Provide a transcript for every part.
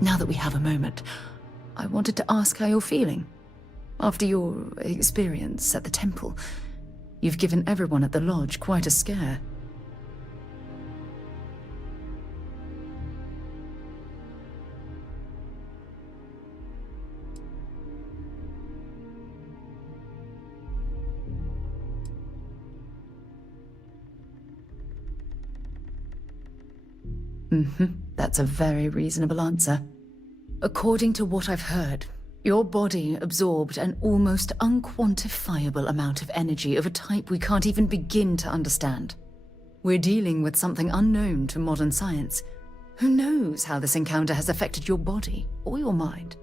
Now that we have a moment, I wanted to ask how you're feeling. After your experience at the temple, you've given everyone at the lodge quite a scare. That's a very reasonable answer. According to what I've heard, your body absorbed an almost unquantifiable amount of energy of a type we can't even begin to understand. We're dealing with something unknown to modern science. Who knows how this encounter has affected your body or your mind?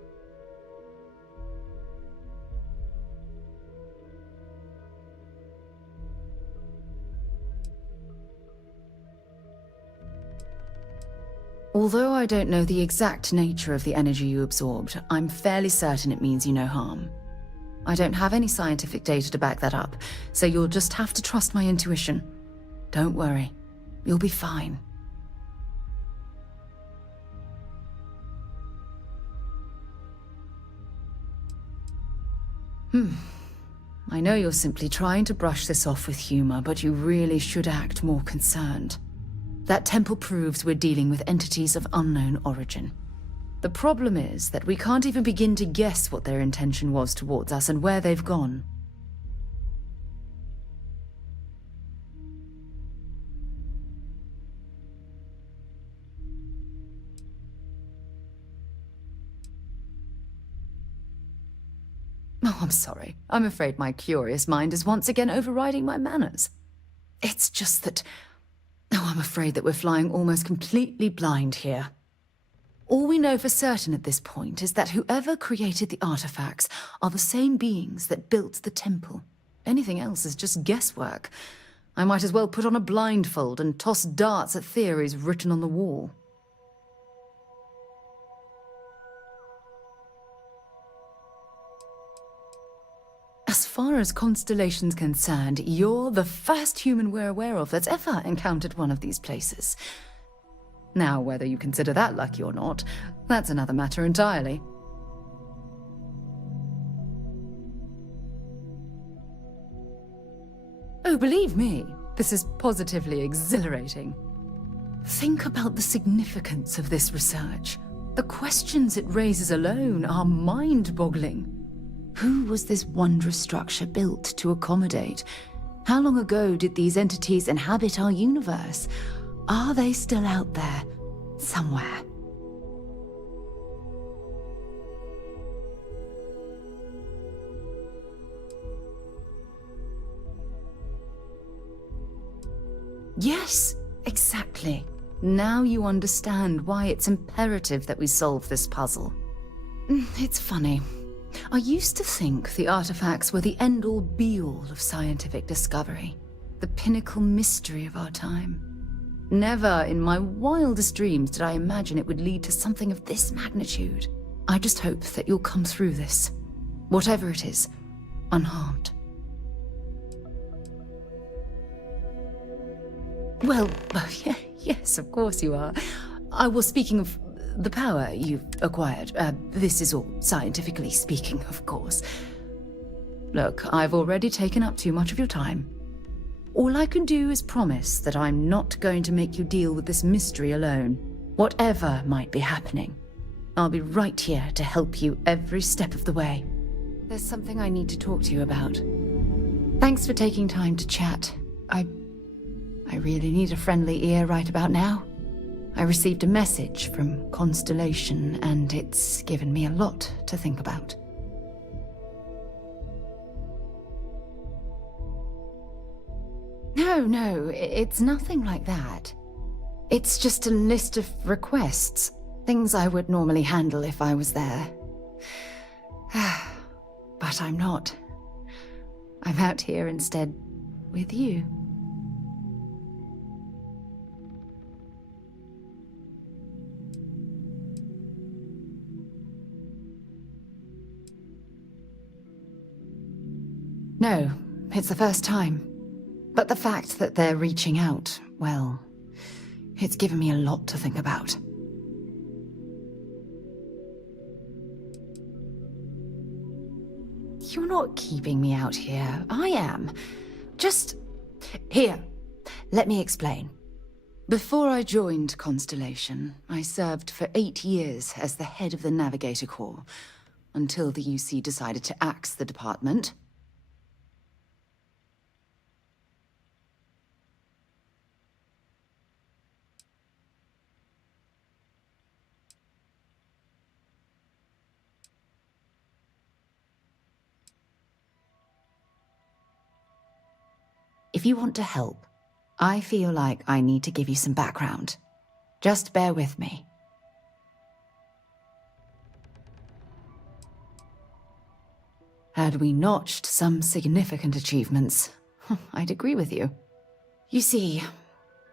Although I don't know the exact nature of the energy you absorbed, I'm fairly certain it means you no harm. I don't have any scientific data to back that up, so you'll just have to trust my intuition. Don't worry, you'll be fine. I know you're simply trying to brush this off with humor, but you really should act more concerned. That temple proves we're dealing with entities of unknown origin. The problem is that we can't even begin to guess what their intention was towards us and where they've gone. Oh, I'm sorry. I'm afraid my curious mind is once again overriding my manners. It's just that... Oh, I'm afraid that we're flying almost completely blind here. All we know for certain at this point is that whoever created the artifacts are the same beings that built the temple. Anything else is just guesswork. I might as well put on a blindfold and toss darts at theories written on the wall. As far as Constellation's concerned, you're the first human we're aware of that's ever encountered one of these places. Now, whether you consider that lucky or not, that's another matter entirely. Oh, believe me, this is positively exhilarating. Think about the significance of this research. The questions it raises alone are mind-boggling. Who was this wondrous structure built to accommodate? How long ago did these entities inhabit our universe? Are they still out there, somewhere? Yes, exactly. Now you understand why it's imperative that we solve this puzzle. It's funny. I used to think the artifacts were the end-all be-all of scientific discovery, the pinnacle mystery of our time. Never in my wildest dreams did I imagine it would lead to something of this magnitude. I just hope that you'll come through this, whatever it is, unharmed. Well, yes, of course you are. I was speaking of the power you've acquired. This is all scientifically speaking, of course. Look, I've already taken up too much of your time. All I can do is promise that I'm not going to make you deal with this mystery alone. Whatever might be happening, I'll be right here to help you every step of the way. There's something I need to talk to you about. Thanks for taking time to chat. I really need a friendly ear right about now. I received a message from Constellation, and it's given me a lot to think about. No, it's nothing like that. It's just a list of requests, things I would normally handle if I was there. But I'm not. I'm out here instead with you. No, it's the first time. But the fact that they're reaching out, well, it's given me a lot to think about. You're not keeping me out here. I am. Just... Here, let me explain. Before I joined Constellation, I served for 8 years as the head of the Navigator Corps, until the UC decided to axe the department. If you want to help, I feel like I need to give you some background. Just bear with me. Had we notched some significant achievements, I'd agree with you. You see,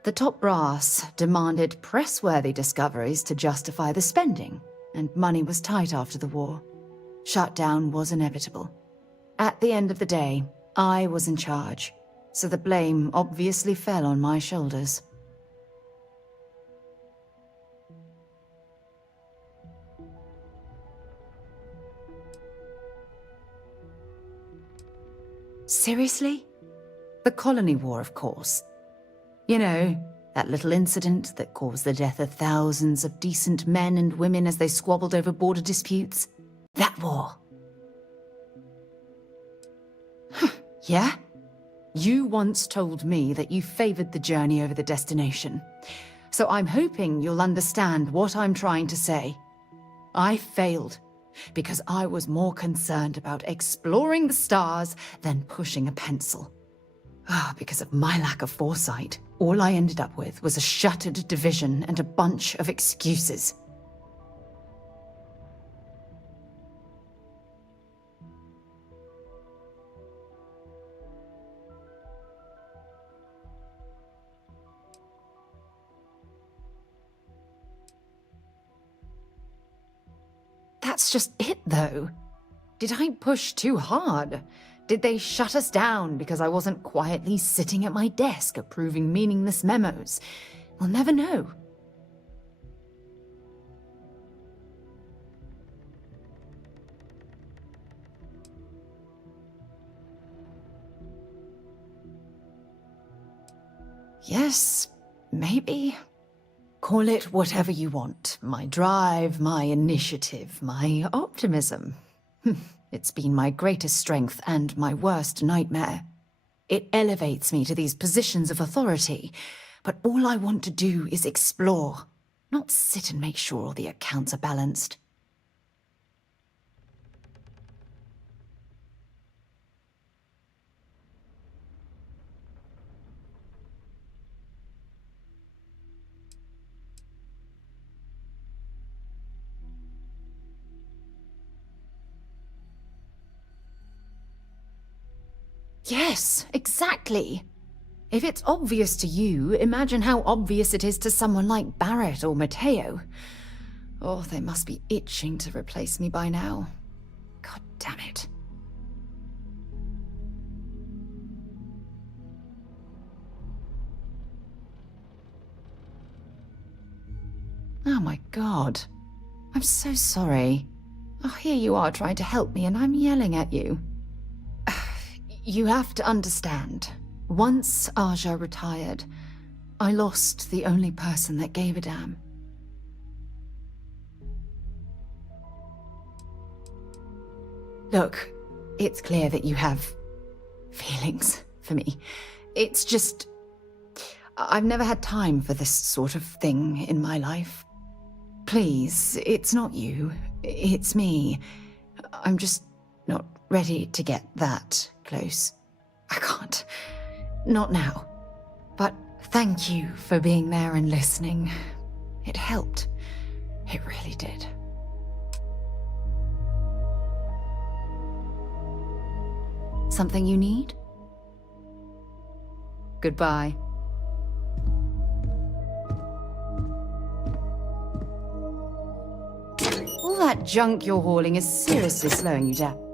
the top brass demanded press-worthy discoveries to justify the spending, and money was tight after the war. Shutdown was inevitable. At the end of the day, I was in charge, so the blame obviously fell on my shoulders. Seriously? The Colony War, of course. You know, that little incident that caused the death of thousands of decent men and women as they squabbled over border disputes? That war. Yeah? You once told me that you favored the journey over the destination. So I'm hoping you'll understand what I'm trying to say. I failed because I was more concerned about exploring the stars than pushing a pencil. Because of my lack of foresight, all I ended up with was a shattered division and a bunch of excuses. That's just it, though. Did I push too hard? Did they shut us down because I wasn't quietly sitting at my desk approving meaningless memos? We'll never know. Yes, maybe. Call it whatever you want. My drive, my initiative, my optimism. It's been my greatest strength and my worst nightmare. It elevates me to these positions of authority, but all I want to do is explore, not sit and make sure all the accounts are balanced. Yes, exactly. If it's obvious to you, imagine how obvious it is to someone like Barrett or Mateo. Oh, they must be itching to replace me by now. God damn it. Oh my God. I'm so sorry. Oh, here you are trying to help me and I'm yelling at you. You have to understand. Once Aja retired, I lost the only person that gave a damn. Look, it's clear that you have feelings for me. It's just... I've never had time for this sort of thing in my life. Please, it's not you. It's me. I'm just not ready to get that close. I can't. Not now. But thank you for being there and listening. It helped. It really did. Something you need? Goodbye. All that junk you're hauling is seriously slowing you down.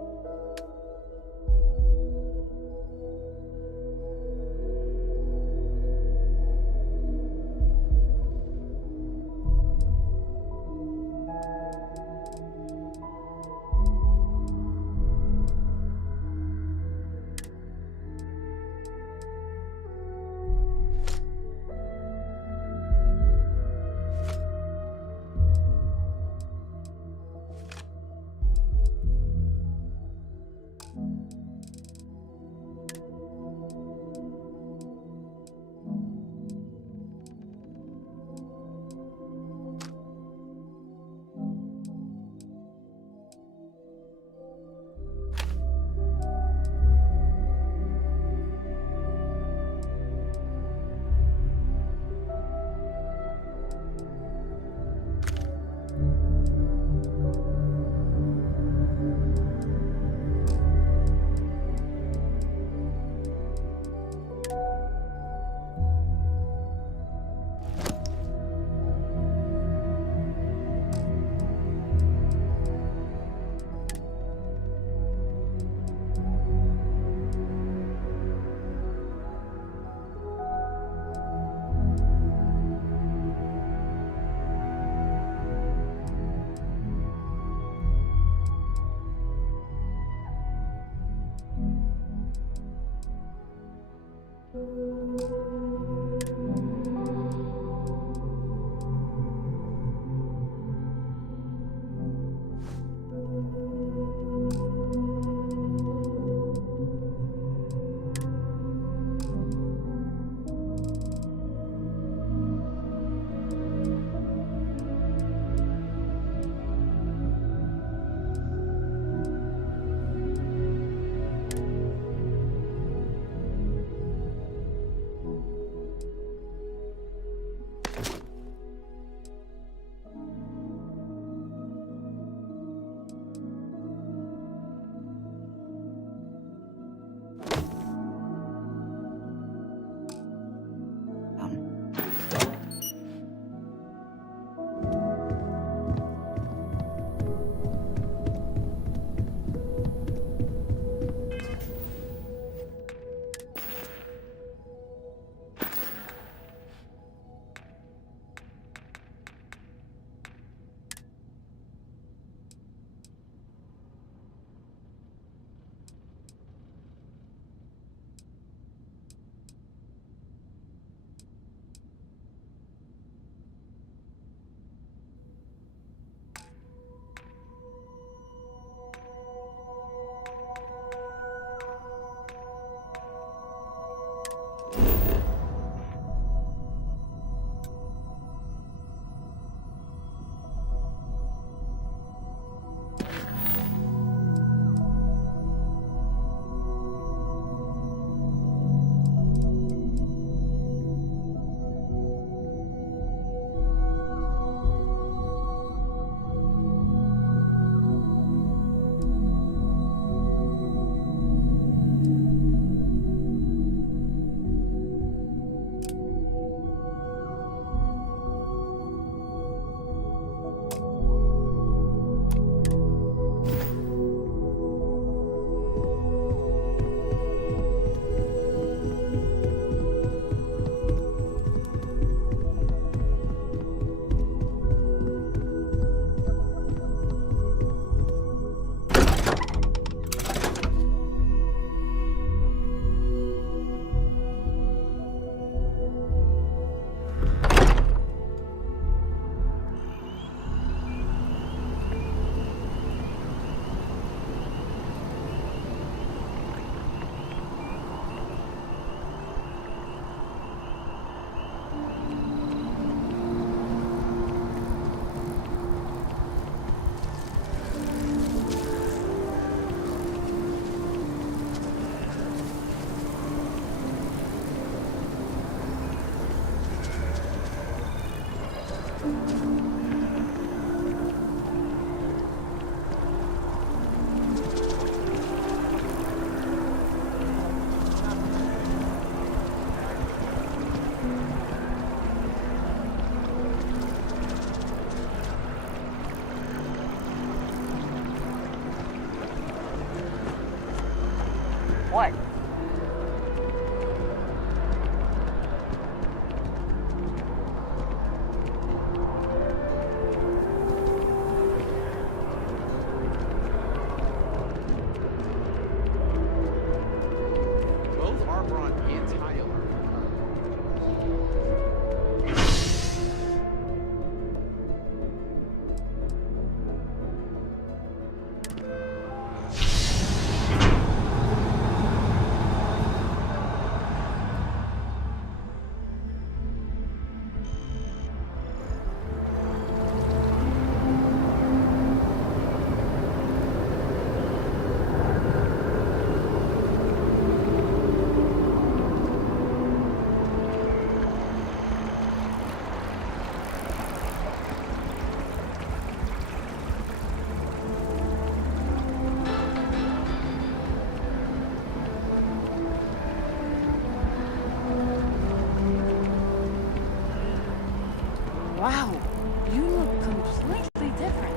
You look completely different.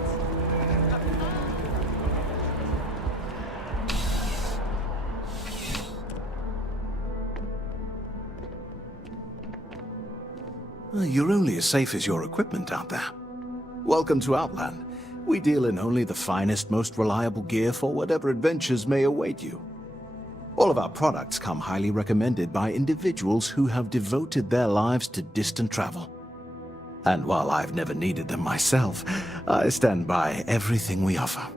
You're only as safe as your equipment out there. Welcome to Outland. We deal in only the finest, most reliable gear for whatever adventures may await you. All of our products come highly recommended by individuals who have devoted their lives to distant travel. And while I've never needed them myself, I stand by everything we offer.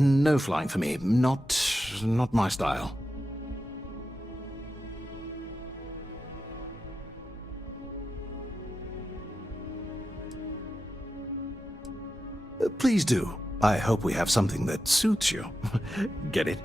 No flying for me. Not my style. Please do. I hope we have something that suits you. Get it?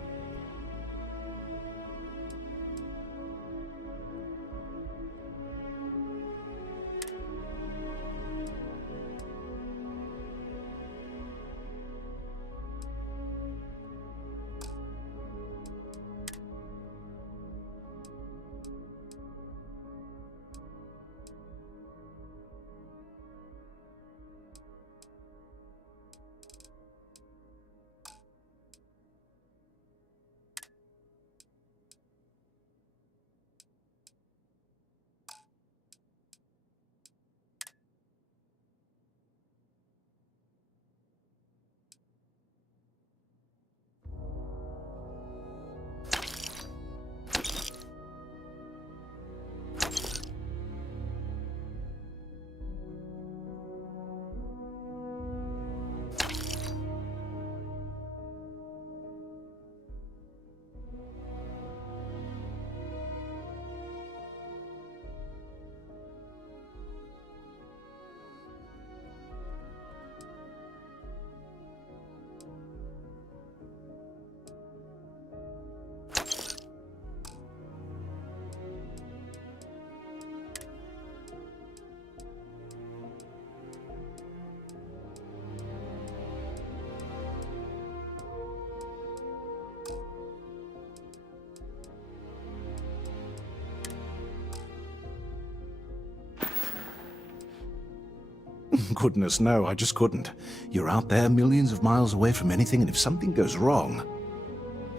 Goodness, no, I just couldn't. You're out there millions of miles away from anything, and if something goes wrong...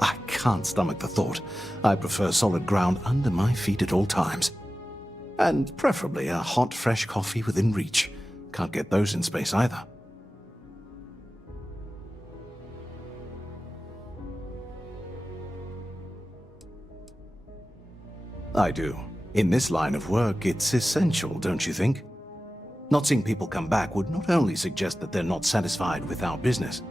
I can't stomach the thought. I prefer solid ground under my feet at all times. And preferably a hot, fresh coffee within reach. Can't get those in space either. I do. In this line of work, it's essential, don't you think? Not seeing people come back would not only suggest that they're not satisfied with our business,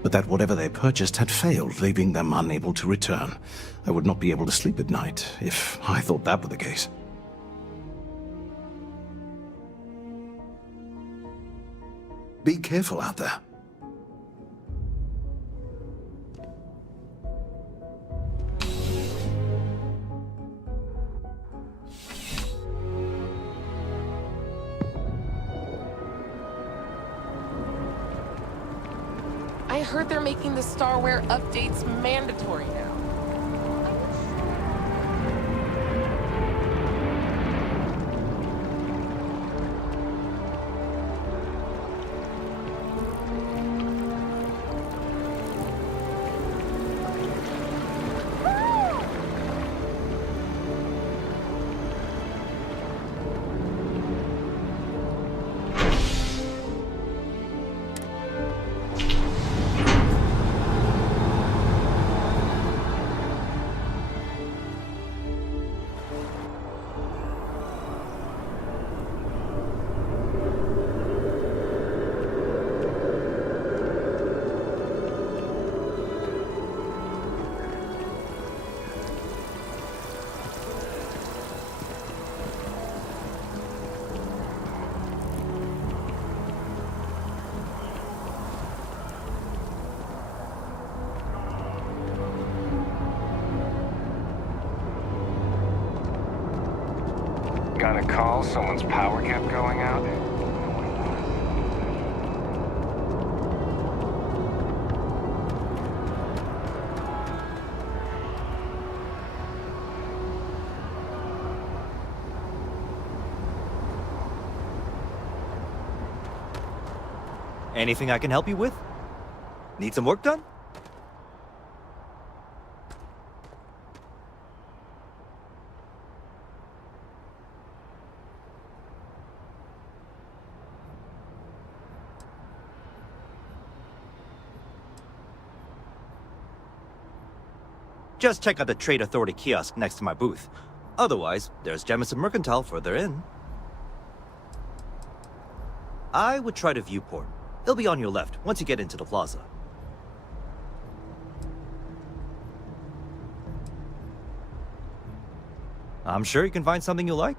but that whatever they purchased had failed, leaving them unable to return. I would not be able to sleep at night if I thought that were the case. Be careful out there. I heard they're making the Starware updates mandatory now. a call, someone's power kept going out? Anything I can help you with? Need some work done? Just check out the Trade Authority kiosk next to my booth. Otherwise, there's Jemison Mercantile further in. I would try to Viewport. It'll be on your left once you get into the plaza. I'm sure you can find something you like.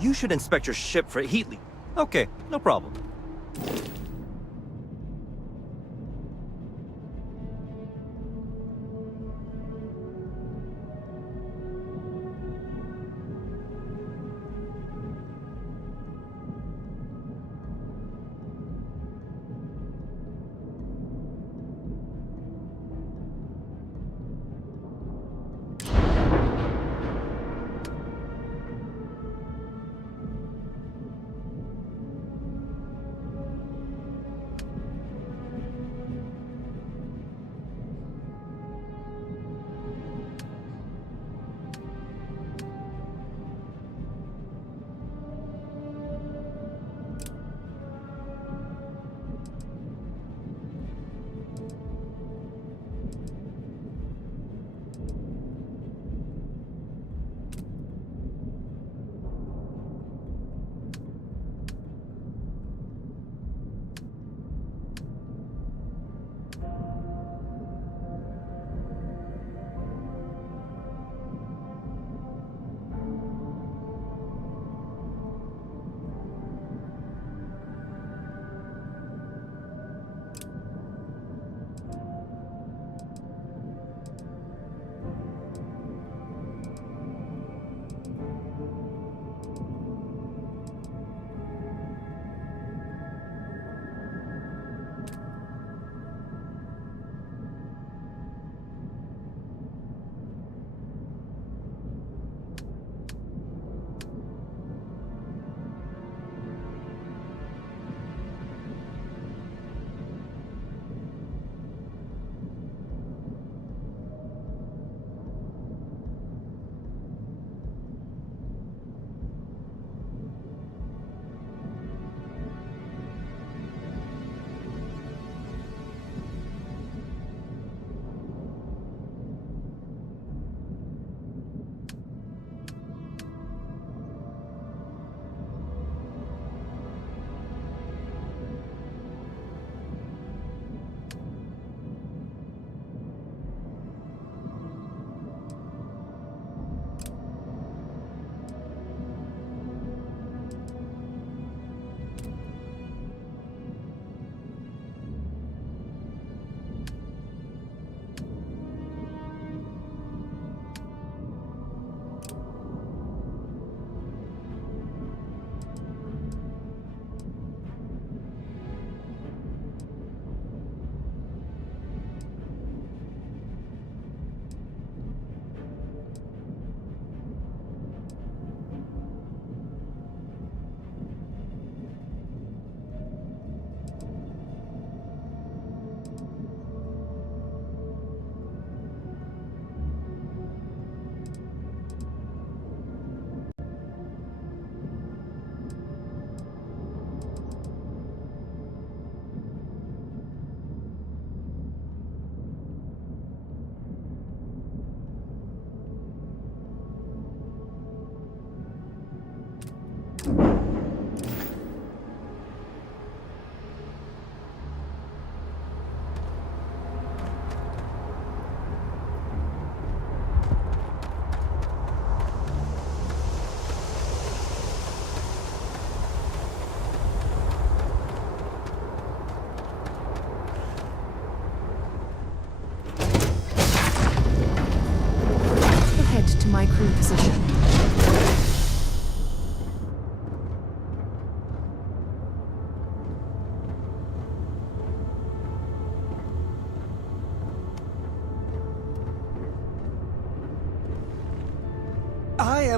You should inspect your ship for heat leak. Okay, no problem.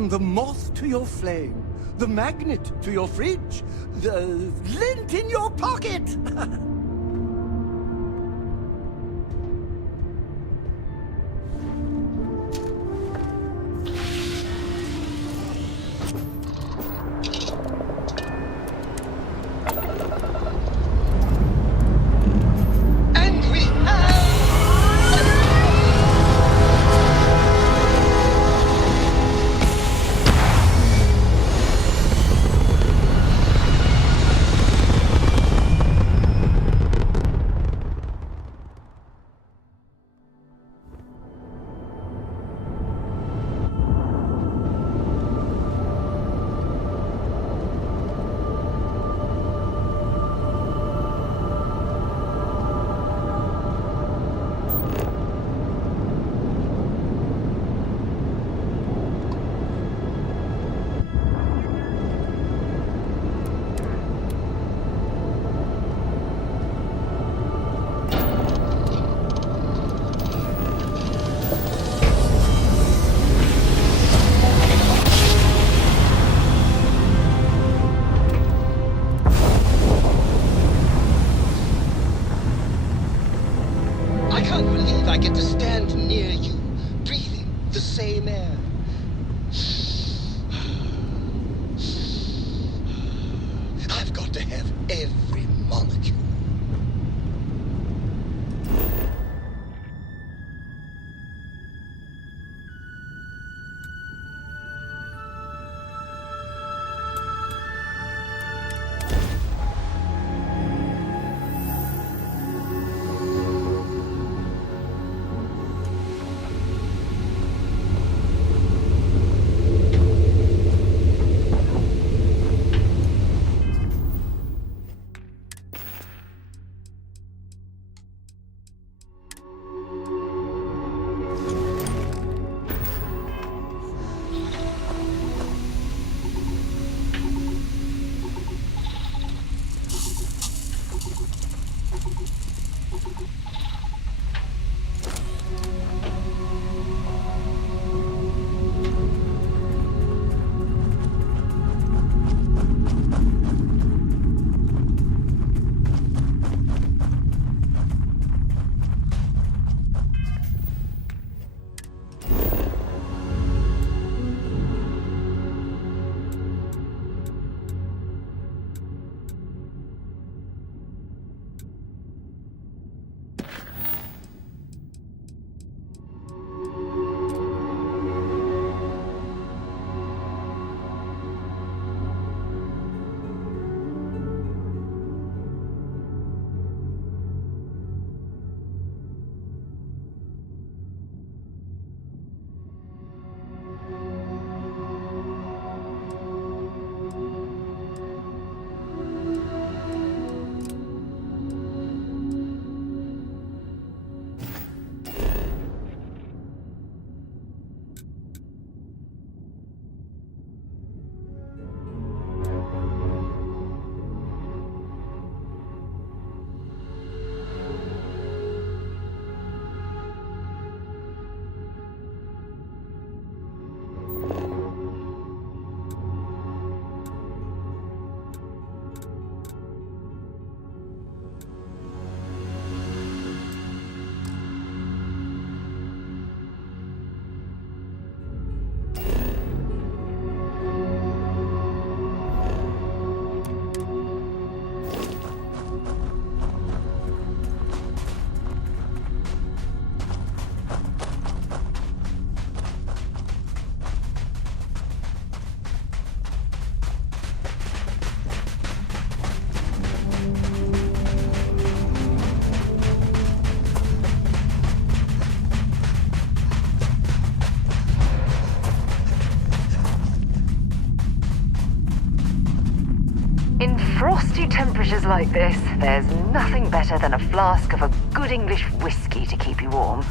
am the moth to your flame, the magnet to your fridge, the lint in your pocket! I can't believe I get to stand near you, breathing the same air. I've got to have every molecule. In frosty temperatures like this, there's nothing better than a flask of a good English whiskey to keep you warm.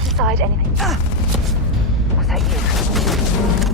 set aside anything. Was that you?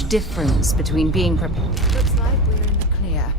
much difference between being prepared. Looks like we're in the clear.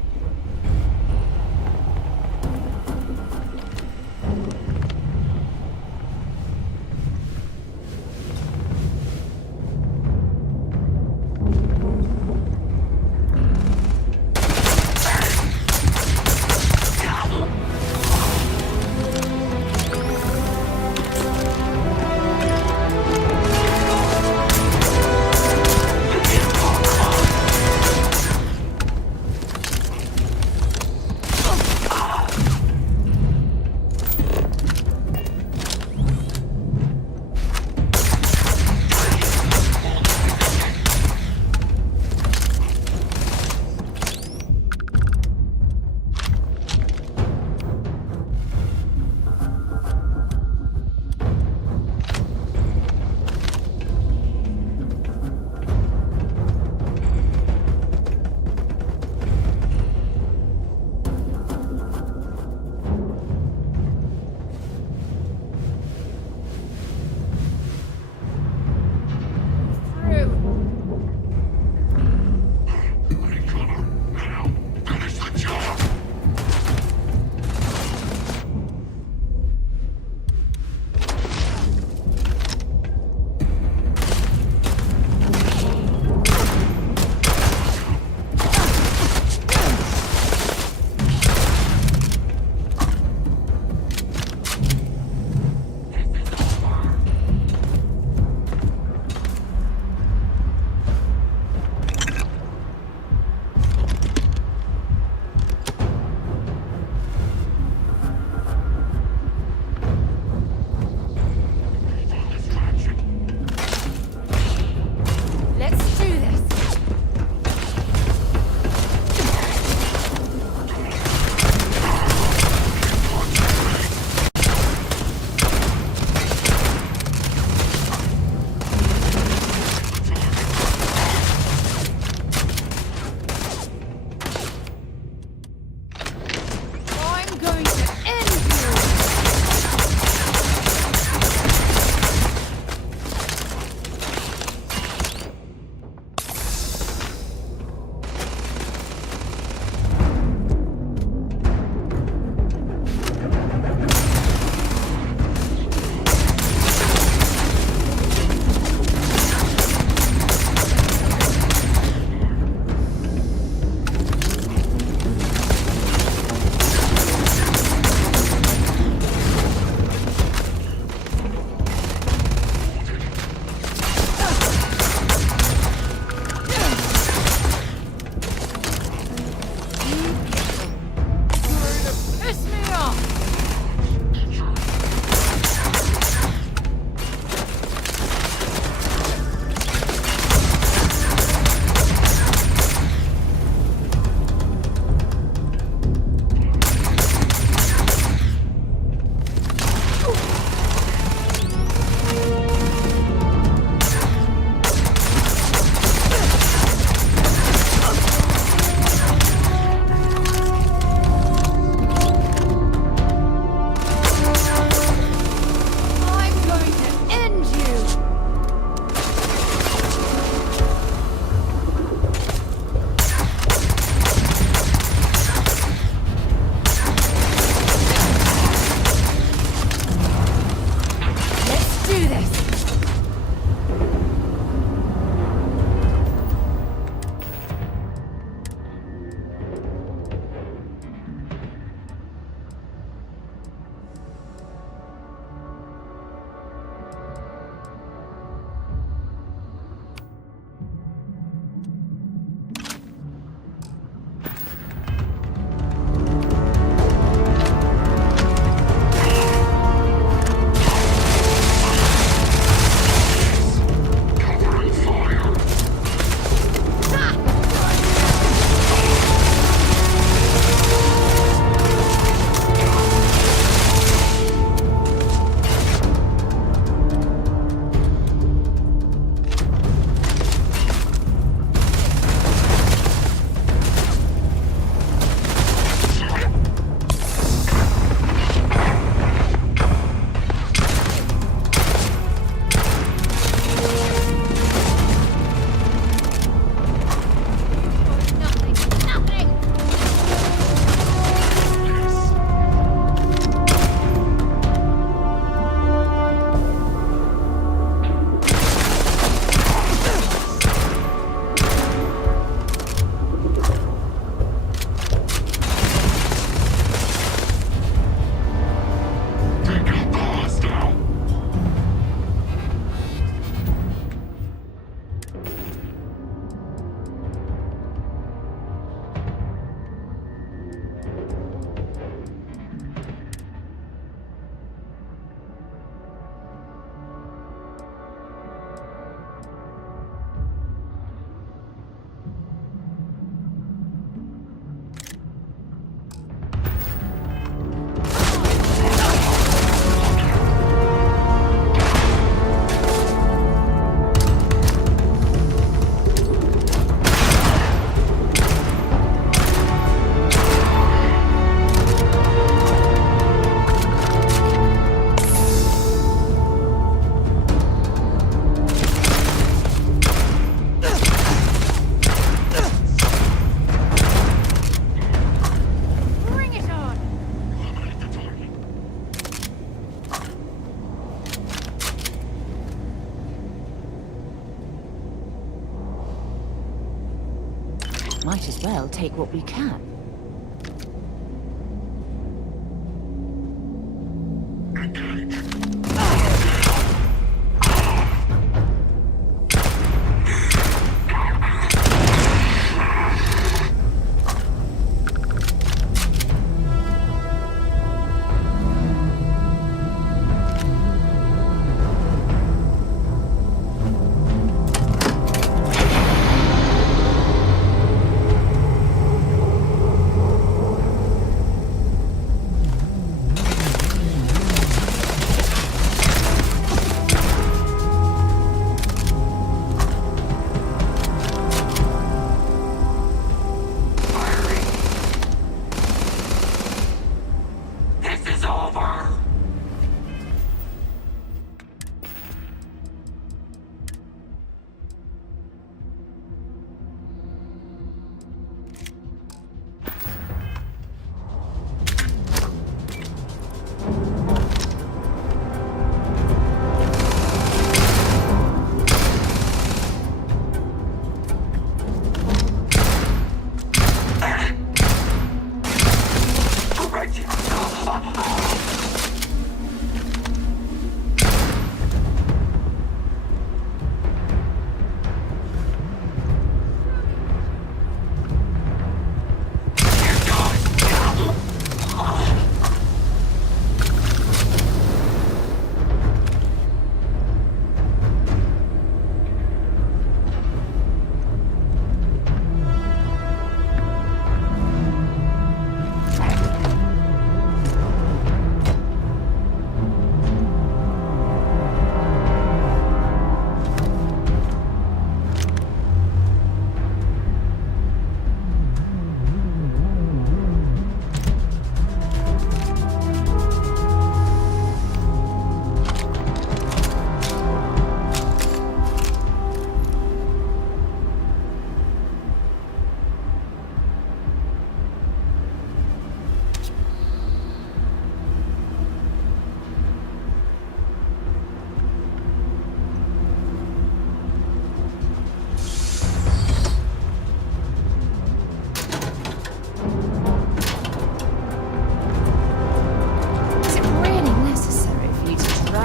as well take what we can.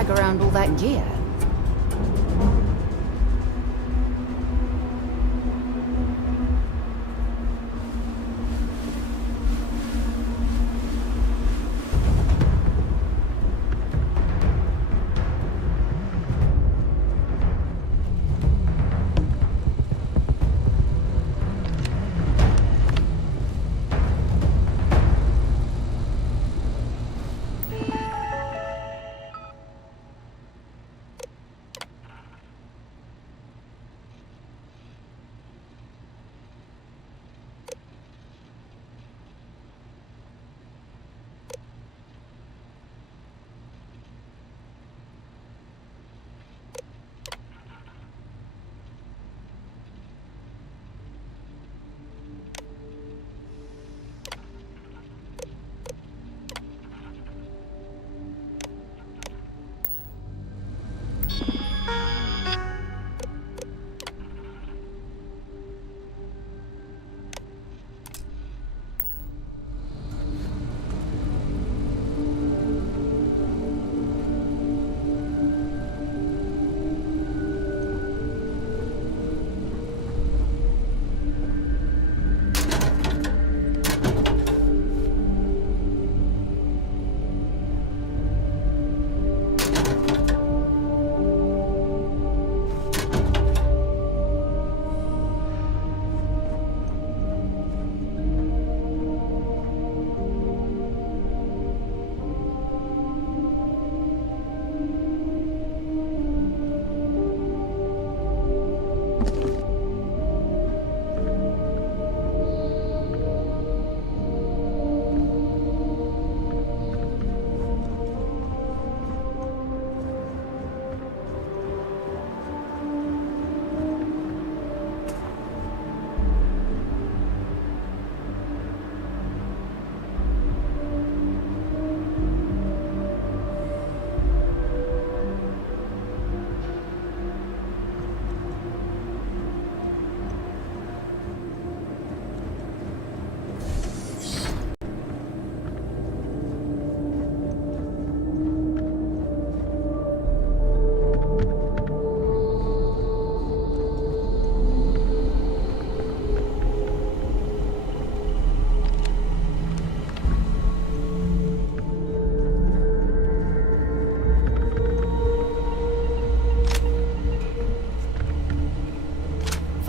Around all that gear.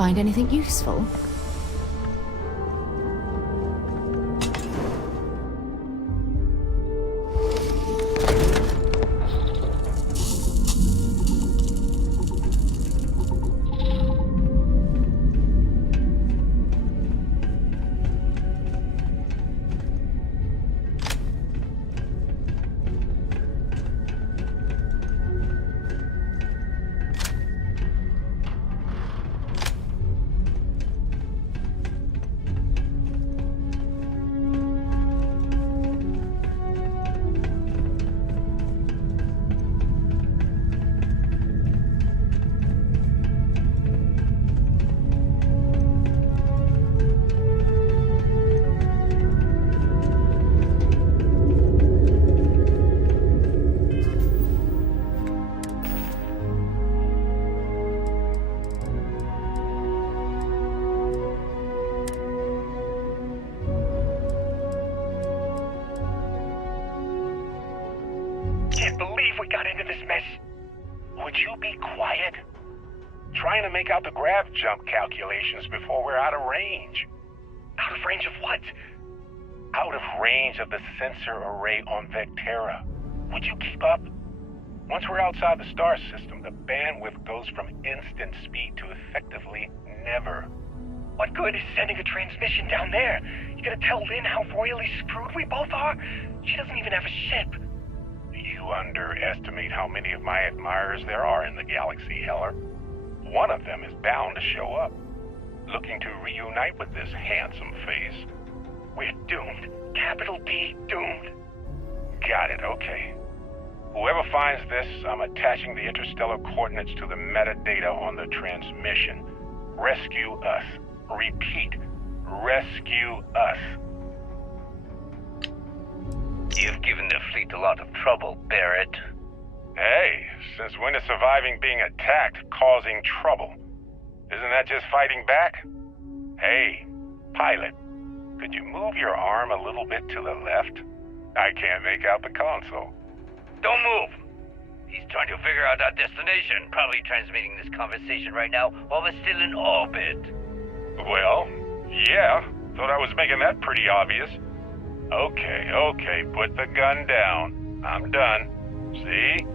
find anything useful? Can't believe we got into this mess. Would you be quiet? Trying to make out the grav jump calculations before we're out of range. Out of range of what? Out of range of the sensor array on Vectera. Would you keep up? Once we're outside the star system, the bandwidth goes from instant speed to effectively never. What good is sending a transmission down there? You gonna tell Lynn how royally screwed we both are? She doesn't even have a ship. You underestimate how many of my admirers there are in the galaxy, Heller. One of them is bound to show up, looking to reunite with this handsome face. We're doomed. Capital D, doomed. Got it, okay. Whoever finds this, I'm attaching the interstellar coordinates to the metadata on the transmission. Rescue us. Repeat, rescue us. You've given the fleet a lot of trouble, Barrett. Hey, since when is surviving being attacked causing trouble? Isn't that just fighting back? Hey, pilot, could you move your arm a little bit to the left? I can't make out the console. Don't move! He's trying to figure out our destination. Probably transmitting this conversation right now while we're still in orbit. Well, yeah, thought I was making that pretty obvious. Okay, put the gun down. I'm done. See?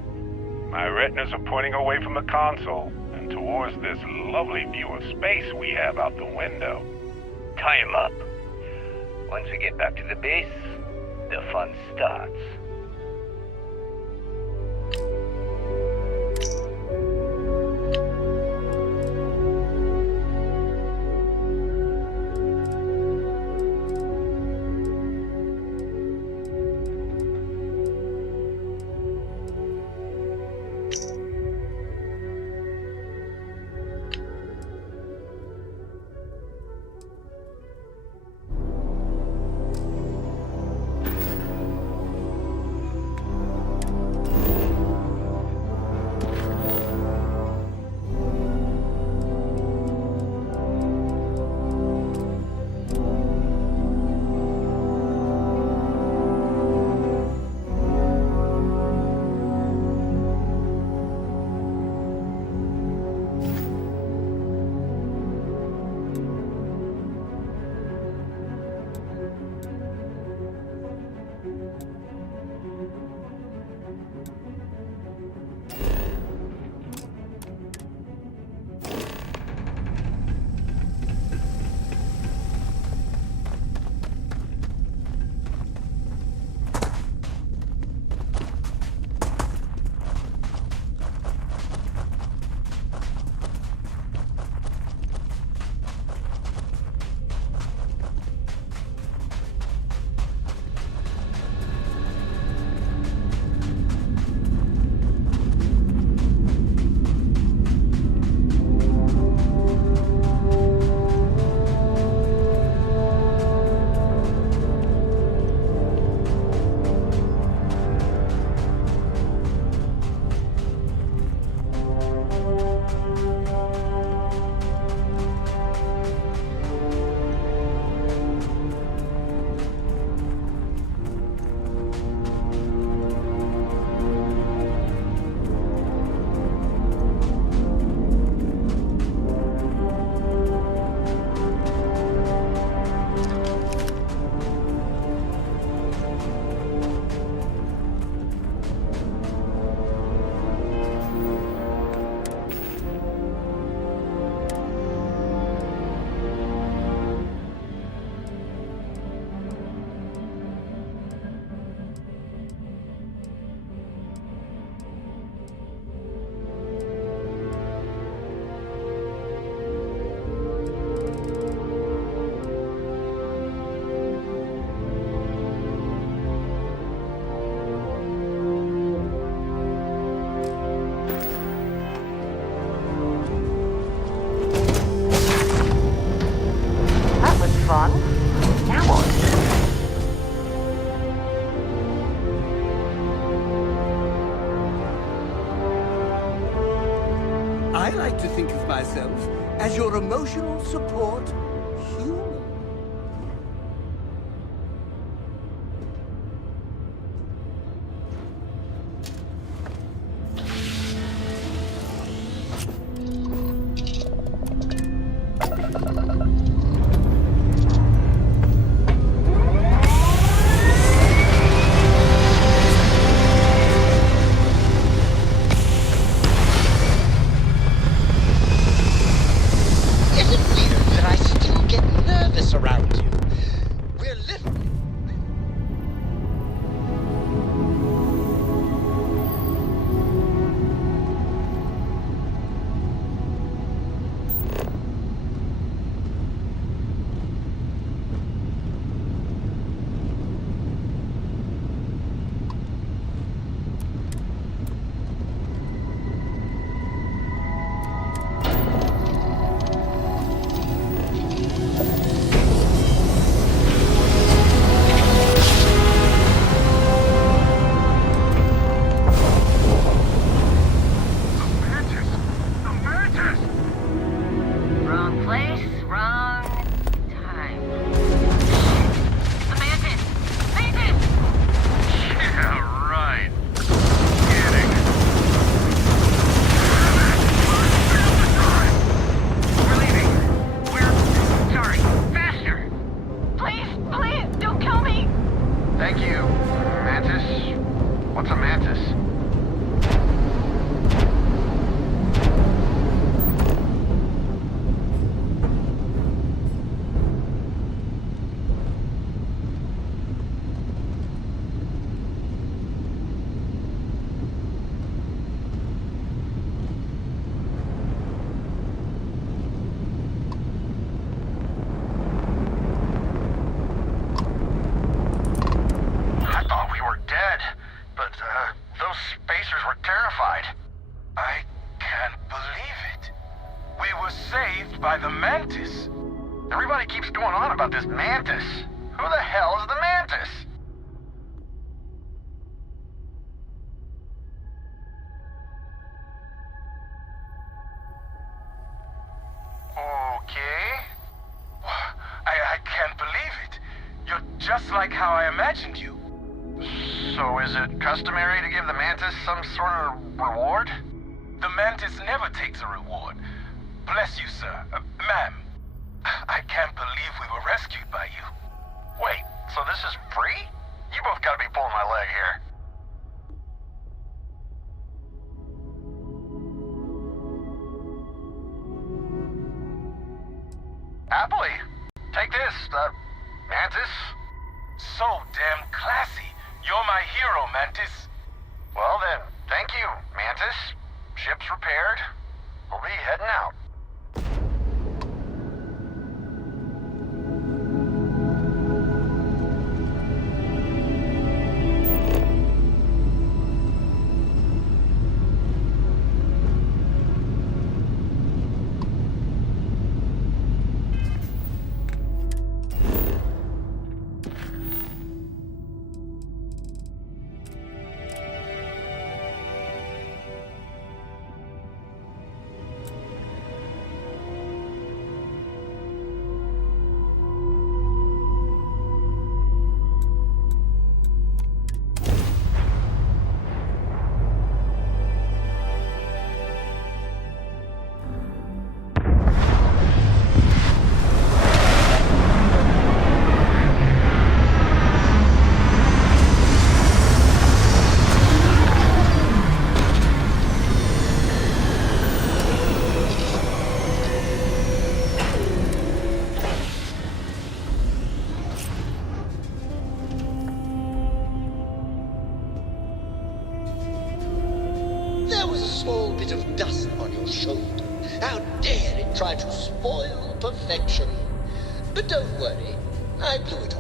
My retinas are pointing away from the console and towards this lovely view of space we have out the window. Tie him up. Once we get back to the base, the fun starts. Now what? I like to think of myself as your emotional support human. Is it weird that I still get nervous around you? We're living. Wrong place, wrong time. The mantis! Mantis! Yeah, right. Kidding. We're leaving. We're sorry. Faster. Please, please, don't kill me! Thank you, Mantis. What's a mantis? I thought we were dead, but those spacers were terrified. I can't believe it. We were saved by the mantis. Everybody keeps going on about this mantis. Who the hell is the mantis? Okay. I can't believe it. You're just like how I imagined you. So is it customary to give the mantis some sort of reward? The mantis never takes a reward. Bless you, sir. Ma'am. I can't believe we were rescued by you. Wait, so this is free? You both gotta be pulling my leg here. Happily. Take this, Mantis. So damn classy. You're my hero, Mantis. Well then, thank you, Mantis. Ship's repaired. We'll be heading out. There was a small bit of dust on your shoulder. How dare it try to spoil perfection? But don't worry, I blew it off.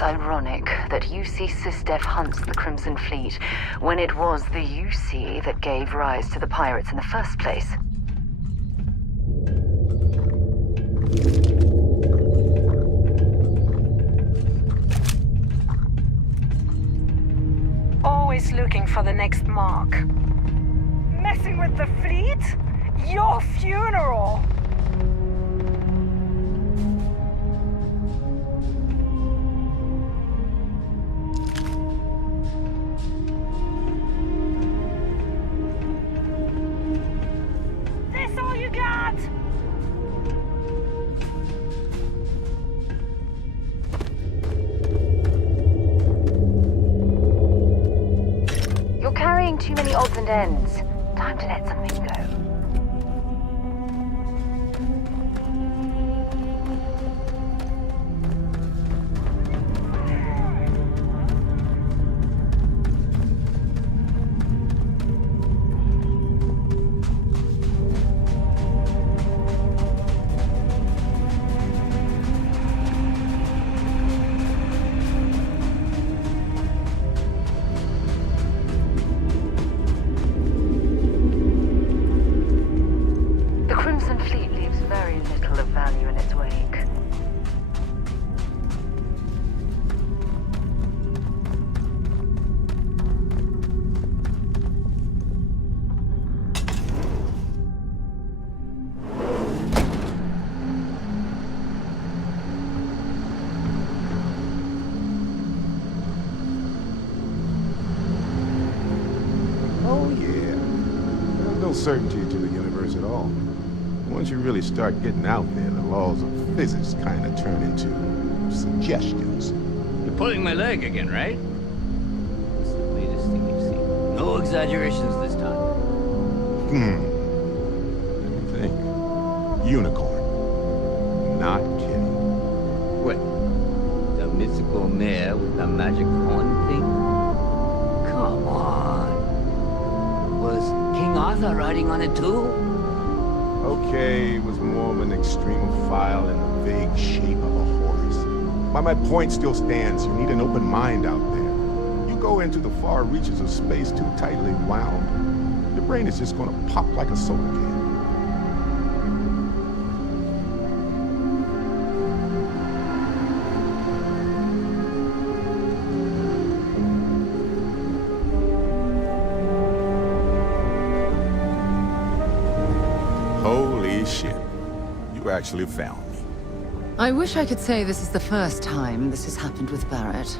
it's ironic that UC SysDef hunts the Crimson Fleet when it was the UC that gave rise to the pirates in the first place. Always looking for the next mark. Messing with the fleet? Your funeral! This all you got? You're carrying too many odds and ends. Time to let something go. The Crimson Fleet leaves very little of value in its wake. Oh, yeah. There's no certainty to the universe at all. Once you really start getting out there, the laws of physics kind of turn into suggestions. You're pulling my leg again, right? What's the latest thing you've seen? No exaggerations this time. Let me think. Unicorn. Not kidding. What? The mythical mare with the magic horn thing? Come on. Was King Arthur riding on it too? Okay, it was more of an extremophile in the vague shape of a horse. But my point still stands. You need an open mind out there. You go into the far reaches of space too tightly wound, your brain is just gonna pop like a soda can. Holy shit. You actually found me. I wish I could say this is the first time this has happened with Barrett.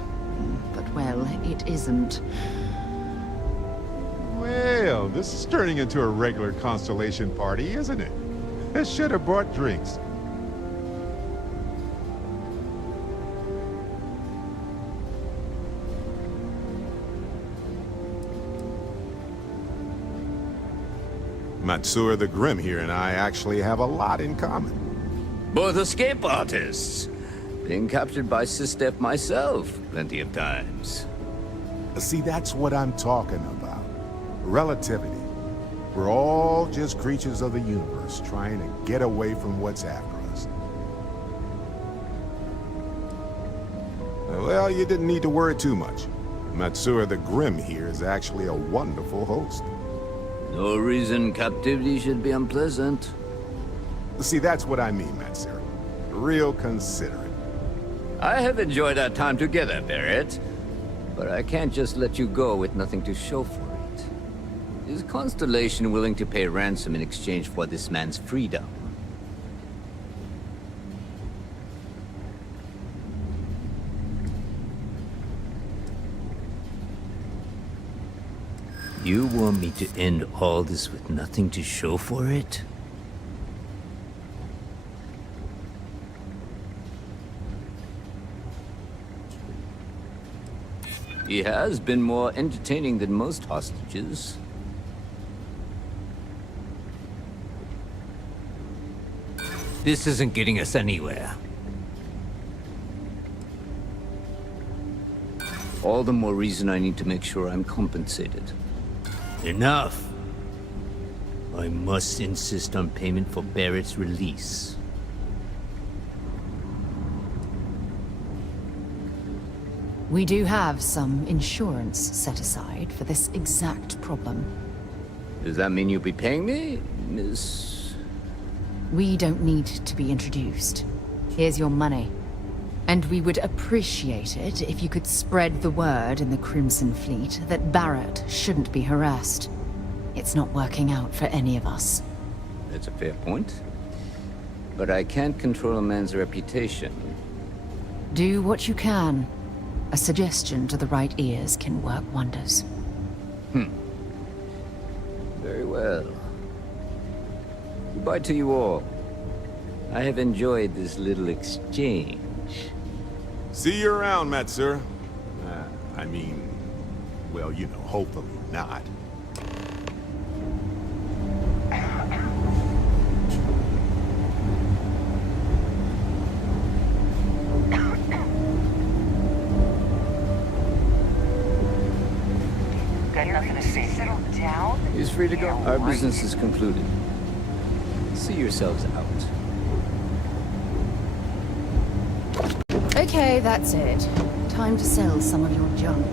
But, well, it isn't. Well, this is turning into a regular Constellation party, isn't it? I should have brought drinks. Matsura the Grim here and I actually have a lot in common. Both escape artists. Being captured by SysDef myself plenty of times. See, that's what I'm talking about. Relativity. We're all just creatures of the universe trying to get away from what's after us. Well, you didn't need to worry too much. Matsura the Grim here is actually a wonderful host. No reason captivity should be unpleasant. See, that's what I mean, Matsura. Real considerate. I have enjoyed our time together, Barrett. But I can't just let you go with nothing to show for it. Is Constellation willing to pay ransom in exchange for this man's freedom? You want me to end all this with nothing to show for it? He has been more entertaining than most hostages. This isn't getting us anywhere. All the more reason I need to make sure I'm compensated. Enough! I must insist on payment for Barrett's release. We do have some insurance set aside for this exact problem. Does that mean you'll be paying me, Miss... We don't need to be introduced. Here's your money. And we would appreciate it if you could spread the word in the Crimson Fleet that Barrett shouldn't be harassed. It's not working out for any of us. That's a fair point. But I can't control a man's reputation. Do what you can. A suggestion to the right ears can work wonders. Very well. Goodbye to you all. I have enjoyed this little exchange. See you around, Matsura. I mean, well, you know, hopefully not. Got nothing to say. Settle down. He's free to go. Our business is concluded. See yourselves out. Okay, that's it. Time to sell some of your junk.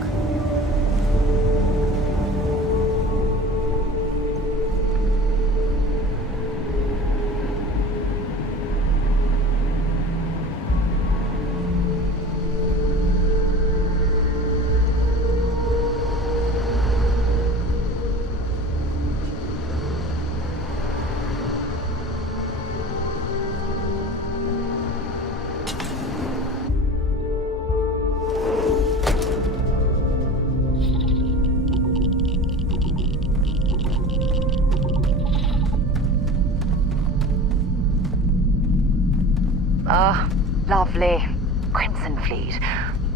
Lovely. Crimson Fleet.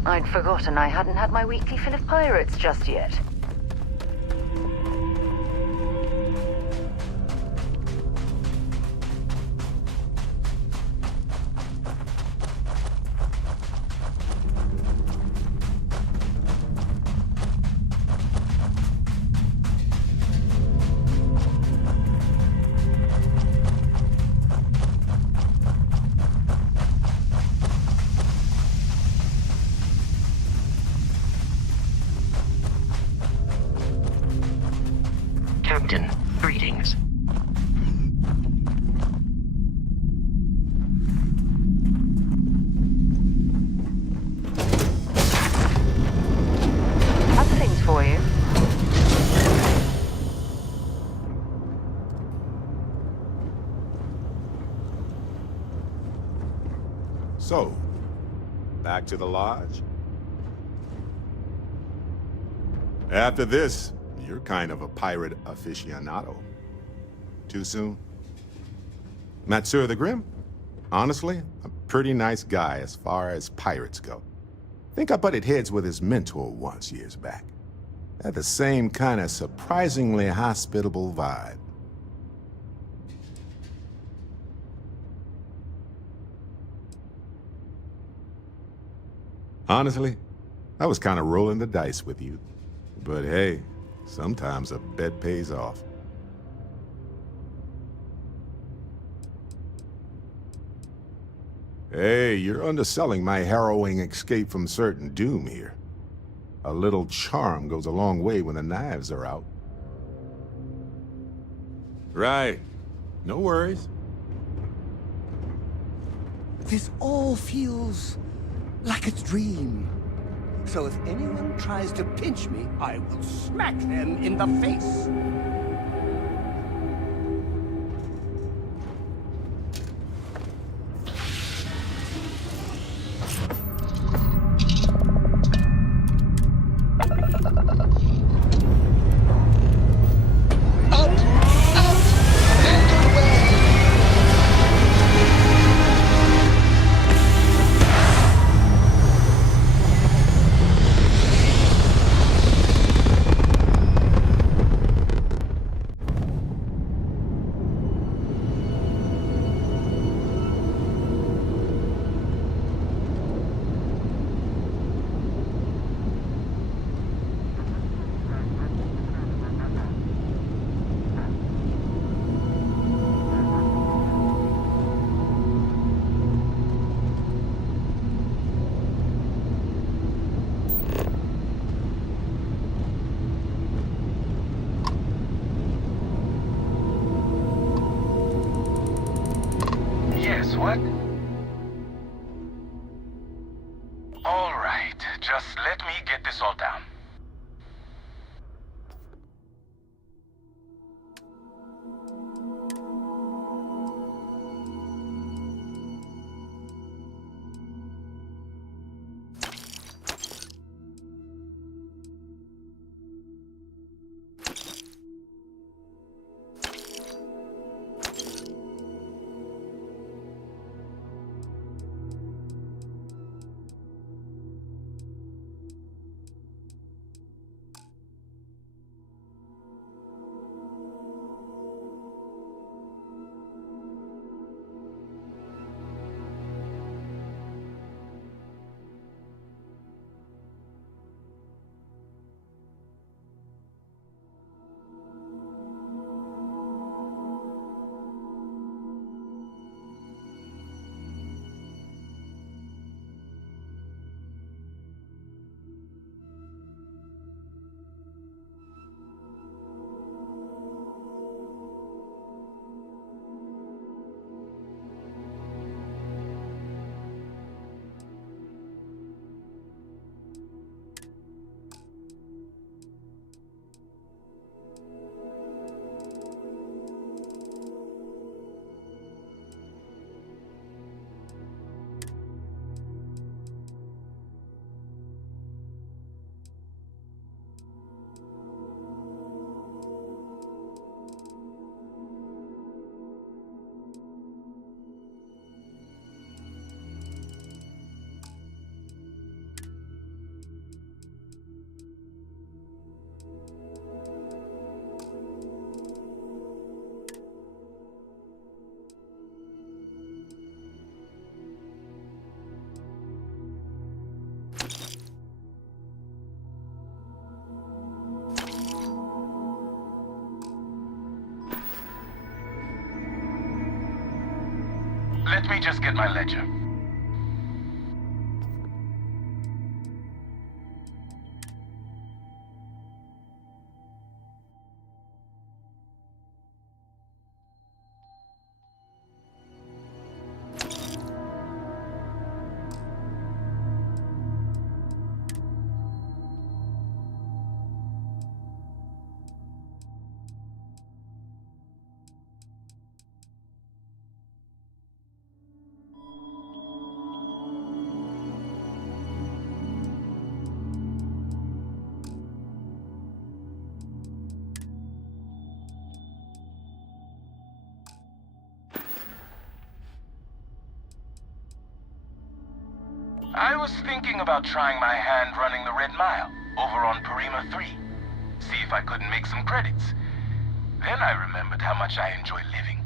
I'd forgotten I hadn't had my weekly fill of pirates just yet. Captain, greetings. Other things for you. So, back to the lodge? After this, you're kind of a pirate aficionado. Too soon? Matsura the Grim? Honestly, a pretty nice guy as far as pirates go. Think I butted heads with his mentor once years back. Had the same kind of surprisingly hospitable vibe. Honestly, I was kind of rolling the dice with you. But hey, sometimes a bet pays off. Hey, you're underselling my harrowing escape from certain doom here. A little charm goes a long way when the knives are out. Right. No worries. This all feels like a dream. So if anyone tries to pinch me, I will smack them in the face. Let me just get my ledger. I was thinking about trying my hand running the Red Mile over on Parima 3. See if I couldn't make some credits. Then I remembered how much I enjoy living.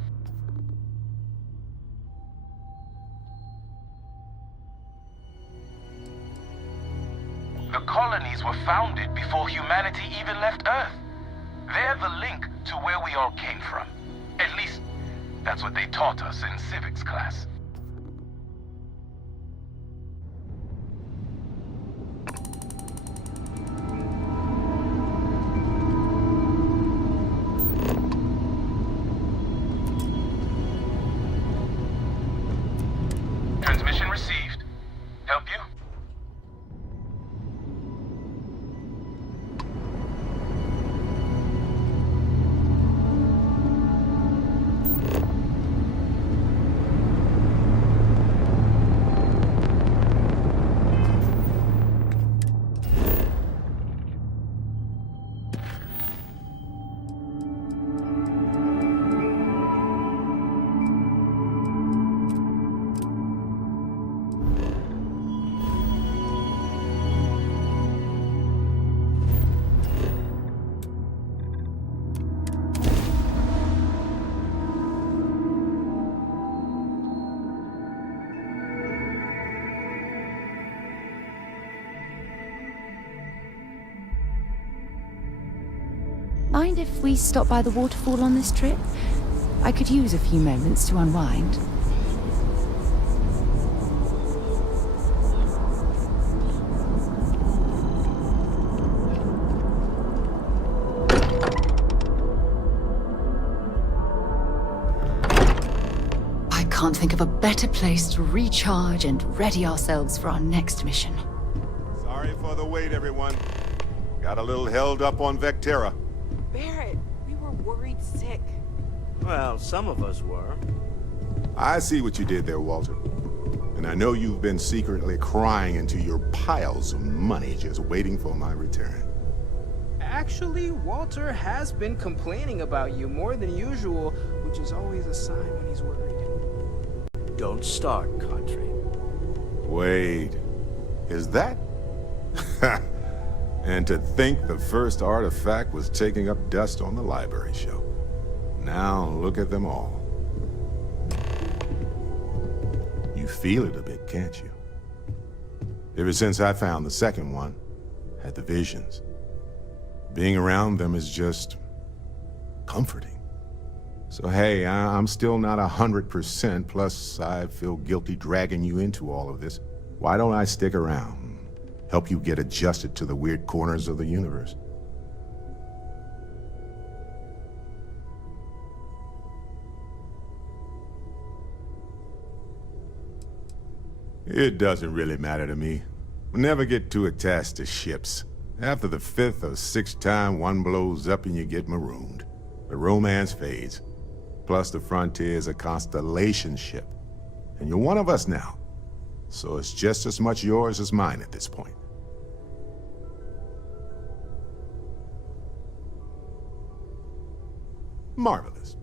The colonies were founded before humanity even left Earth. They're the link to where we all came from. At least, that's what they taught us in civics class. Transmission received. Help you? Mind if we stop by the waterfall on this trip? I could use a few moments to unwind. I can't think of a better place to recharge and ready ourselves for our next mission. Sorry for the wait, everyone. Got a little held up on Vectera. Barrett, we were worried sick. Well, some of us were. I see what you did there, Walter. And I know you've been secretly crying into your piles of money just waiting for my return. Actually, Walter has been complaining about you more than usual, which is always a sign when he's worried. Don't start, Country. Wait, is that? And to think the first artifact was taking up dust on the library shelf. Now look at them all. You feel it a bit, can't you? Ever since I found the second one, had the visions. Being around them is just comforting. So hey, I'm still not 100%, plus I feel guilty dragging you into all of this. Why don't I stick around? Help you get adjusted to the weird corners of the universe. It doesn't really matter to me. Never get too attached to ships. After the 5th or 6th time one blows up and you get marooned. The romance fades. Plus the Frontier's a constellation ship. And you're one of us now. So it's just as much yours as mine at this point. Marvelous.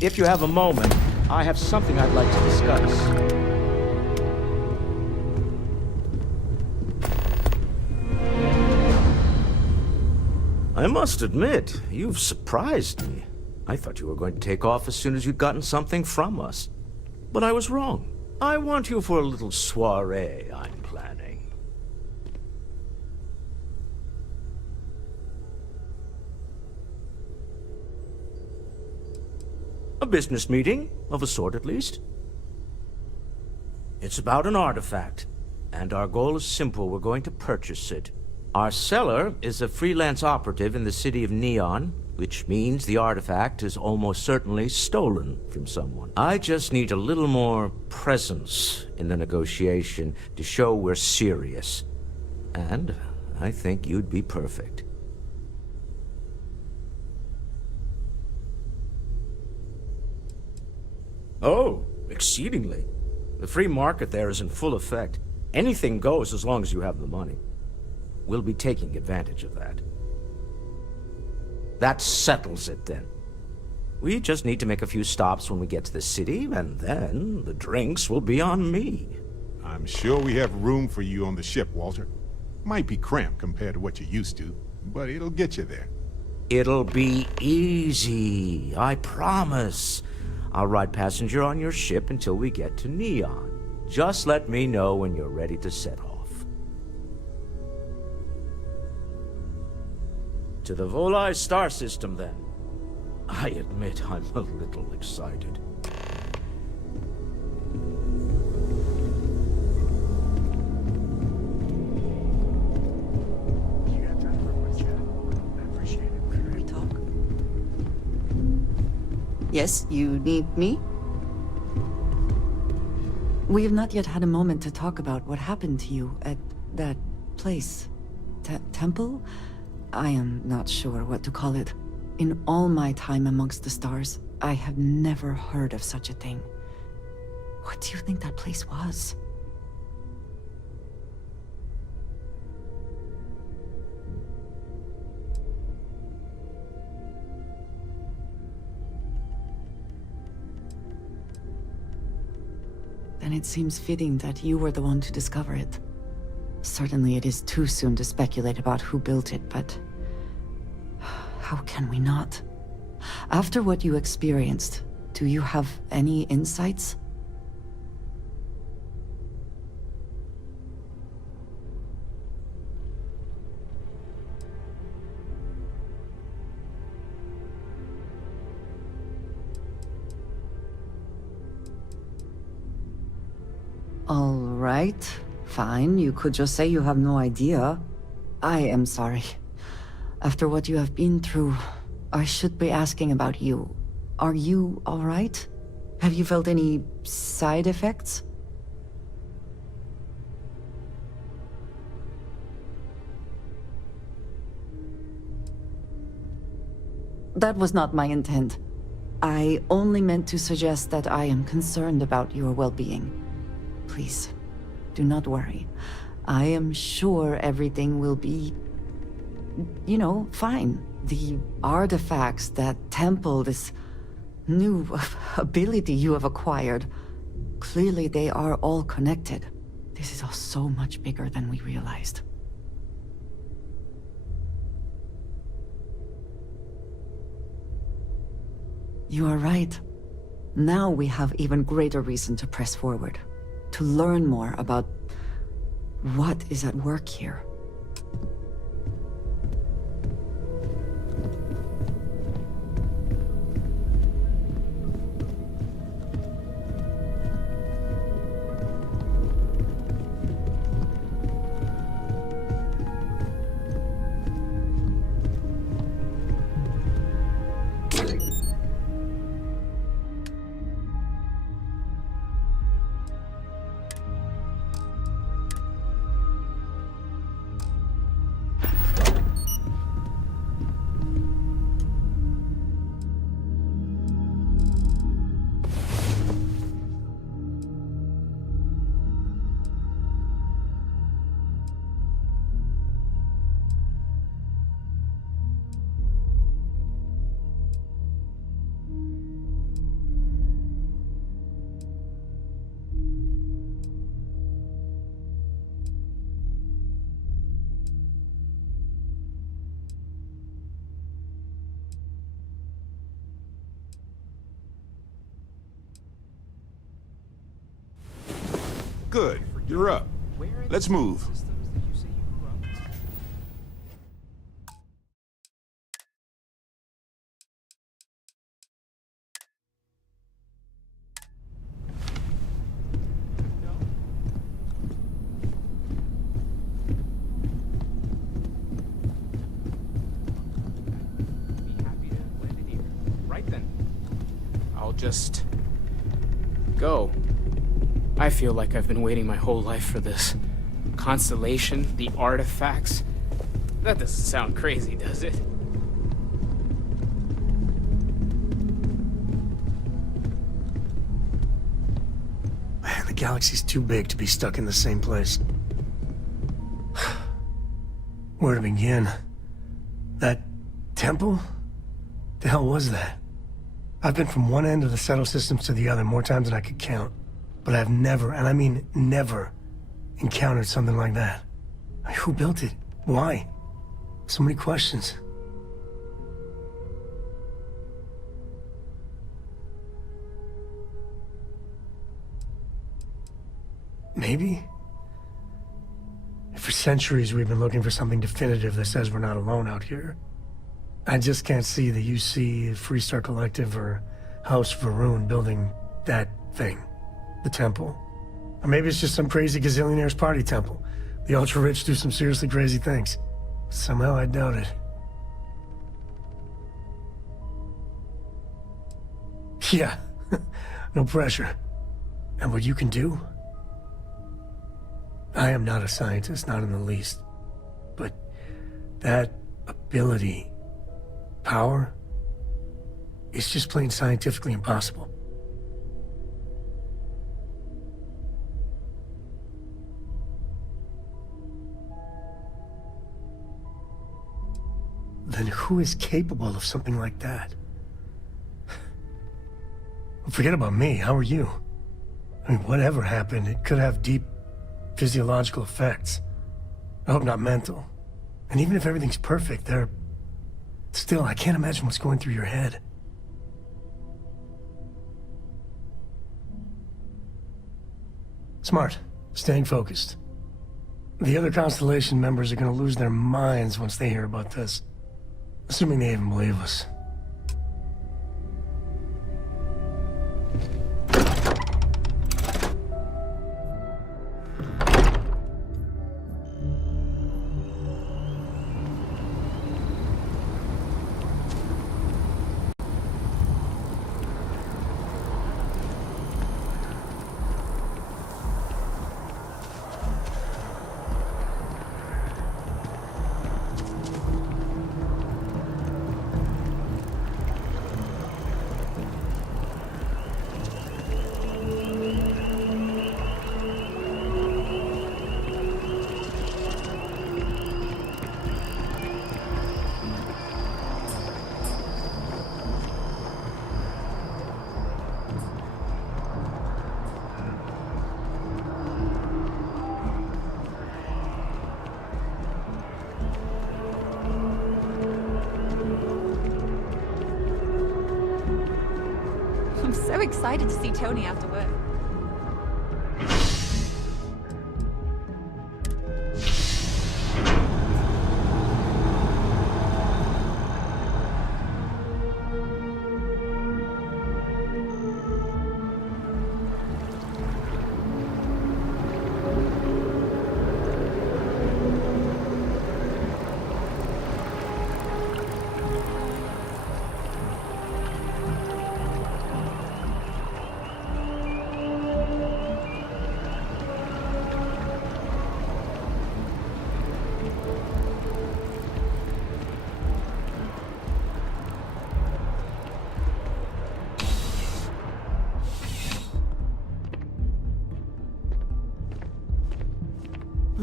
If you have a moment, I have something I'd like to discuss. I must admit, you've surprised me. I thought you were going to take off as soon as you'd gotten something from us. But I was wrong. I want you for a little soiree I'm planning. business meeting, of a sort at least. It's about an artifact, and our goal is simple. We're going to purchase it. Our seller is a freelance operative in the city of Neon, which means the artifact is almost certainly stolen from someone. I just need a little more presence in the negotiation to show we're serious. And I think you'd be perfect. Oh, exceedingly. The free market there is in full effect. Anything goes as long as you have the money. We'll be taking advantage of that. That settles it, then. We just need to make a few stops when we get to the city, and then the drinks will be on me. I'm sure we have room for you on the ship, Walter. Might be cramped compared to what you're used to, but it'll get you there. It'll be easy, I promise. I'll ride passenger on your ship until we get to Neon. Just let me know when you're ready to set off. To the Volai star system, then. I admit I'm a little excited. Yes, you need me? We have not yet had a moment to talk about what happened to you at that place. Temple? I am not sure what to call it. In all my time amongst the stars, I have never heard of such a thing. What do you think that place was? Then it seems fitting that you were the one to discover it. Certainly it is too soon to speculate about who built it, but how can we not? After what you experienced, do you have any insights? All right. Fine, you could just say you have no idea. I am sorry. After what you have been through, I should be asking about you. Are you all right? Have you felt any side effects? That was not my intent. I only meant to suggest that I am concerned about your well-being. Please. Do not worry. I am sure everything will be, fine. The artifacts, that temple, this new ability you have acquired, clearly they are all connected. This is all so much bigger than we realized. You are right. Now we have even greater reason to press forward. To learn more about what is at work here. Good. You're up. Let's move. just go. I feel like I've been waiting my whole life for this. Constellation, the artifacts. That doesn't sound crazy, does it? Man, the galaxy's too big to be stuck in the same place. Where to begin? That temple? The hell was that? I've been from one end of the settle systems to the other more times than I could count. But I've never, and I mean never, encountered something like that. I mean, who built it? Why? So many questions. Maybe? For centuries we've been looking for something definitive that says we're not alone out here. I just can't see the UC, Freestar Collective, or House Varun building that thing. The temple. Or maybe it's just some crazy gazillionaire's party temple. The ultra-rich do some seriously crazy things. Somehow I doubt it. Yeah, no pressure. And what you can do? I am not a scientist, not in the least. But that ability, power, is just plain scientifically impossible. Then who is capable of something like that? Forget about me, how are you? I mean, whatever happened, it could have deep physiological effects. I hope not mental. And even if everything's perfect, still, I can't imagine what's going through your head. Smart. Staying focused. The other Constellation members are gonna lose their minds once they hear about this. Assuming they even believe us. I'm so excited to see Tony after work.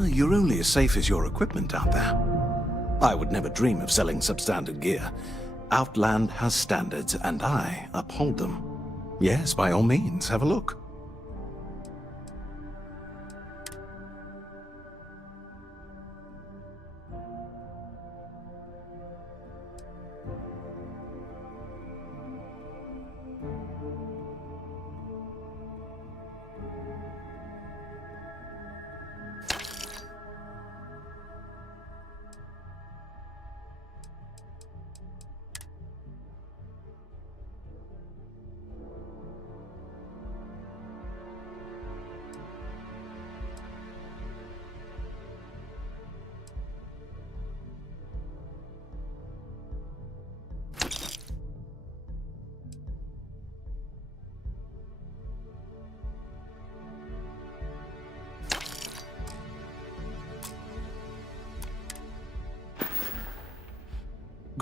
You're only as safe as your equipment out there. I would never dream of selling substandard gear. Outland has standards, and I uphold them. Yes, by all means, have a look.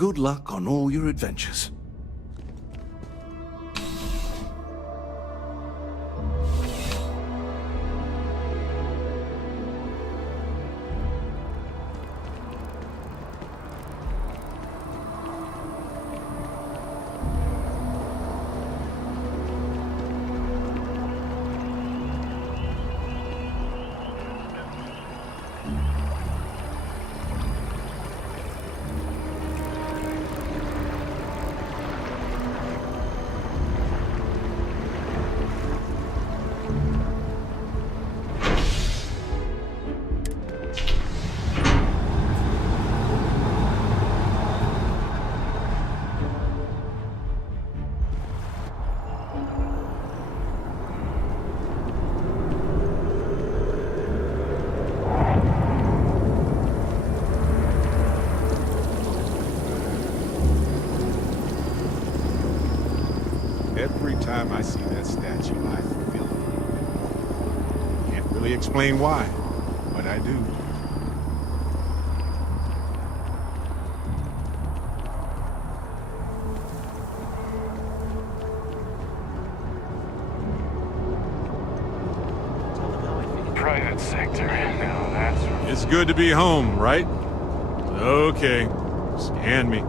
good luck on all your adventures. Every time I see that statue, I feel it. Can't really explain why, but I do. Private sector. Now that's right. It's good to be home, right? Okay. Scan me.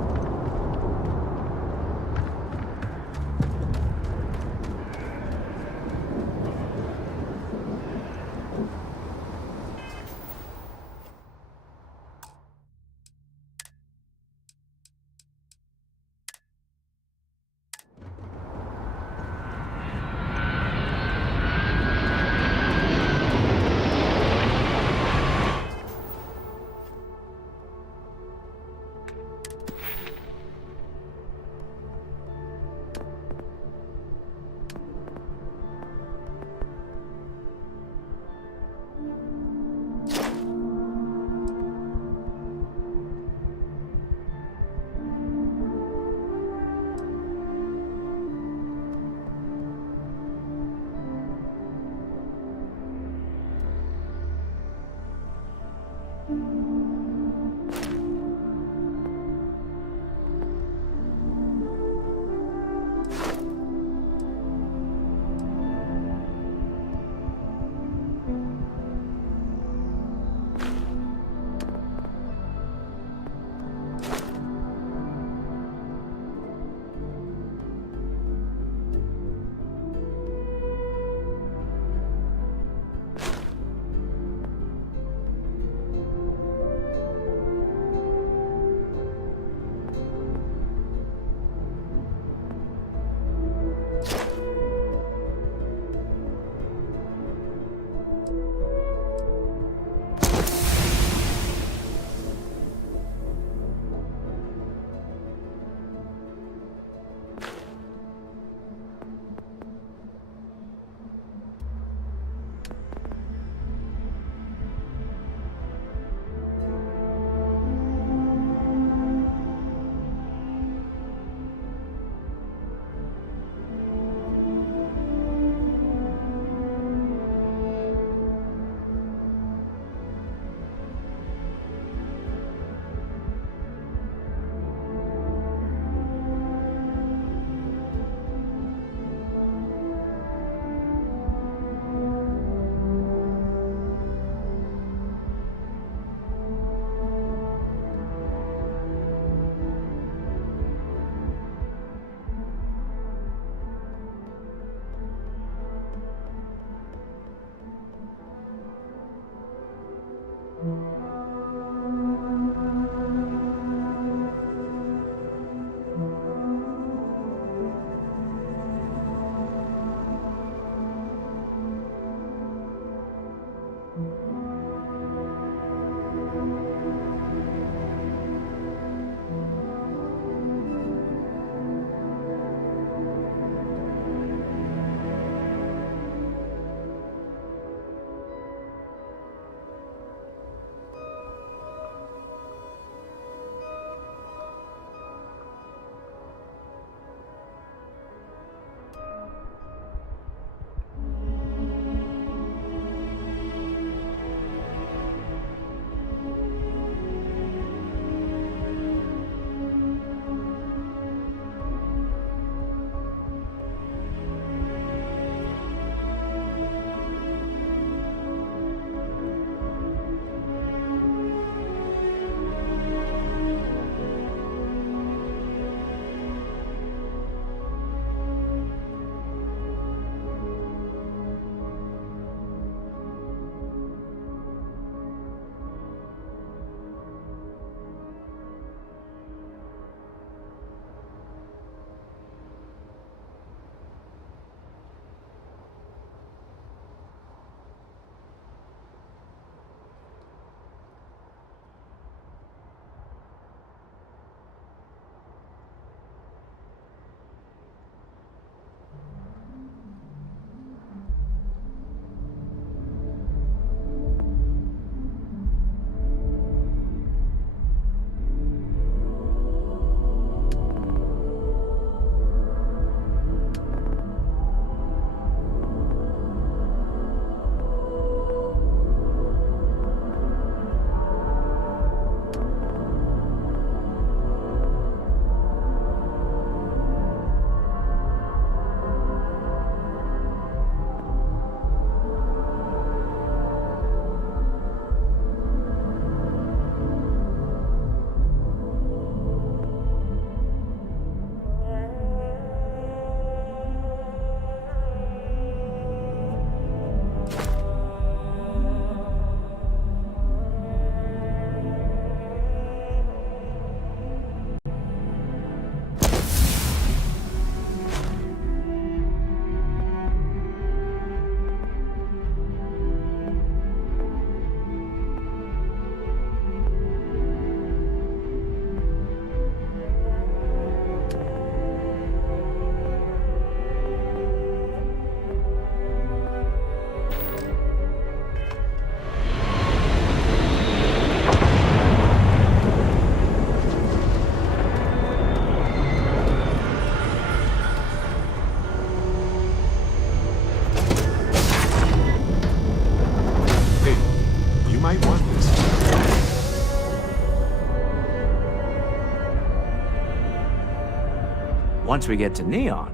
Once we get to Neon,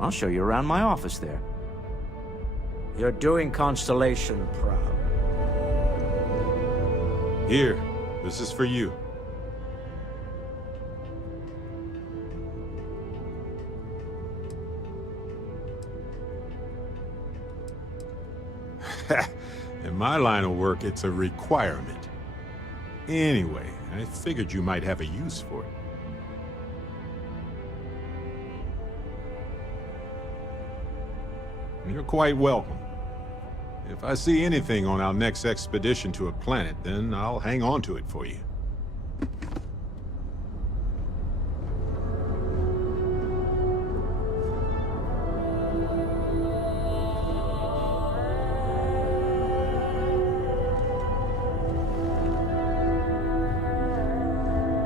I'll show you around my office there. You're doing Constellation proud. Here, this is for you. In my line of work, it's a requirement. Anyway, I figured you might have a use for it. You're quite welcome. If I see anything on our next expedition to a planet, then I'll hang on to it for you.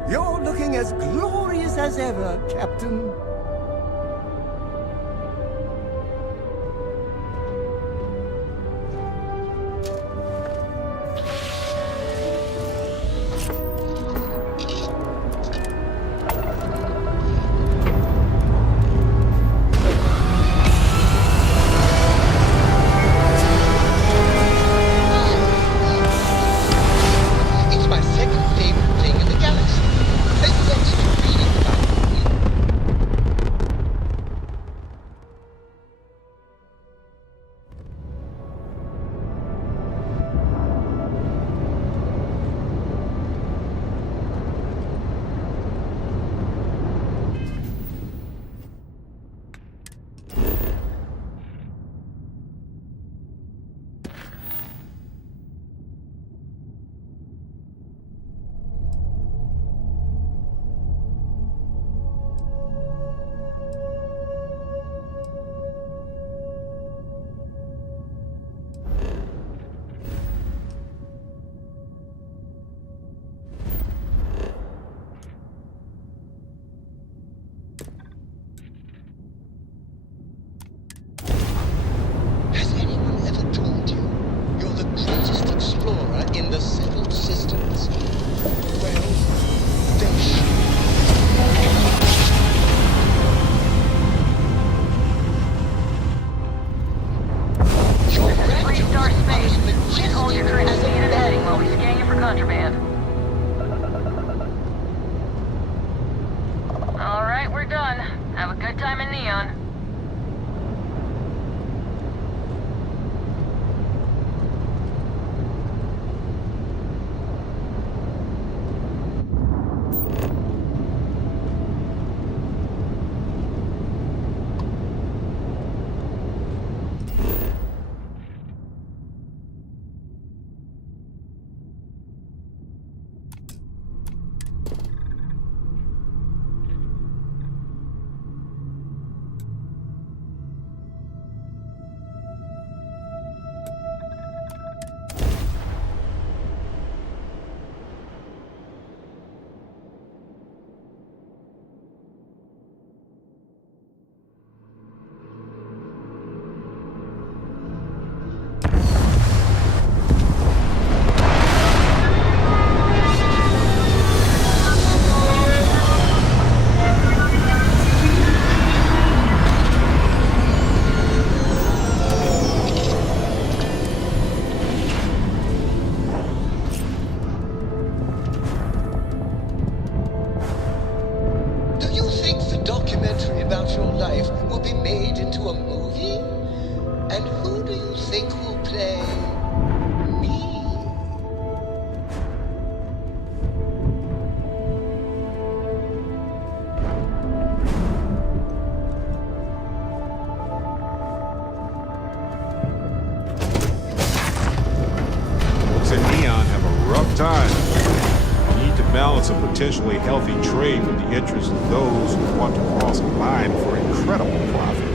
You're looking as glorious as ever, Captain. It's my second favorite thing in the galaxy. Next to reading about Has anyone ever told you you're the greatest explorer in the settled systems? Well, they should. Your gratitude are as majestic as a man. While we scan you for contraband. All right, we're done. Have a good time in Neon. Do you think the documentary about your life will be made into a movie? And who do you think will play me? Folks in Neon have a rough time. You need to balance a potentially healthy trade with the interests of those who want to cross a line for incredible profit.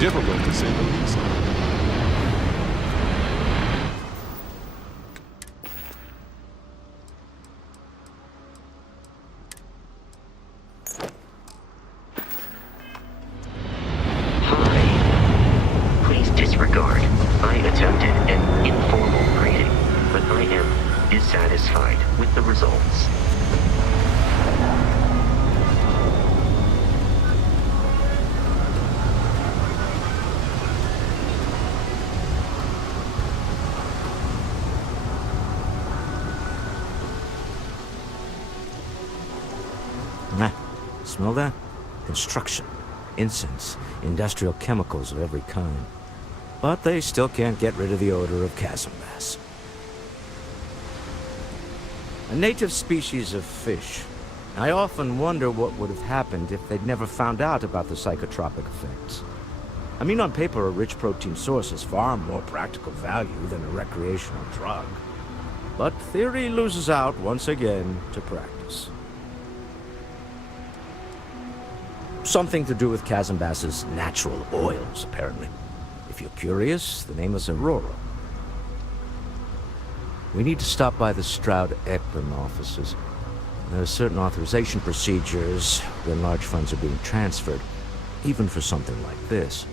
Difficult to say the least. Please disregard. I attempted an informal greeting, but I am dissatisfied with the results. Smell that? Construction, incense, industrial chemicals of every kind. But they still can't get rid of the odor of chasm bass. A native species of fish. I often wonder what would have happened if they'd never found out about the psychotropic effects. I mean, on paper, a rich protein source has far more practical value than a recreational drug. But theory loses out once again to practice. Something to do with chasm bass's natural oils, apparently. If you're curious, the name is Aurora. We need to stop by the Stroud-Eklund offices. There are certain authorization procedures when large funds are being transferred, even for something like this.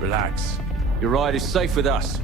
Relax. Your ride is safe with us.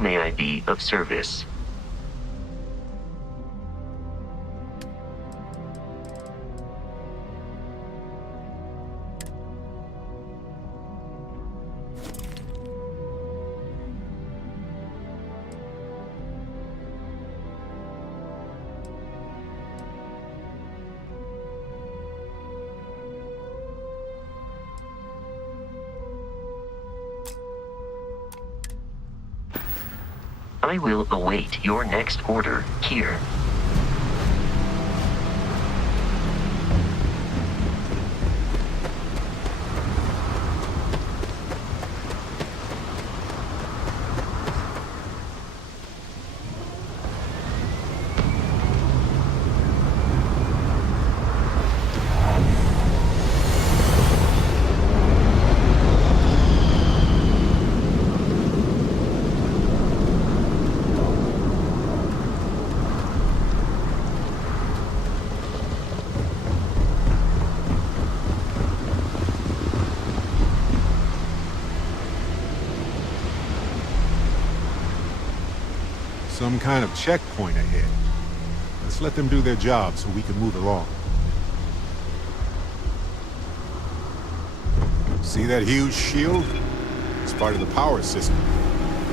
may I be of service? I will await your next order here. Some kind of checkpoint ahead. Let's let them do their job so we can move along. See that huge shield? It's part of the power system.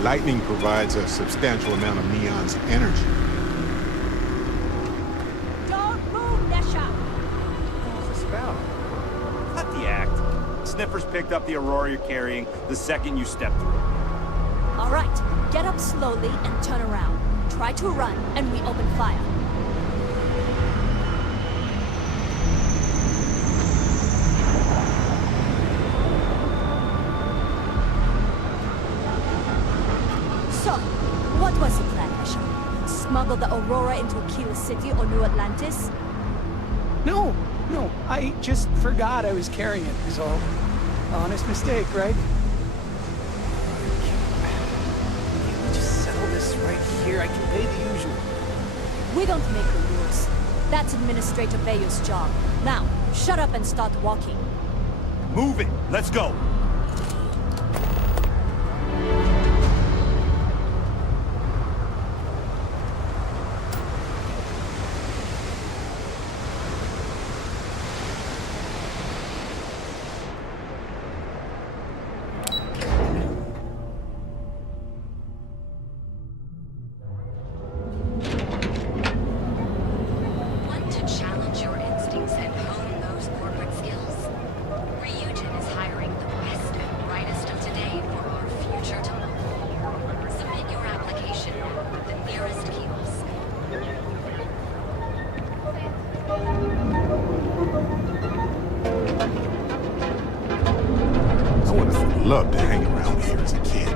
Lightning provides a substantial amount of Neon's energy. Don't move, Nesha! What's this about? Cut the act. Sniffers picked up the Aurora you're carrying the second you stepped through. All right, get up slowly and turn around. Try to run, and we open fire. So, what was the plan, Esha? Smuggle the Aurora into Aquila City or New Atlantis? No, I just forgot I was carrying it, is all. Honest mistake, right? Right here, I can pay the usual. We don't make the rules. That's Administrator Bayou's job. Now, shut up and start walking. Move it! Let's go! Loved to hang around here as a kid.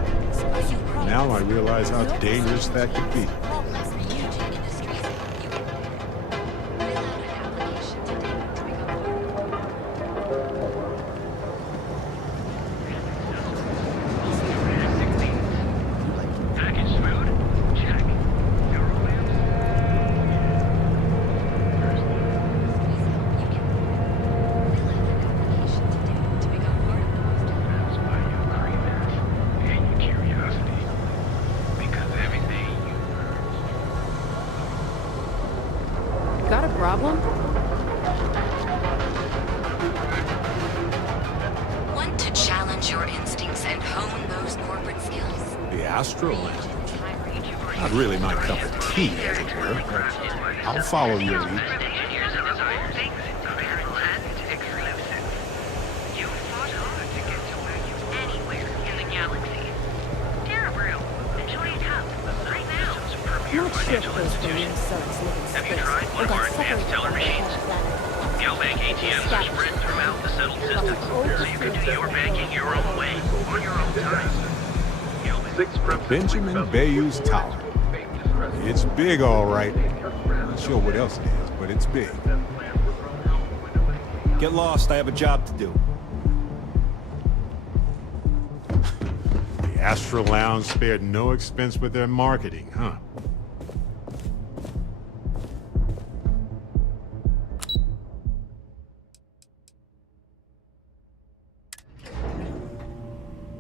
Now I realize how dangerous that could be. Got a problem? Want to challenge your instincts and hone those corporate skills? The Astral Lounge. Not really my cup of tea, as it were, but I'll follow your lead. Not sure if those balloon cells live in space. They got separated from the planet. Geobank ATMs are spread throughout the settled system, so you can do your banking your own way, on your own time. Benjamin Bayou's Tower. It's big, all right. Not sure what else it is, but it's big. Get lost, I have a job to do. The Astral Lounge spared no expense with their marketing, huh?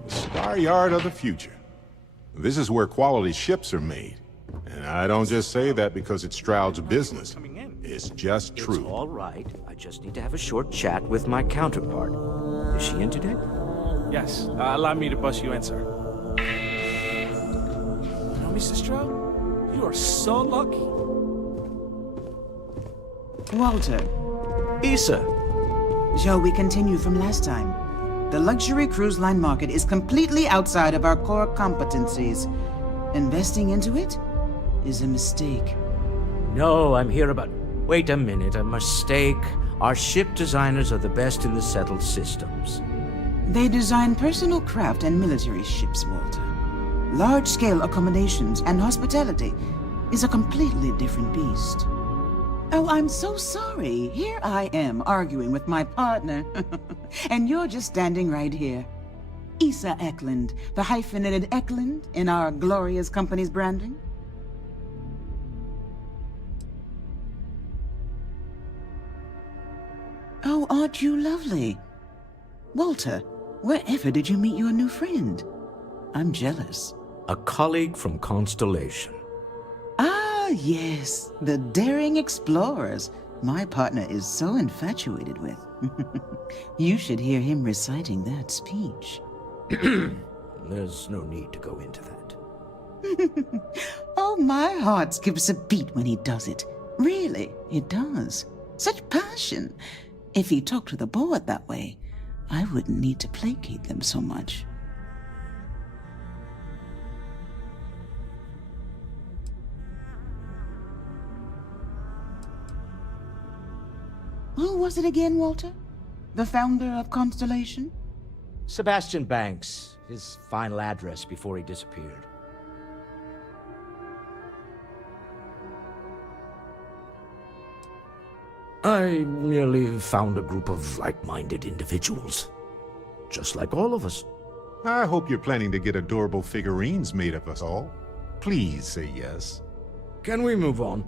The Star Yard of the future. This is where quality ships are made. And I don't just say that because it's Stroud's business. It's just true. It's all right. I just need to have a short chat with my counterpart. Is she in today? Yes, allow me to bust you in, sir. You know, Mr. Stroud, you are so lucky. Walter. Issa. Shall we continue from last time? The luxury cruise line market is completely outside of our core competencies. Investing into it is a mistake. No, I'm here about... Wait a minute, a mistake. Our ship designers are the best in the settled systems. They design personal craft and military ships, Walter. Large-scale accommodations and hospitality is a completely different beast. Oh, I'm so sorry. Here I am arguing with my partner. And you're just standing right here. Issa Eklund, the hyphenated Eklund in our glorious company's branding. Oh, aren't you lovely? Walter, wherever did you meet your new friend? I'm jealous. A colleague from Constellation. Ah, yes, the daring explorers my partner is so infatuated with. You should hear him reciting that speech. There's no need to go into that. Oh, my heart skips a beat when he does it. Really, it does. Such passion. If he talked to the board that way, I wouldn't need to placate them so much. Who was it again, Walter? The founder of Constellation? Sebastian Banks, his final address before he disappeared. I merely found a group of like-minded individuals. Just like all of us. I hope you're planning to get adorable figurines made of us all. Please say yes. Can we move on?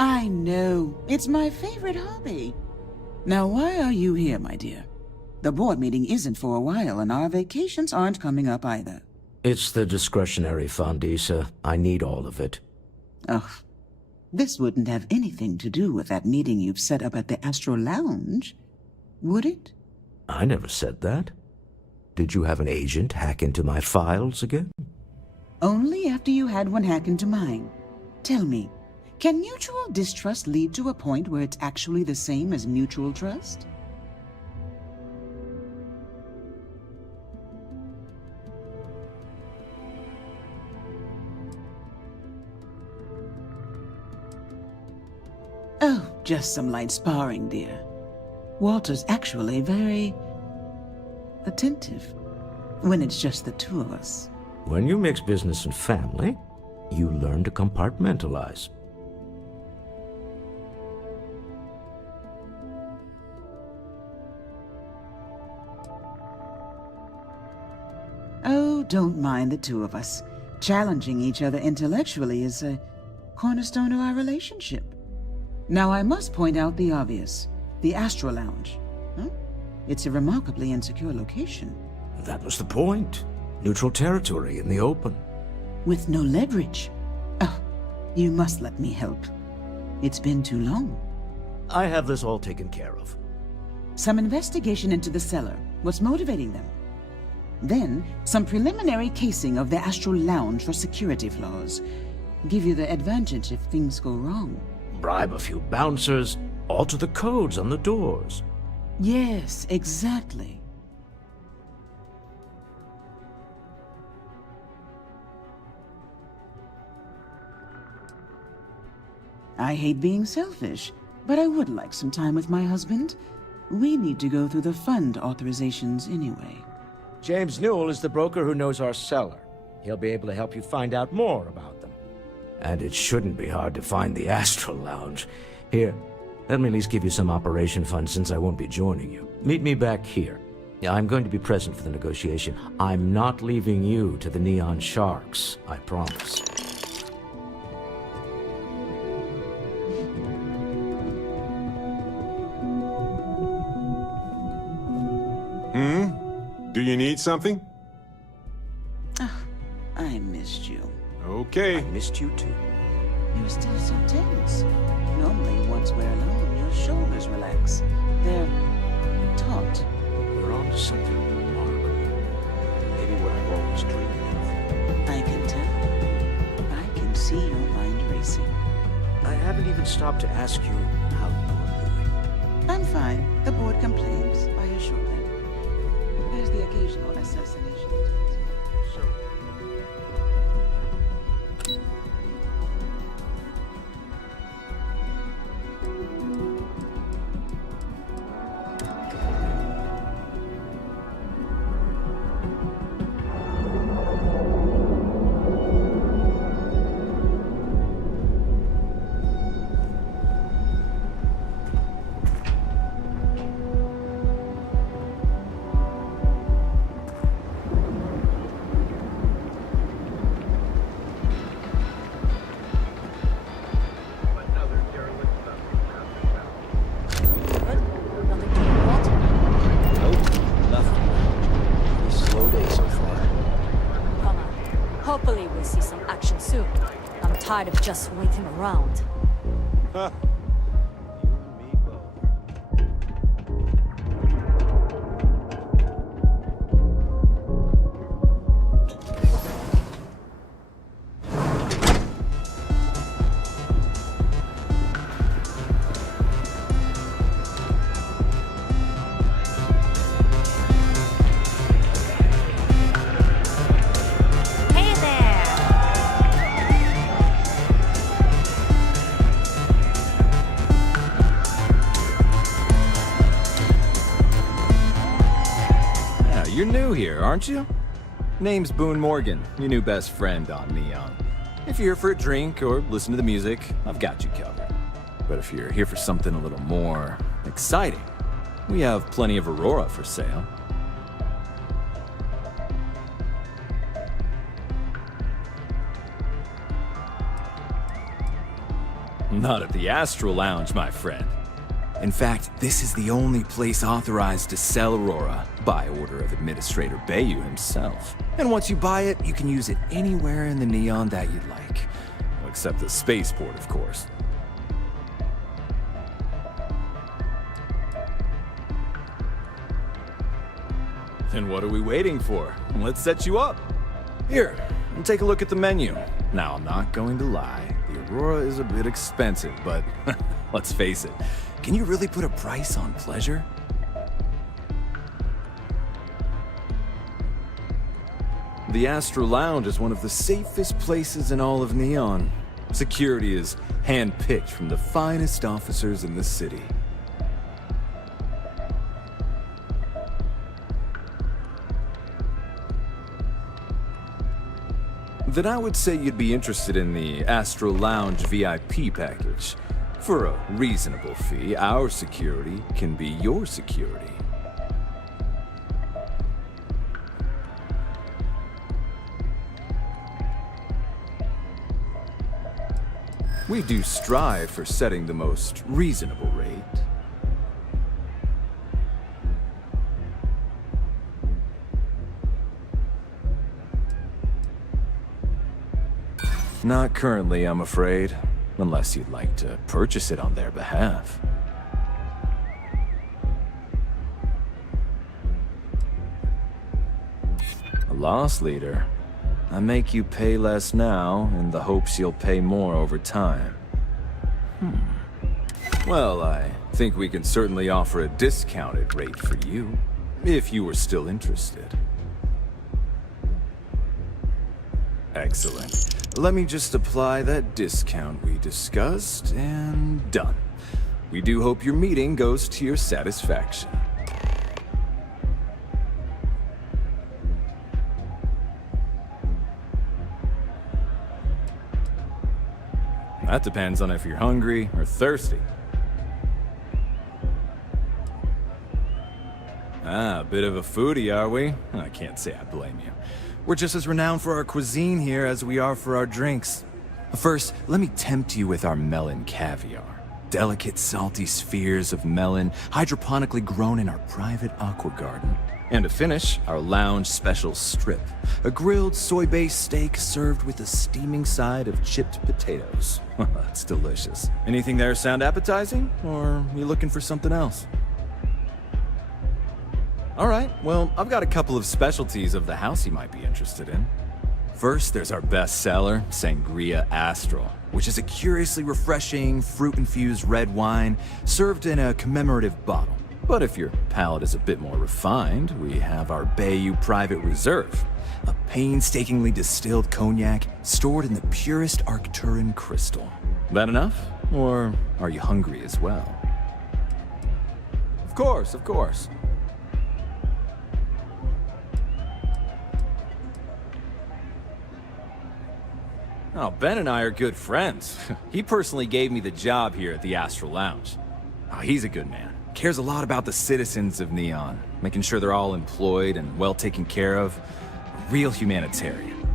I know. It's my favorite hobby. Now, why are you here, my dear? The board meeting isn't for a while, and our vacations aren't coming up either. It's the discretionary fund, Issa. I need all of it. Ugh. This wouldn't have anything to do with that meeting you've set up at the Astro Lounge, would it? I never said that. Did you have an agent hack into my files again? Only after you had one hack into mine. Tell me, can mutual distrust lead to a point where it's actually the same as mutual trust? Oh, just some light sparring, dear. Walter's actually very attentive when it's just the two of us. When you mix business and family, you learn to compartmentalize. Oh, don't mind the two of us. Challenging each other intellectually is a cornerstone of our relationship. Now, I must point out the obvious. The Astro Lounge. Huh? It's a remarkably insecure location. That was the point. Neutral territory in the open. With no leverage. Oh, you must let me help. It's been too long. I have this all taken care of. Some investigation into the cellar. What's motivating them? Then, some preliminary casing of the Astro Lounge for security flaws. Give you the advantage if things go wrong. Bribe a few bouncers, alter the codes on the doors. Yes, exactly. I hate being selfish, but I would like some time with my husband. We need to go through the fund authorizations anyway. James Newell is the broker who knows our cellar. He'll be able to help you find out more about them. And it shouldn't be hard to find the Astro Lounge. Here, let me at least give you some operation funds since I won't be joining you. Meet me back here. I'm going to be present for the negotiation. I'm not leaving you to the Neon Sharks, I promise. Do you need something? Okay. I missed you too. You're still so tense. Normally, once we're alone, your shoulders relax. They're taut. We're on to something remarkable. Maybe what I've always dreamed of. I can tell. I can see your mind racing. I haven't even stopped to ask you how you're doing. I'm fine. The board complains. I assure them. There's the occasional assassination. Hopefully we'll see some action soon. I'm tired of just waiting around. Huh. You're new here, aren't you? Name's Boone Morgan, your new best friend on Neon. If you're here for a drink or listen to the music, I've got you covered. But if you're here for something a little more exciting, we have plenty of Aurora for sale. Not at the Astral Lounge, my friend. In fact, this is the only place authorized to sell Aurora by order of Administrator Bayou himself. And once you buy it, you can use it anywhere in the Neon that you'd like. Well, except the spaceport, of course. Then what are we waiting for? Let's set you up. Here, take a look at the menu. Now, I'm not going to lie. The Aurora is a bit expensive, but let's face it. Can you really put a price on pleasure? The Astral Lounge is one of the safest places in all of Neon. Security is hand-picked from the finest officers in the city. Then I would say you'd be interested in the Astral Lounge VIP package. For a reasonable fee, our security can be your security. We do strive for setting the most reasonable rate. Not currently, I'm afraid. Unless you'd like to purchase it on their behalf. A loss leader. I make you pay less now in the hopes you'll pay more over time. Well, I think we can certainly offer a discounted rate for you, if you were still interested. Excellent. Let me just apply that discount we discussed, and done. We do hope your meeting goes to your satisfaction. That depends on if you're hungry or thirsty. Ah, a bit of a foodie, are we? I can't say I blame you. We're just as renowned for our cuisine here as we are for our drinks. First, let me tempt you with our melon caviar. delicate salty spheres of melon hydroponically grown in our private aqua garden. And to finish, our lounge special strip, a grilled soy-based steak served with a steaming side of chipped potatoes. It's delicious. Anything there sound appetizing, or are you looking for something else? All right, well, I've got a couple of specialties of the house you might be interested in. First, there's our best seller, Sangria Astral, which is a curiously refreshing, fruit-infused red wine served in a commemorative bottle. But if your palate is a bit more refined, we have our Bayou Private Reserve, a painstakingly distilled cognac stored in the purest Arcturan crystal. That enough? Or are you hungry as well? Of course, of course. Oh, Ben and I are good friends. He personally gave me the job here at the Astral Lounge. Oh, he's a good man. Cares a lot about the citizens of Neon, making sure they're all employed and well taken care of. A real humanitarian.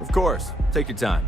Of course, take your time.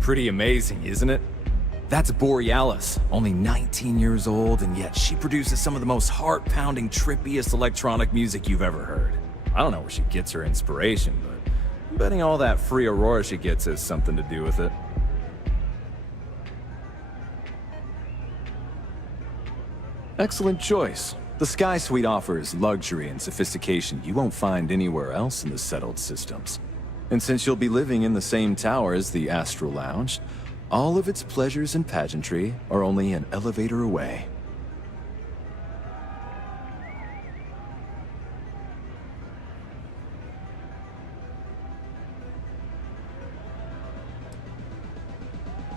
Pretty amazing, isn't it? That's Borealis, only 19 years old, and yet she produces some of the most heart-pounding, trippiest electronic music you've ever heard. I don't know where she gets her inspiration, but I'm betting all that free Aurora she gets has something to do with it. Excellent choice. The Sky Suite offers luxury and sophistication you won't find anywhere else in the settled systems. And since you'll be living in the same tower as the Astral Lounge, all of its pleasures and pageantry are only an elevator away.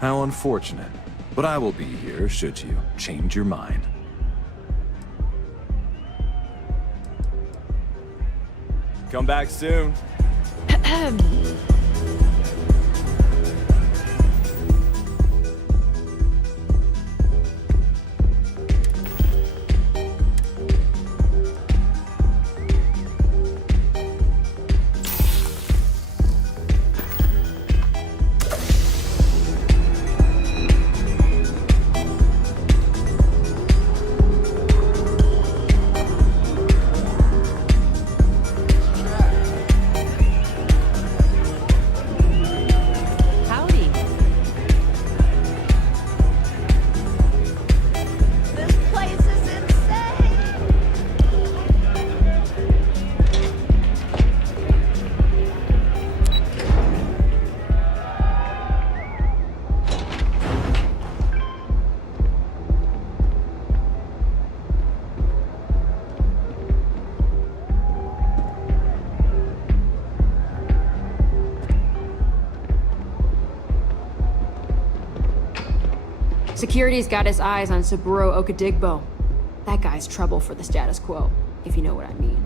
How unfortunate. But I will be here should you change your mind. Come back soon. Security's got his eyes on Saburo Okadigbo. That guy's trouble for the status quo, if you know what I mean.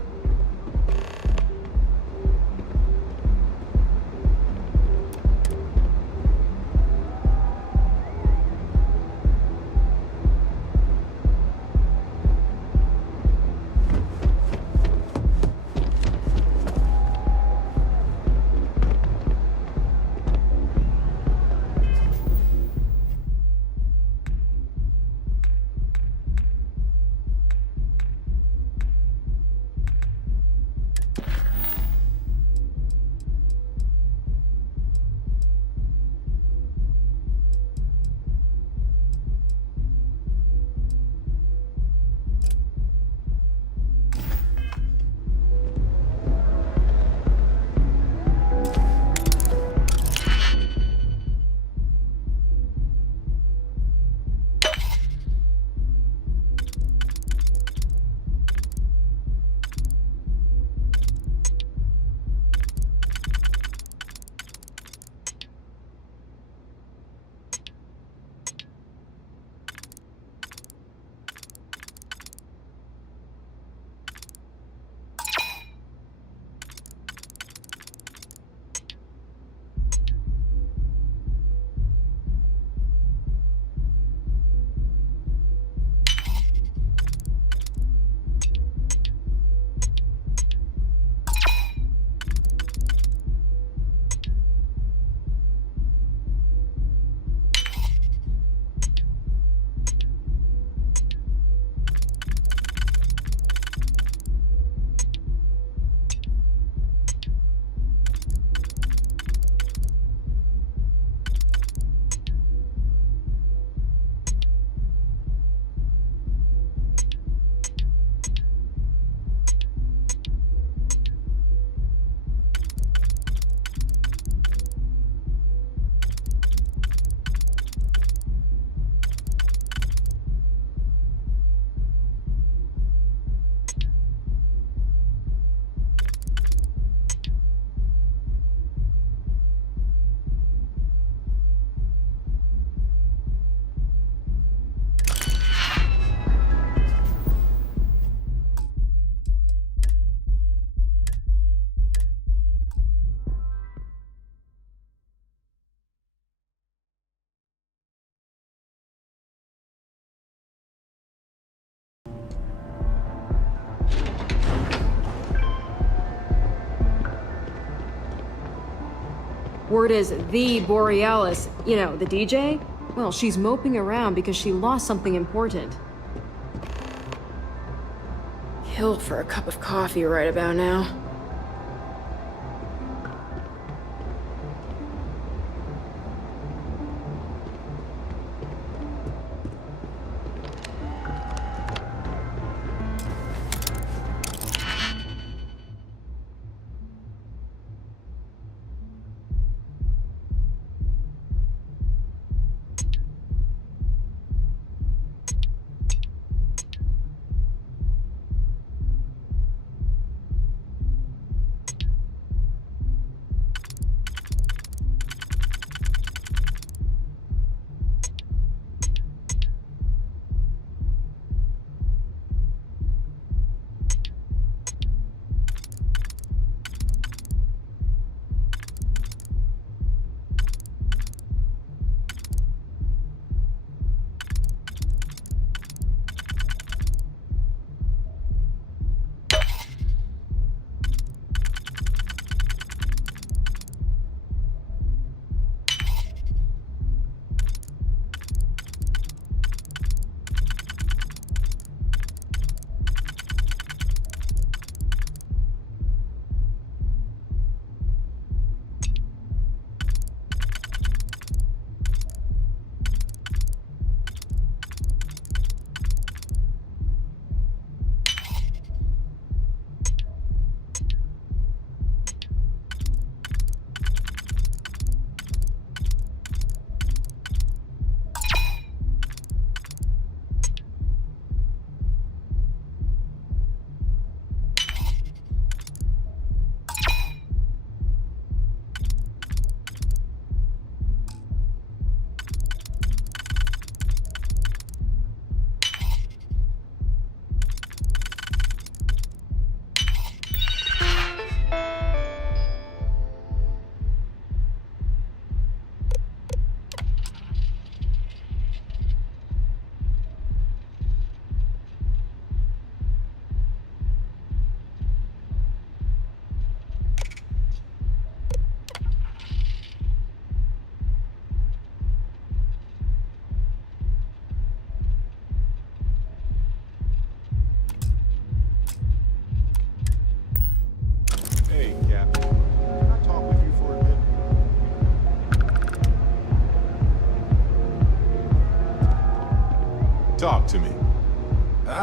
Word is the Borealis, you know, the DJ? Well, she's moping around because she lost something important. Kill for a cup of coffee right about now.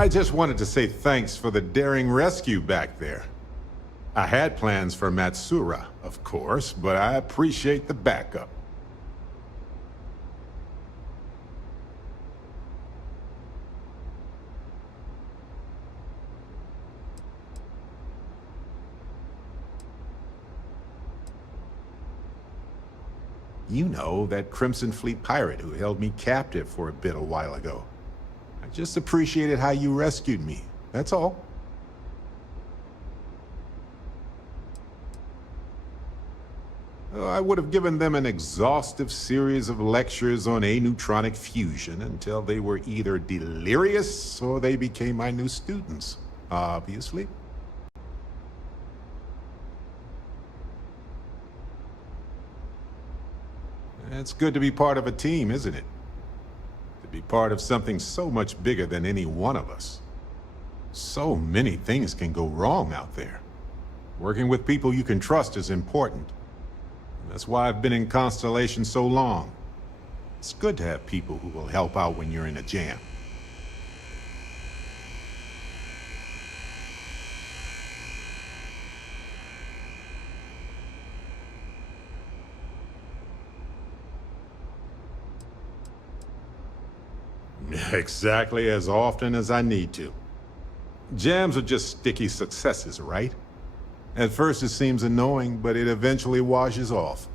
I just wanted to say thanks for the daring rescue back there. I had plans for Matsura, of course, but I appreciate the backup. You know, that Crimson Fleet pirate who held me captive for a bit a while ago. I just appreciated how you rescued me, that's all. I would have given them an exhaustive series of lectures on aneutronic fusion until they were either delirious or they became my new students, obviously. It's good to be part of a team, isn't it? To be part of something so much bigger than any one of us. So many things can go wrong out there. Working with people you can trust is important. That's why I've been in Constellation so long. It's good to have people who will help out when you're in a jam. Exactly as often as I need to. Jams are just sticky successes, right? At first it seems annoying, but it eventually washes off.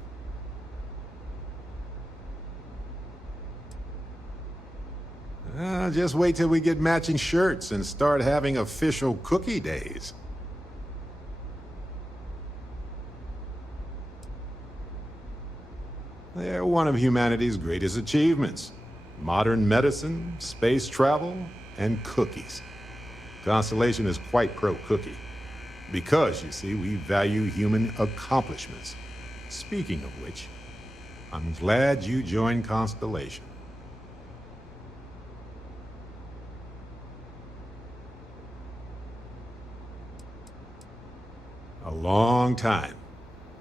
Just wait till we get matching shirts and start having official cookie days. They're one of humanity's greatest achievements. Modern medicine, space travel, and cookies. Constellation is quite pro-cookie. Because, you see, we value human accomplishments. Speaking of which, I'm glad you joined Constellation. A long time.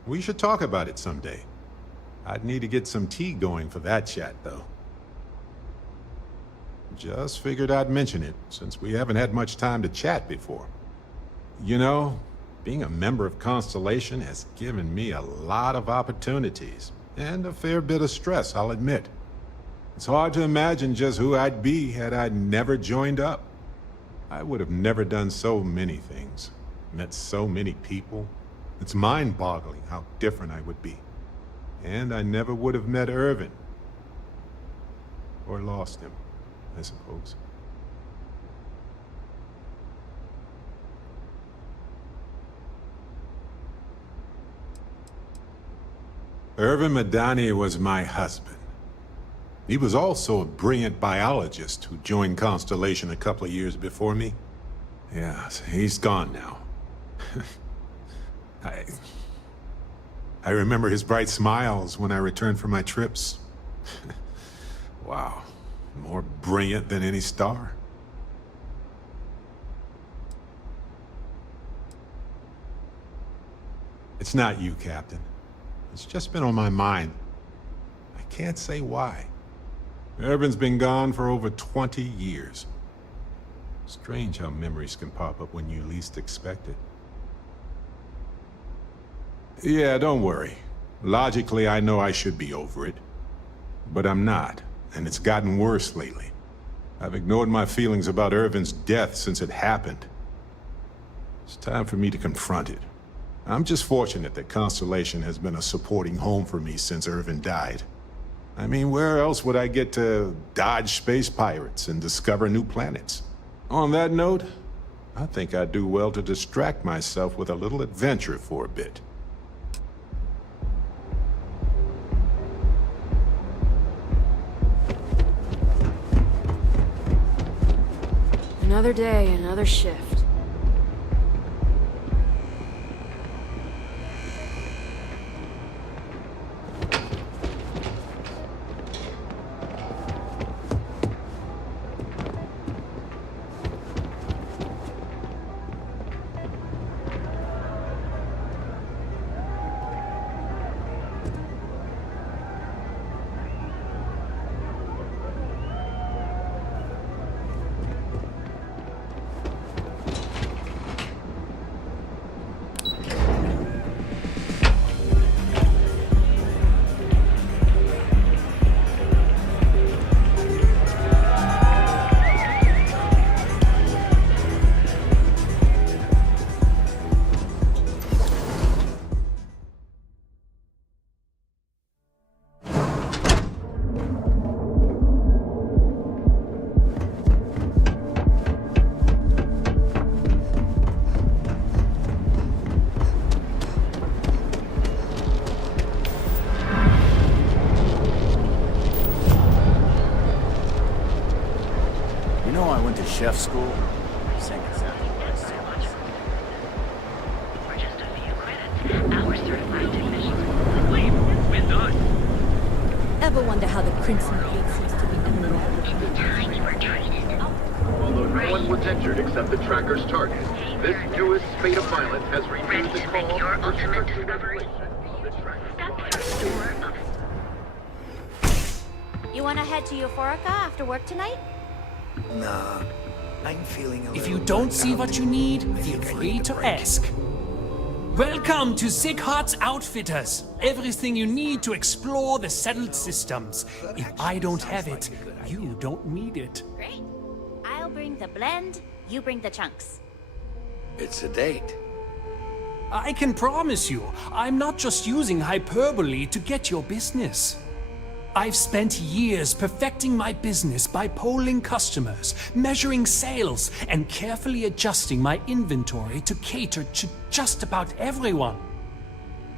We should talk about it someday. I'd need to get some tea going for that chat, though. Just figured I'd mention it, since we haven't had much time to chat before. You know, being a member of Constellation has given me a lot of opportunities, and a fair bit of stress, I'll admit. It's hard to imagine just who I'd be had I never joined up. I would have never done so many things, met so many people. It's mind-boggling how different I would be. And I never would have met Irvin. Or lost him, I suppose. Irvin Madani was my husband. He was also a brilliant biologist who joined Constellation a couple of years before me. Yeah, he's gone now. I remember his bright smiles when I returned from my trips. Wow, more brilliant than any star. It's not you, Captain. It's just been on my mind. I can't say why. Irvin's been gone for over 20 years. Strange how memories can pop up when you least expect it. Yeah, don't worry. Logically, I know I should be over it. But I'm not, and it's gotten worse lately. I've ignored my feelings about Irvin's death since it happened. It's time for me to confront it. I'm just fortunate that Constellation has been a supporting home for me since Irvin died. I mean, where else would I get to dodge space pirates and discover new planets? On that note, I think I'd do well to distract myself with a little adventure for a bit. Another day, another shift. chef school? Sing it sounds Our certified technicians. Wait, we're done. Ever wonder how the Crimson Fleet seems to be everywhere? It's time you were treated. Although no one was injured except the tracker's target, this newest spate of violence has renewed the call Your for ultimate stricter discovery. regulation of the tracker's Step through door of You wanna head to Euphorica after work tonight? Nah, I'm feeling a If little you don't burnt see out. what you need, I feel think I free need a to break. ask. Welcome to Sighardt's Outfitters. Everything you need to explore the settled systems. If I don't have it, you don't need it. Great. I'll bring the blend, you bring the chunks. It's a date. I can promise you, I'm not just using hyperbole to get your business. I've spent years perfecting my business by polling customers, measuring sales, and carefully adjusting my inventory to cater to just about everyone.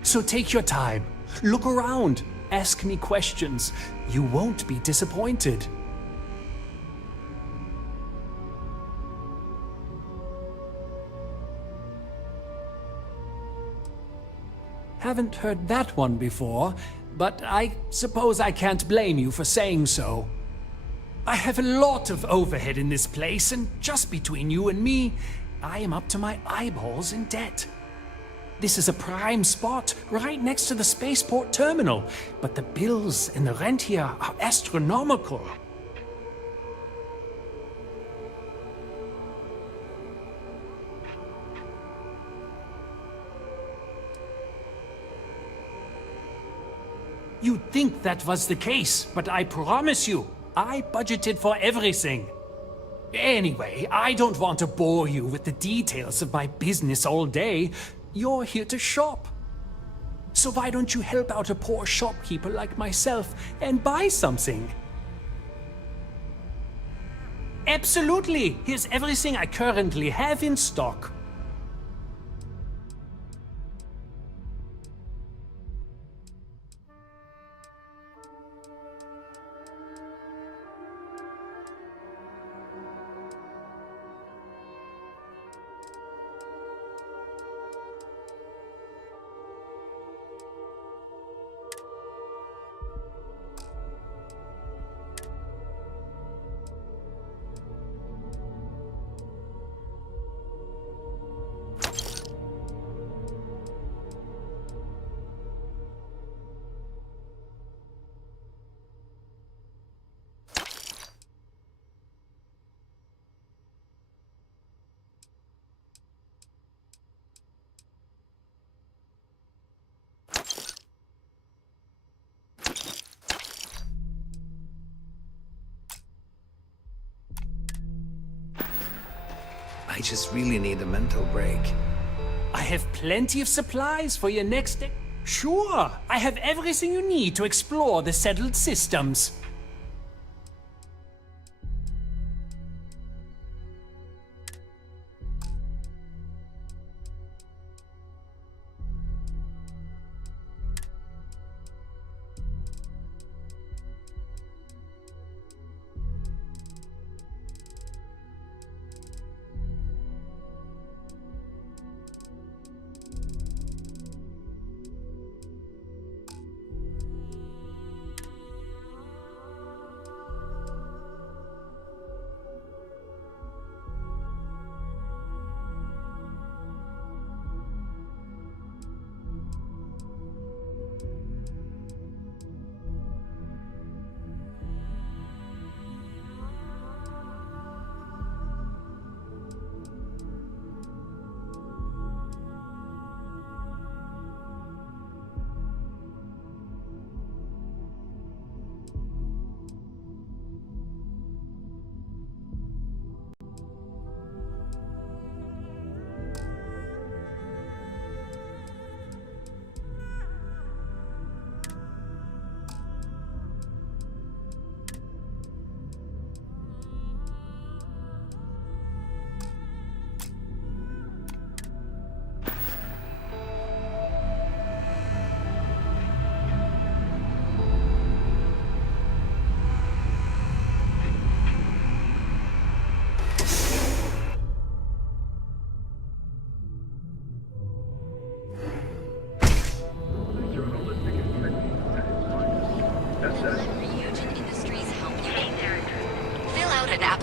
So take your time, look around, ask me questions. You won't be disappointed. Haven't heard that one before, but I suppose I can't blame you for saying so. I have a lot of overhead in this place, and just between you and me, I am up to my eyeballs in debt. This is a prime spot, right next to the spaceport terminal, but the bills and the rent here are astronomical. You'd think that was the case, but I promise you, I budgeted for everything. Anyway, I don't want to bore you with the details of my business all day. You're here to shop. So why don't you help out a poor shopkeeper like myself and buy something? Absolutely! Here's everything I currently have in stock. I just really need a mental break. I have plenty of supplies for your next day. Sure, I have everything you need to explore the settled systems.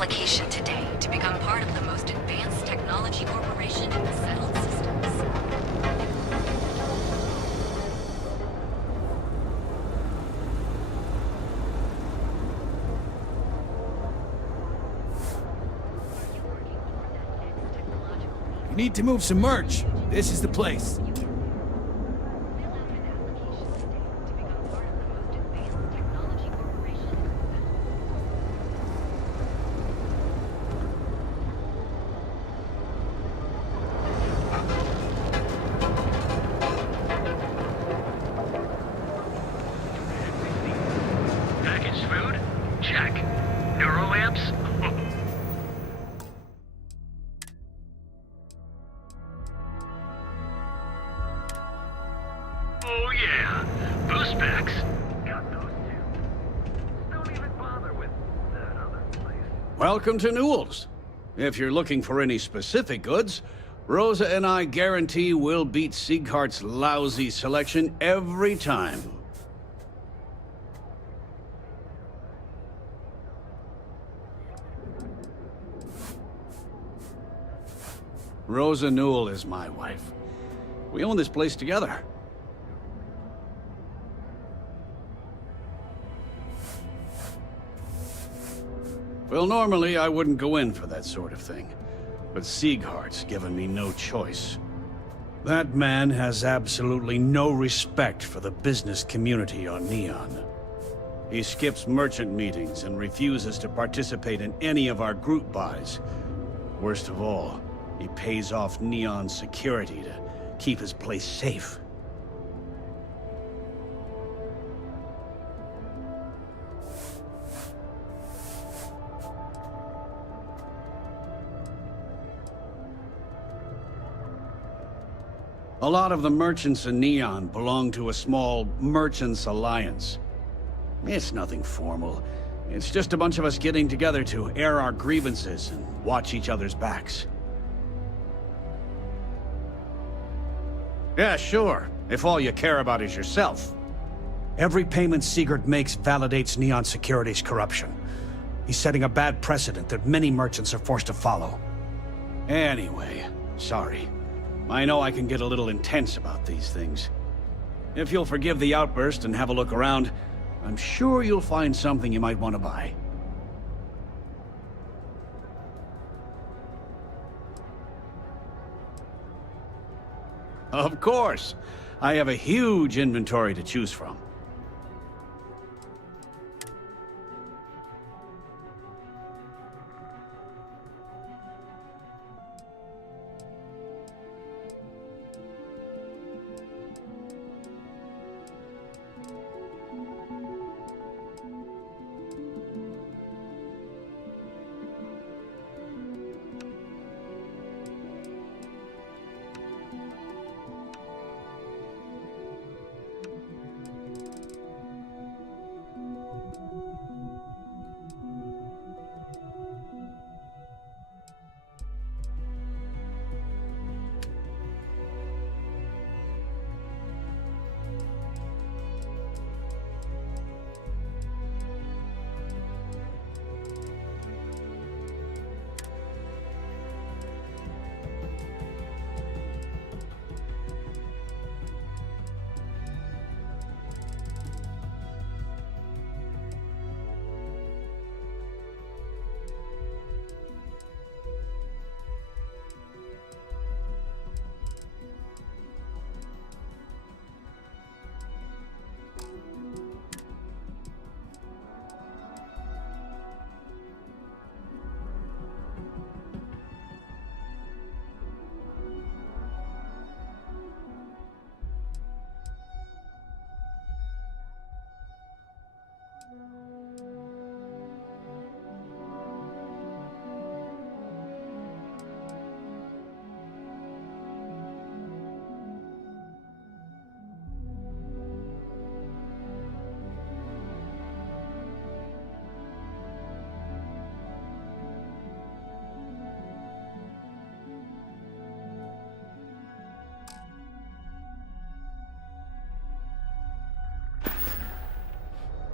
application today to become part of the most advanced technology corporation in the settled systems. You need to move some merch. This is the place. Packaged food? Check. Neuroamps? Oh yeah, boost packs. Got those too. Don't even bother with that other place. Welcome to Newell's. If you're looking for any specific goods, Rosa and I guarantee we'll beat Sieghart's lousy selection every time. Rosa Newell is my wife. We own this place together. Well, normally I wouldn't go in for that sort of thing, but Sieghart's given me no choice. That man has absolutely no respect for the business community on Neon. He skips merchant meetings and refuses to participate in any of our group buys. Worst of all, he pays off Neon's security to keep his place safe. A lot of the merchants in Neon belong to a small merchants alliance. It's nothing formal. It's just a bunch of us getting together to air our grievances and watch each other's backs. Yeah, sure, if all you care about is yourself. Every payment Siegert makes validates Neon Security's corruption. He's setting a bad precedent that many merchants are forced to follow. Anyway, sorry. I know I can get a little intense about these things. If you'll forgive the outburst and have a look around, I'm sure you'll find something you might want to buy. Of course! I have a huge inventory to choose from.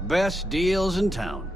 Best deals in town.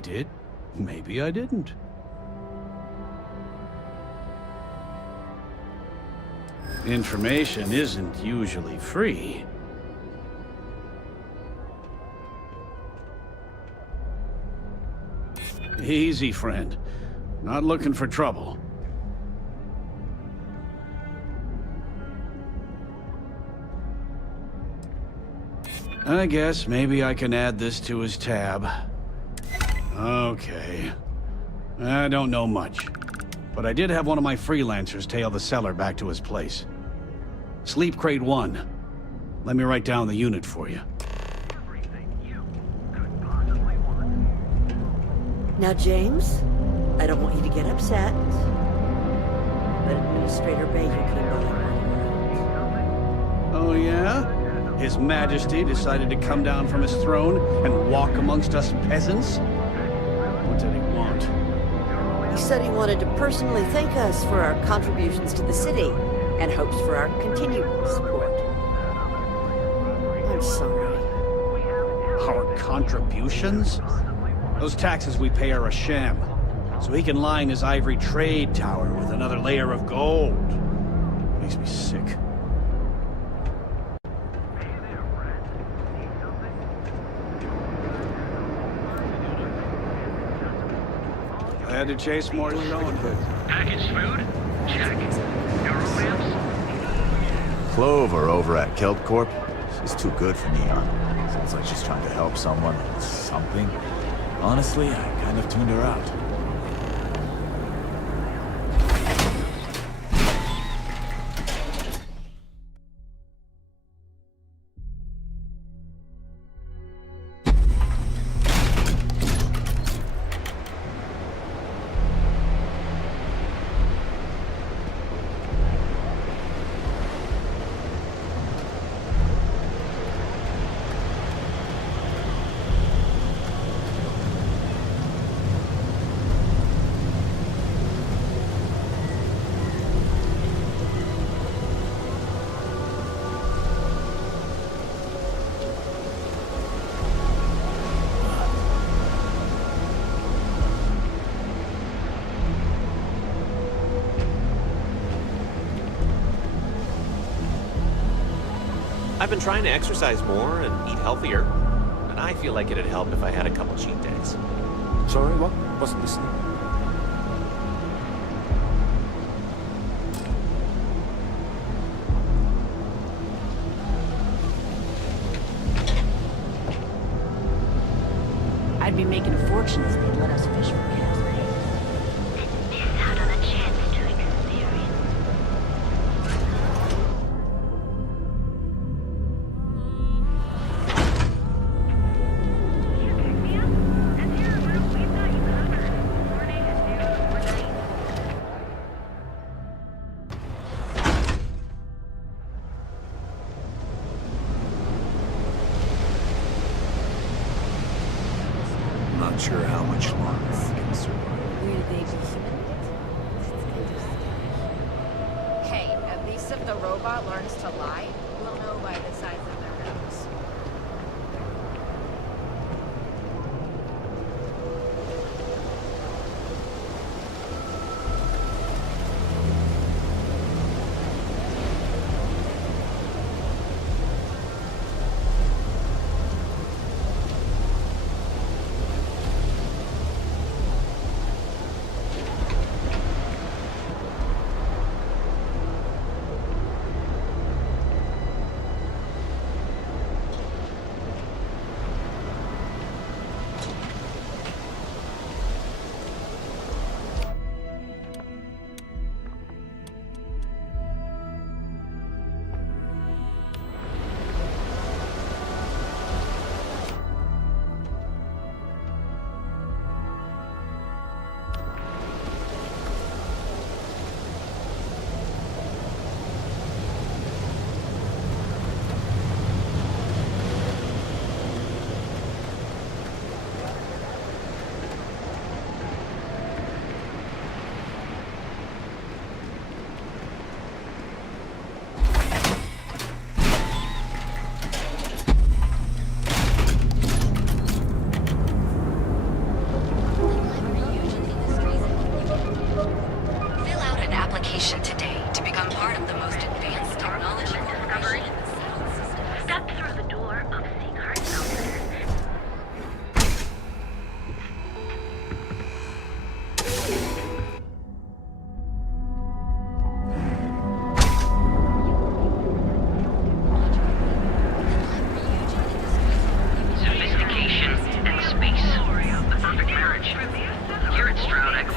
I did. Maybe I didn't. Information isn't usually free. Easy, friend. Not looking for trouble. I guess maybe I can add this to his tab. Okay. I don't know much, but I did have one of my freelancers tail the seller back to his place. Sleep Crate 1. Let me write down the unit for you. Now, James, I don't want you to get upset, but Administrator Bayou came by. Oh, yeah? His Majesty decided to come down from his throne and walk amongst us peasants? What did he want? He said he wanted to personally thank us for our contributions to the city and hopes for our continued support. I'm sorry. Our contributions? Those taxes we pay are a sham, so he can line his ivory trade tower with another layer of gold. Makes me sick. I had to chase more than going could. Packaged food? Check. Your romance? Clover over at Kelp Corp. She's too good for Neon. Sounds like she's trying to help someone with something. Honestly, I kind of tuned her out. I've been trying to exercise more and eat healthier, and I feel like it'd help if I had a couple cheat days. Sorry, what? Wasn't listening. I'd be making a fortune if they'd let us fish for gas. Miss out on a chance to experience. Not sure how much longer I can survive. Hey, at least if the robot learns to lie, we'll know by the size of their nose.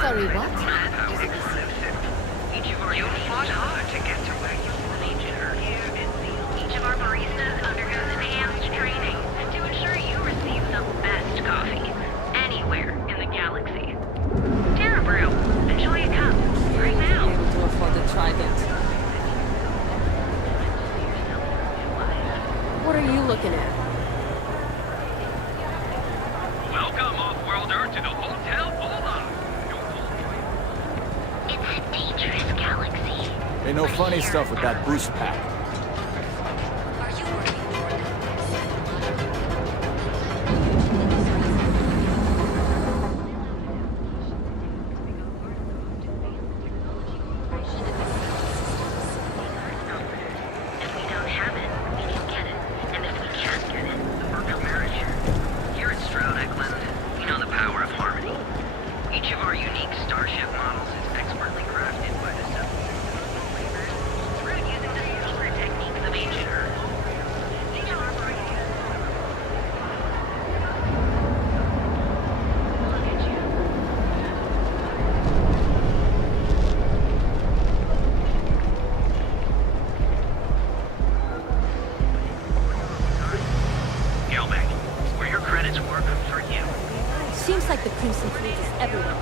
Sorry, what? You fought hard to get to where you are. Each of our baristas undergoes enhanced training to ensure you receive the best coffee anywhere in the galaxy. Terra Brew, enjoy a cup right now. Able to afford the Trident. What are you looking at? Welcome, off-worlder, to the Hotel Bola. It's a dangerous galaxy. Ain't no funny stuff with that boost pack. Seems like the Crimson Fleet is everywhere.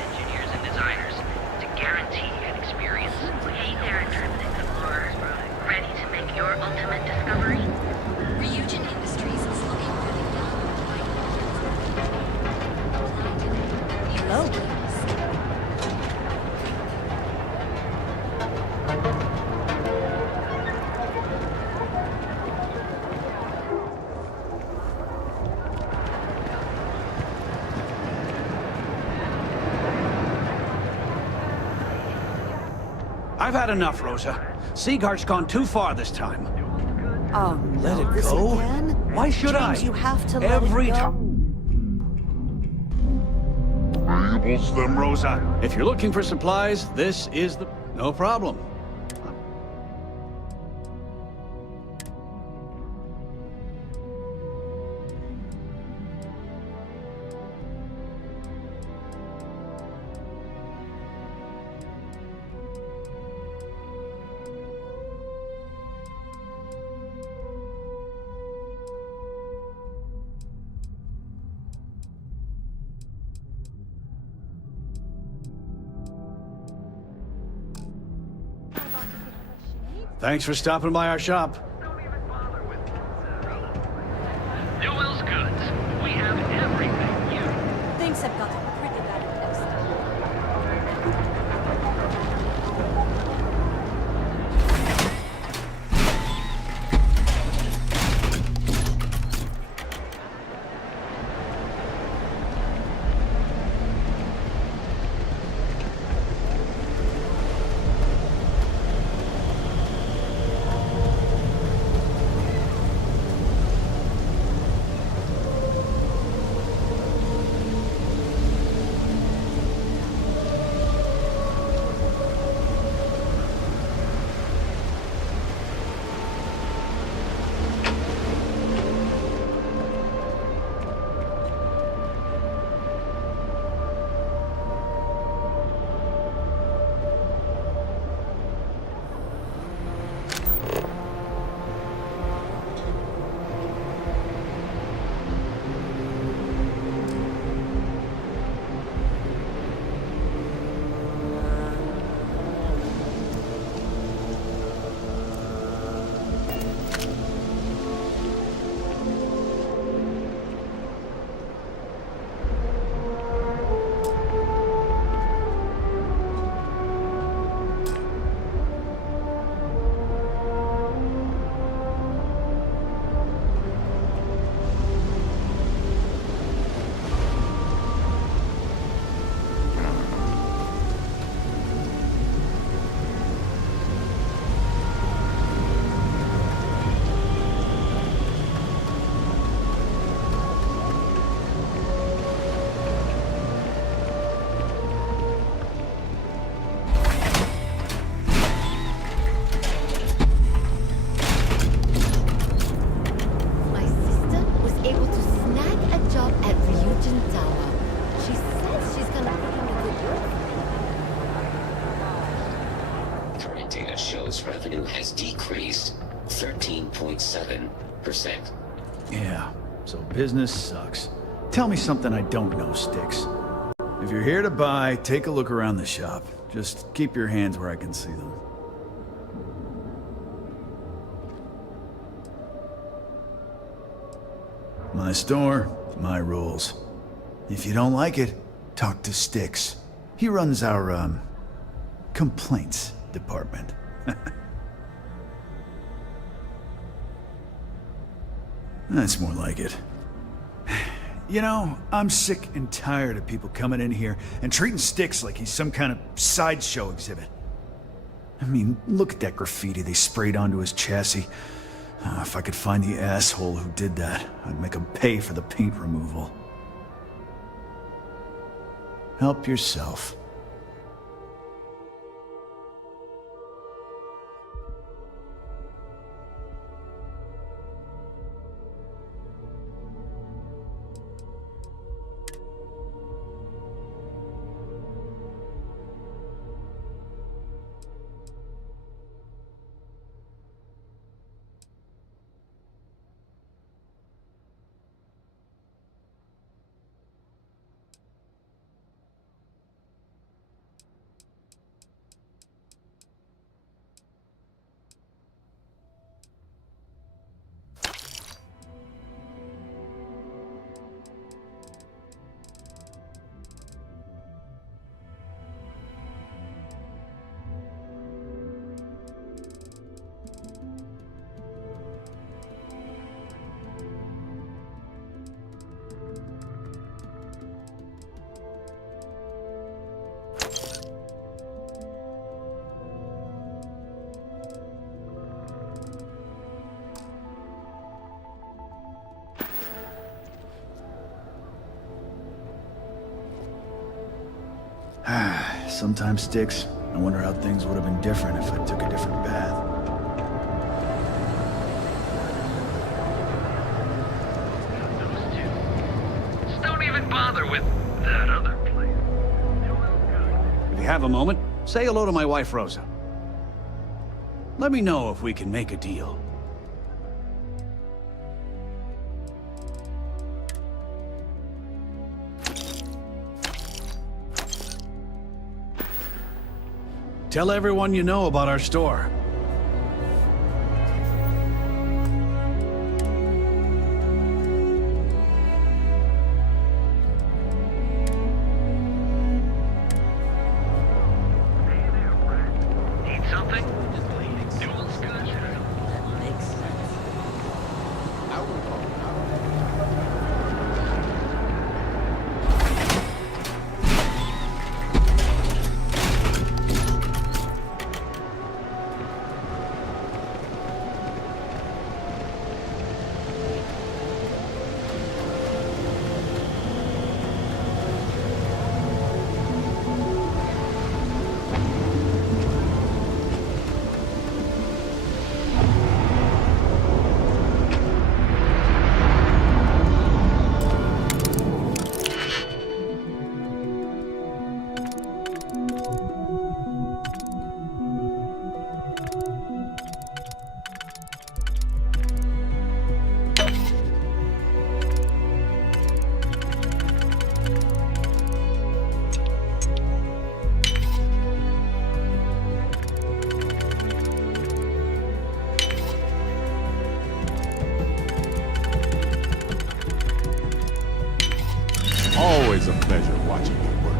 Engineers and designers to guarantee an experience. Hey there, driven explorer. Ready to make your ultimate discovery? Ryujin Industries is looking for the Hello. I've had enough, Rosa. Sieghart's gone too far this time. Oh, Let it this go? again? Why should James, I? you have to let Every it go. time. Fables them, Rosa. If you're looking for supplies, this is the... No problem. Thanks for stopping by our shop. Newell's Goods. We have everything you... Things have gotten pretty bad at this. gross revenue has decreased 13.7%. Yeah, so business sucks. Tell me something I don't know, Styx. If you're here to buy, take a look around the shop. Just keep your hands where I can see them. My store, my rules. If you don't like it, talk to Styx. He runs our, complaints department. That's more like it. You know, I'm sick and tired of people coming in here and treating Styx like he's some kind of sideshow exhibit. I mean, look at that graffiti they sprayed onto his chassis. If I could find the asshole who did that, I'd make him pay for the paint removal. Help yourself. Sometimes, Styx, I wonder how things would have been different if I took a different path. Just don't even bother with that other place. If you have a moment, say hello to my wife, Rosa. Let me know if we can make a deal. Tell everyone you know about our store. Need something? Duel's good. Makes sense. Always a pleasure watching you work.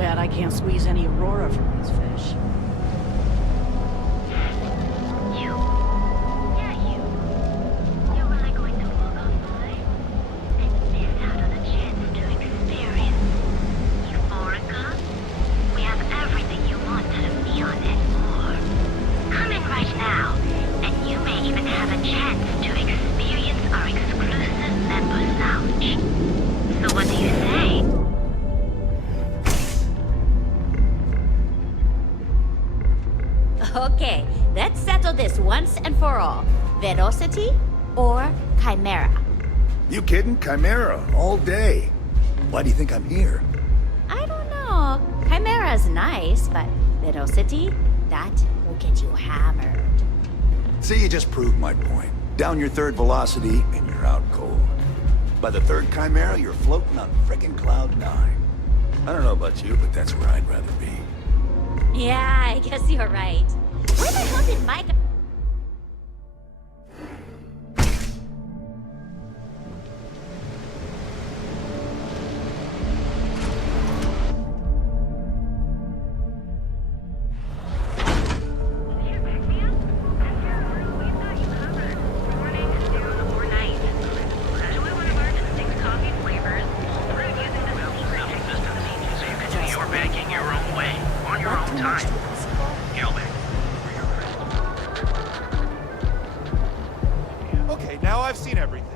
bad I can't squeeze any Aurora from these fish. You're really going to walk off mine and miss out on a chance to experience Euphorica? We have everything you want out of Neon and more. Come in right now, and you may even have a chance to experience our exclusive members lounge. So what do you say? Okay, let's settle this once and for all. Velocity or Chimera? You kidding? Chimera, all day. Why do you think I'm here? I don't know. Chimera's nice, but Velocity, that will get you hammered. See, you just proved my point. Down your third velocity, and you're out cold. By the third Chimera, you're floating on frickin' Cloud 9. I don't know about you, but that's where I'd rather be. Yeah, I guess you're right. Where the hell did Mike... You're banking your own way, on your own time. Gilbert. Okay, now I've seen everything.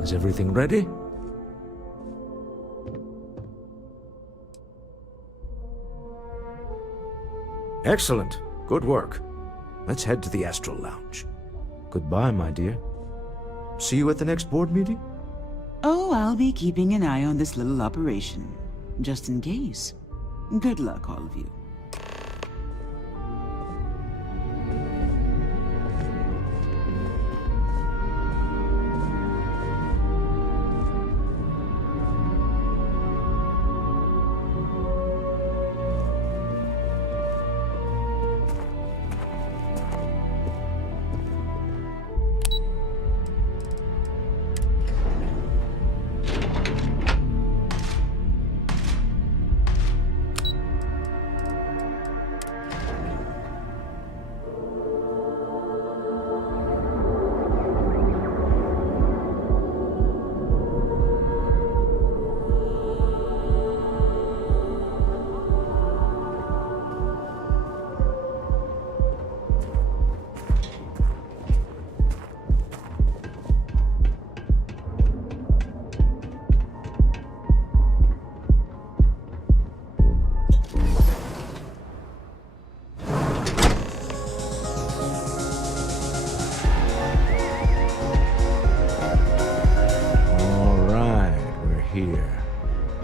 Is everything ready? Excellent. Good work. Let's head to the Astral Lounge. Goodbye, my dear. See you at the next board meeting? Oh, I'll be keeping an eye on this little operation, just in case. Good luck, all of you.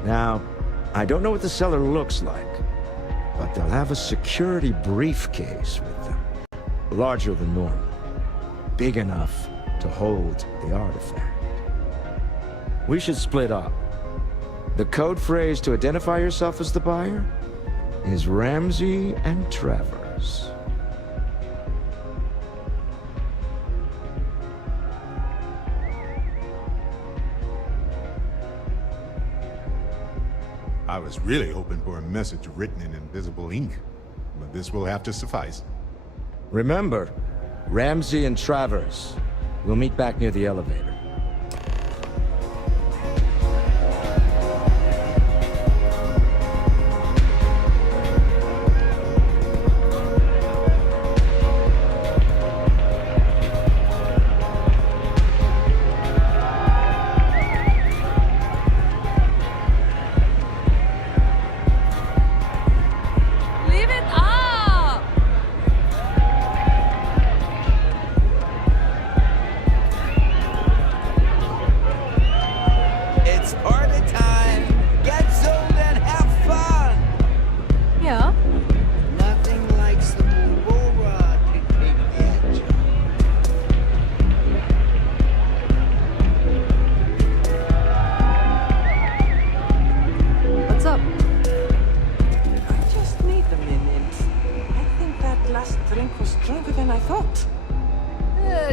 Now, I don't know what the cellar looks like, but they'll have a security briefcase with them. Larger than normal. Big enough to hold the artifact. We should split up. The code phrase to identify yourself as the buyer is Ramsey and Travers. I was really hoping for a message written in invisible ink, but this will have to suffice. Remember, Ramsey and Travers. We'll meet back near the elevator.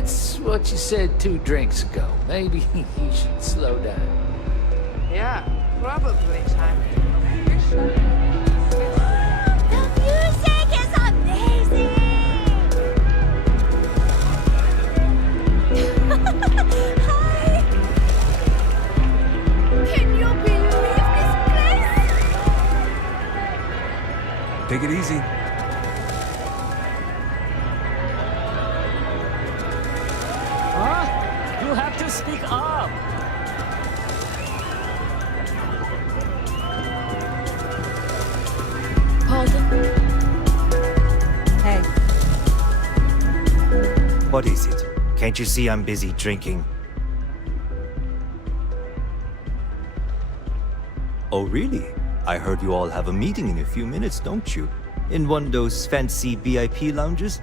That's what you said 2 drinks ago. Maybe you should slow down. Yeah, probably time. The music is amazing! Hi! Can you believe this place? Take it easy. Huh? You have to speak up. Hey. What is it? Can't you see I'm busy drinking? Oh, really? I heard you all have a meeting in a few minutes, don't you? In one of those fancy VIP lounges?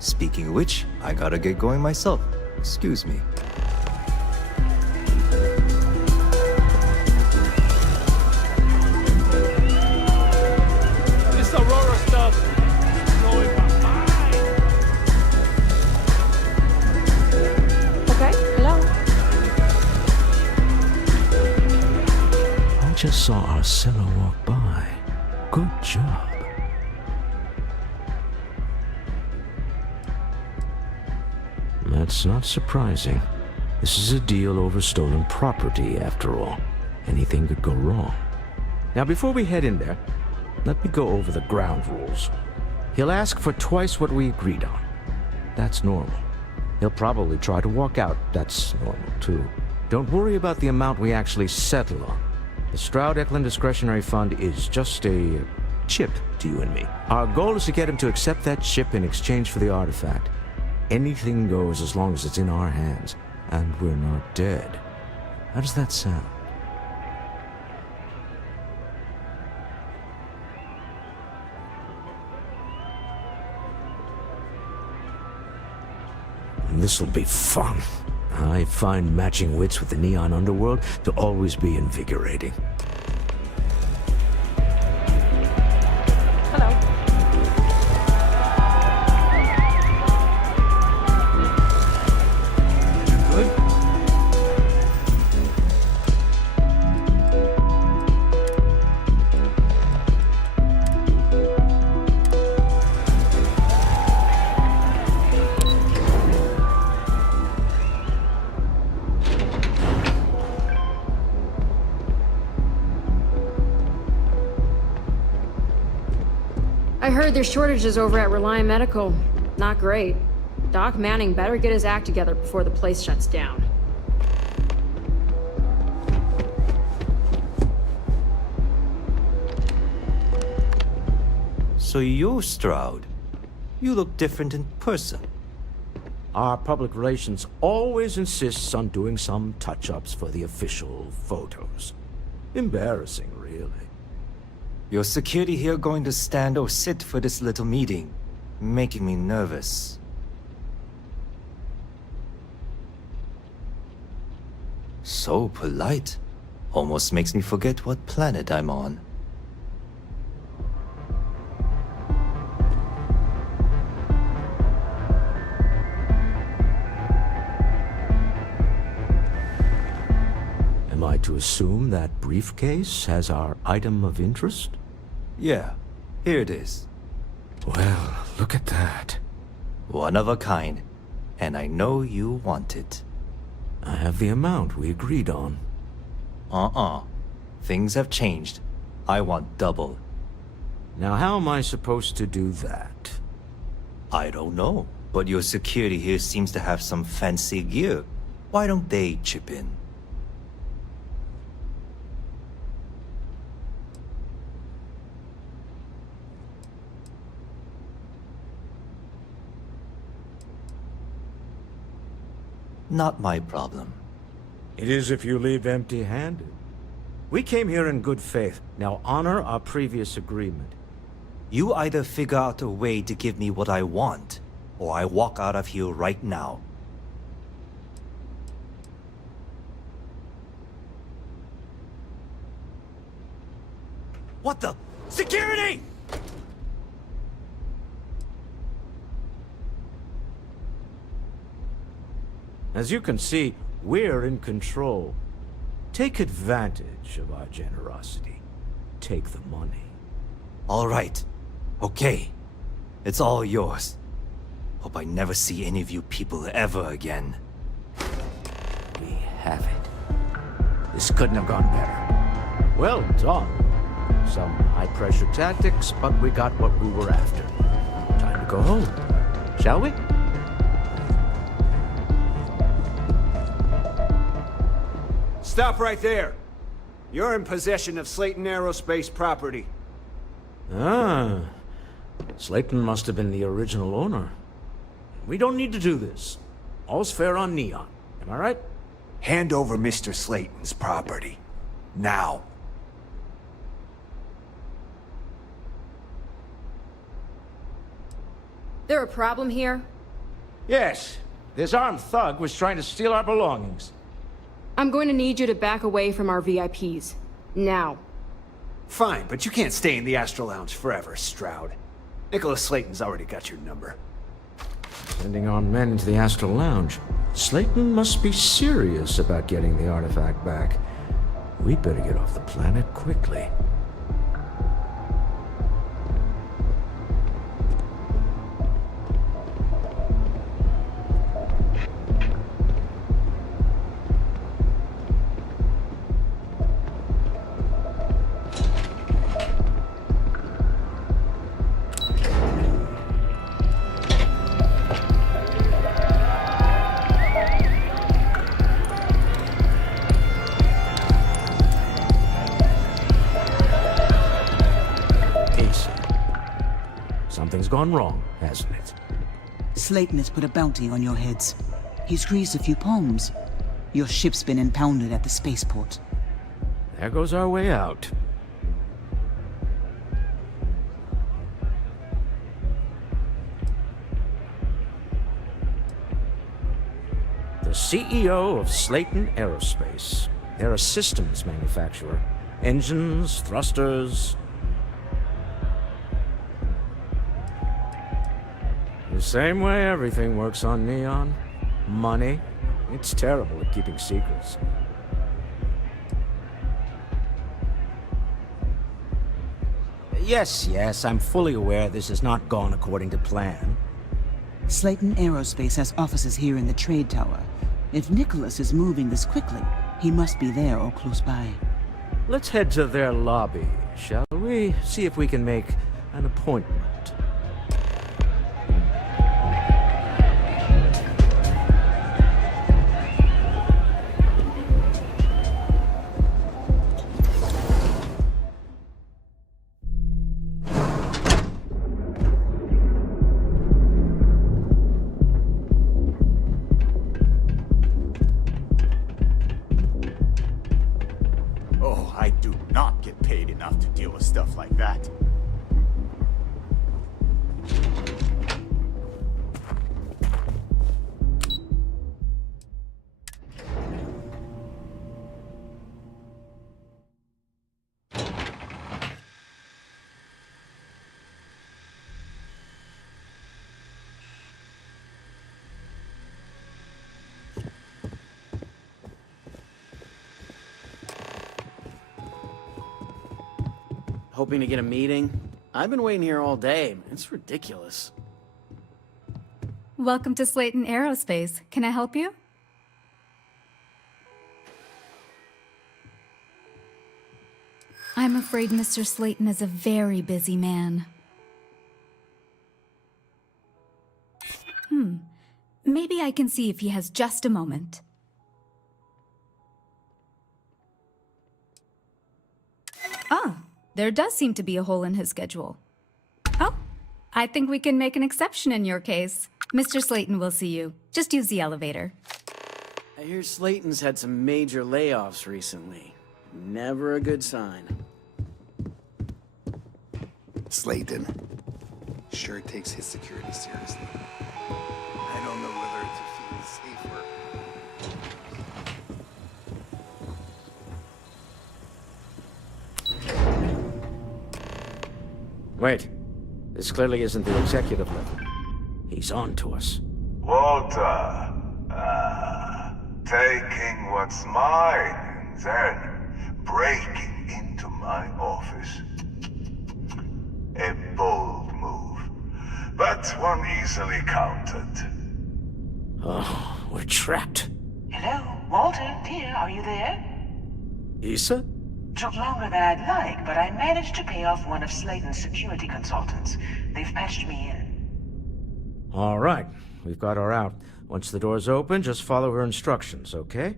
Speaking of which, I gotta get going myself. Excuse me. This Aurora stuff is blowing my mind. Okay, hello. I just saw Arcella walk by. Good job. That's not surprising. This is a deal over stolen property, after all. Anything could go wrong. Now, before we head in there, let me go over the ground rules. He'll ask for twice what we agreed on. That's normal. He'll probably try to walk out. That's normal, too. Don't worry about the amount we actually settle on. The Stroud-Eklund Discretionary Fund is just a chip to you and me. Our goal is to get him to accept that chip in exchange for the artifact. Anything goes as long as it's in our hands, and we're not dead. How does that sound? This'll be fun. I find matching wits with the neon underworld to always be invigorating. I heard there's shortages over at Reliant Medical. Not great. Doc Manning better get his act together before the place shuts down. So you're Stroud. You look different in person. Our public relations always insists on doing some touch-ups for the official photos. Embarrassing, really. Your security here going to stand or sit for this little meeting, making me nervous. So polite. Almost makes me forget what planet I'm on. Am I to assume that briefcase has our item of interest? Yeah, here it is. Well, look at that. One of a kind, and I know you want it. I have the amount we agreed on. Things have changed. I want double. Now, how am I supposed to do that? I don't know, but your security here seems to have some fancy gear. Why don't they chip in? Not my problem. It is if you leave empty-handed. We came here in good faith. Now honor our previous agreement. You either figure out a way to give me what I want, or I walk out of here right now. What the? Security! As you can see, we're in control. Take advantage of our generosity. Take the money. All right. Okay. It's all yours. Hope I never see any of you people ever again. We have it. This couldn't have gone better. Well done. Some high-pressure tactics, but we got what we were after. Time to go home. Shall we? Stop right there. You're in possession of Slayton Aerospace property. Ah. Slayton must have been the original owner. We don't need to do this. All's fair on Neon. Am I right? Hand over Mr. Slayton's property. Now. There a problem here? Yes. This armed thug was trying to steal our belongings. I'm going to need you to back away from our VIPs. Now. Fine, but you can't stay in the Astral Lounge forever, Stroud. Nicholas Slayton's already got your number. Sending our men into the Astral Lounge. Slayton must be serious about getting the artifact back. We'd better get off the planet quickly. Something's gone wrong, hasn't it? Slayton has put a bounty on your heads. He's greased a few palms. Your ship's been impounded at the spaceport. There goes our way out. The CEO of Slayton Aerospace. They're a systems manufacturer. Engines, thrusters. The same way everything works on Neon. Money. It's terrible at keeping secrets. Yes, I'm fully aware this has not gone according to plan. Slayton Aerospace has offices here in the trade tower. If Nicholas is moving this quickly, he must be there or close by. Let's head to their lobby, shall we? See if we can make an appointment. Oh, I do not get paid enough to deal with stuff like that. Hoping to get a meeting? I've been waiting here all day. It's ridiculous. Welcome to Slayton Aerospace. Can I help you? I'm afraid Mr. Slayton is a very busy man. Maybe I can see if he has just a moment. Oh, there does seem to be a hole in his schedule. Oh, I think we can make an exception in your case. Mr. Slayton will see you. Just use the elevator. I hear Slayton's had some major layoffs recently. Never a good sign. Slayton sure takes his security seriously. I don't know whether to feel safer. Wait. This clearly isn't the executive level. He's on to us. Walter. taking what's mine and then breaking into my office. A bold move, but one easily countered. Oh, we're trapped. Hello, Walter, dear, are you there? Issa? Took longer than I'd like, but I managed to pay off one of Slayton's security consultants. They've patched me in. All right, we've got her out. Once the door's open, just follow her instructions, okay?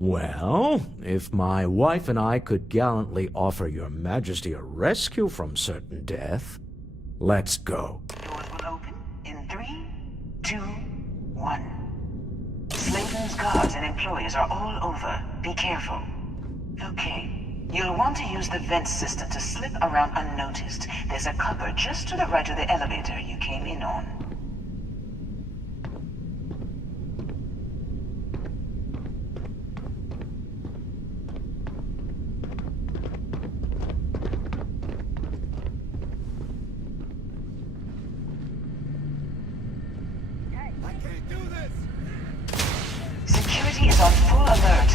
Well, if my wife and I could gallantly offer your majesty a rescue from certain death, let's go. Doors will open in 3, 2, 1. Slayton's guards and employees are all over. Be careful. Okay. You'll want to use the vent system to slip around unnoticed. There's a cupboard just to the right of the elevator you came in on. Security is on full alert.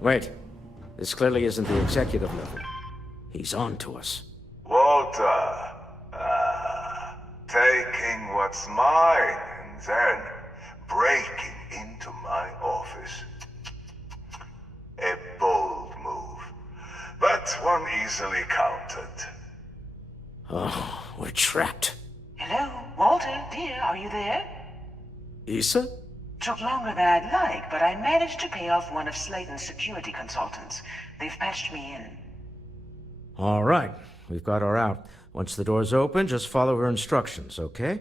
Wait, this clearly isn't the executive level. He's on to us. Walter, taking what's mine and then breaking into my office. A bold move, but one easily countered. Oh, we're trapped. Hello, Walter, dear, are you there? Issa? Took longer than I'd like, but I managed to pay off one of Slayton's security consultants. They've patched me in. All right, we've got her out. Once the door's open, just follow her instructions, okay?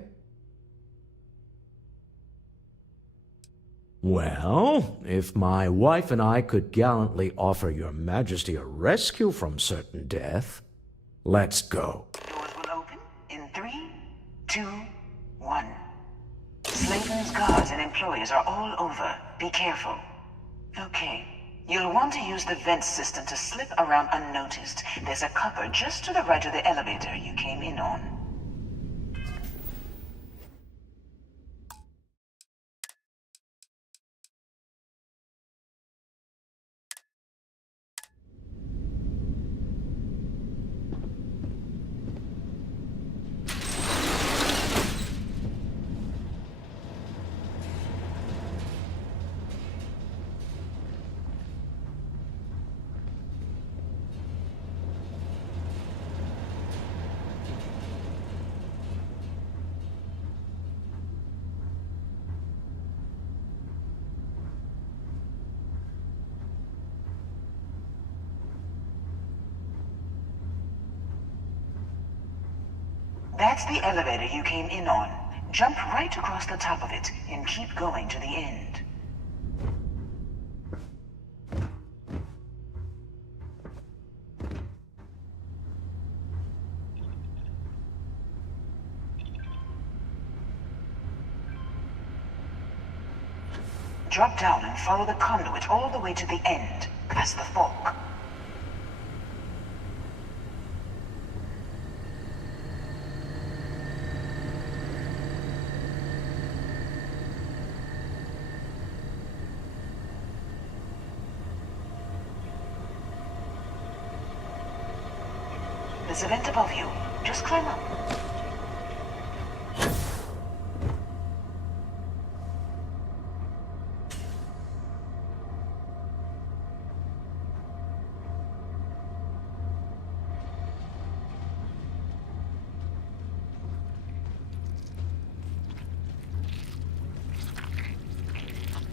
Well, if my wife and I could gallantly offer your majesty a rescue from certain death, let's go. Doors will open in 3, 2, 1. Slayton's guards and employees are all over. Be careful. Okay. You'll want to use the vent system to slip around unnoticed. There's a cupboard just to the right of the elevator you came in on. That's the elevator you came in on. Jump right across the top of it and keep going to the end. Drop down and follow the conduit all the way to the end, past the fork. There's a vent above you. Just climb up.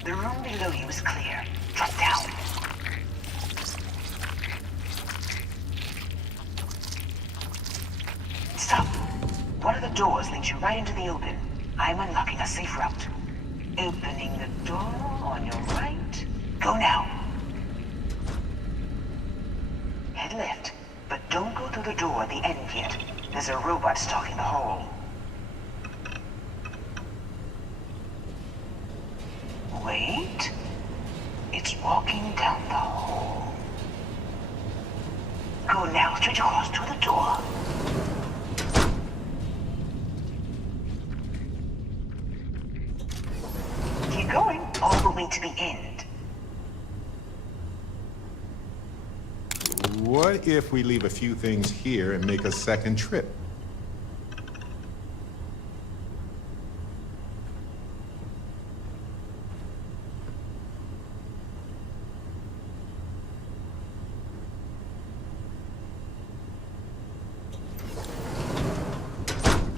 The room below you is clear. Drop down. Stop. One of the doors leads you right into the open. I'm unlocking a safe route. Opening the door on your right. Go now. side left. But don't go through the door at the end yet. There's a robot stalking the hall. Wait. It's walking down the hall. Go now, straight across to the door. Keep going, all the way to the end. What if we leave a few things here and make a second trip?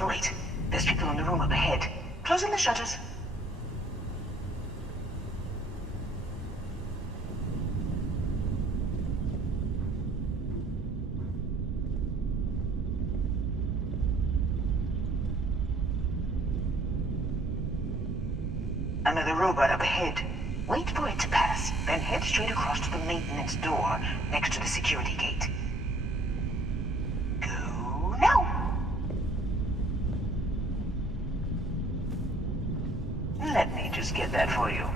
Wait, there's people in the room up ahead. Closing the shutters. Another robot up ahead. Wait for it to pass, then head straight across to the maintenance door next to the security gate. Go now! Let me just get that for you.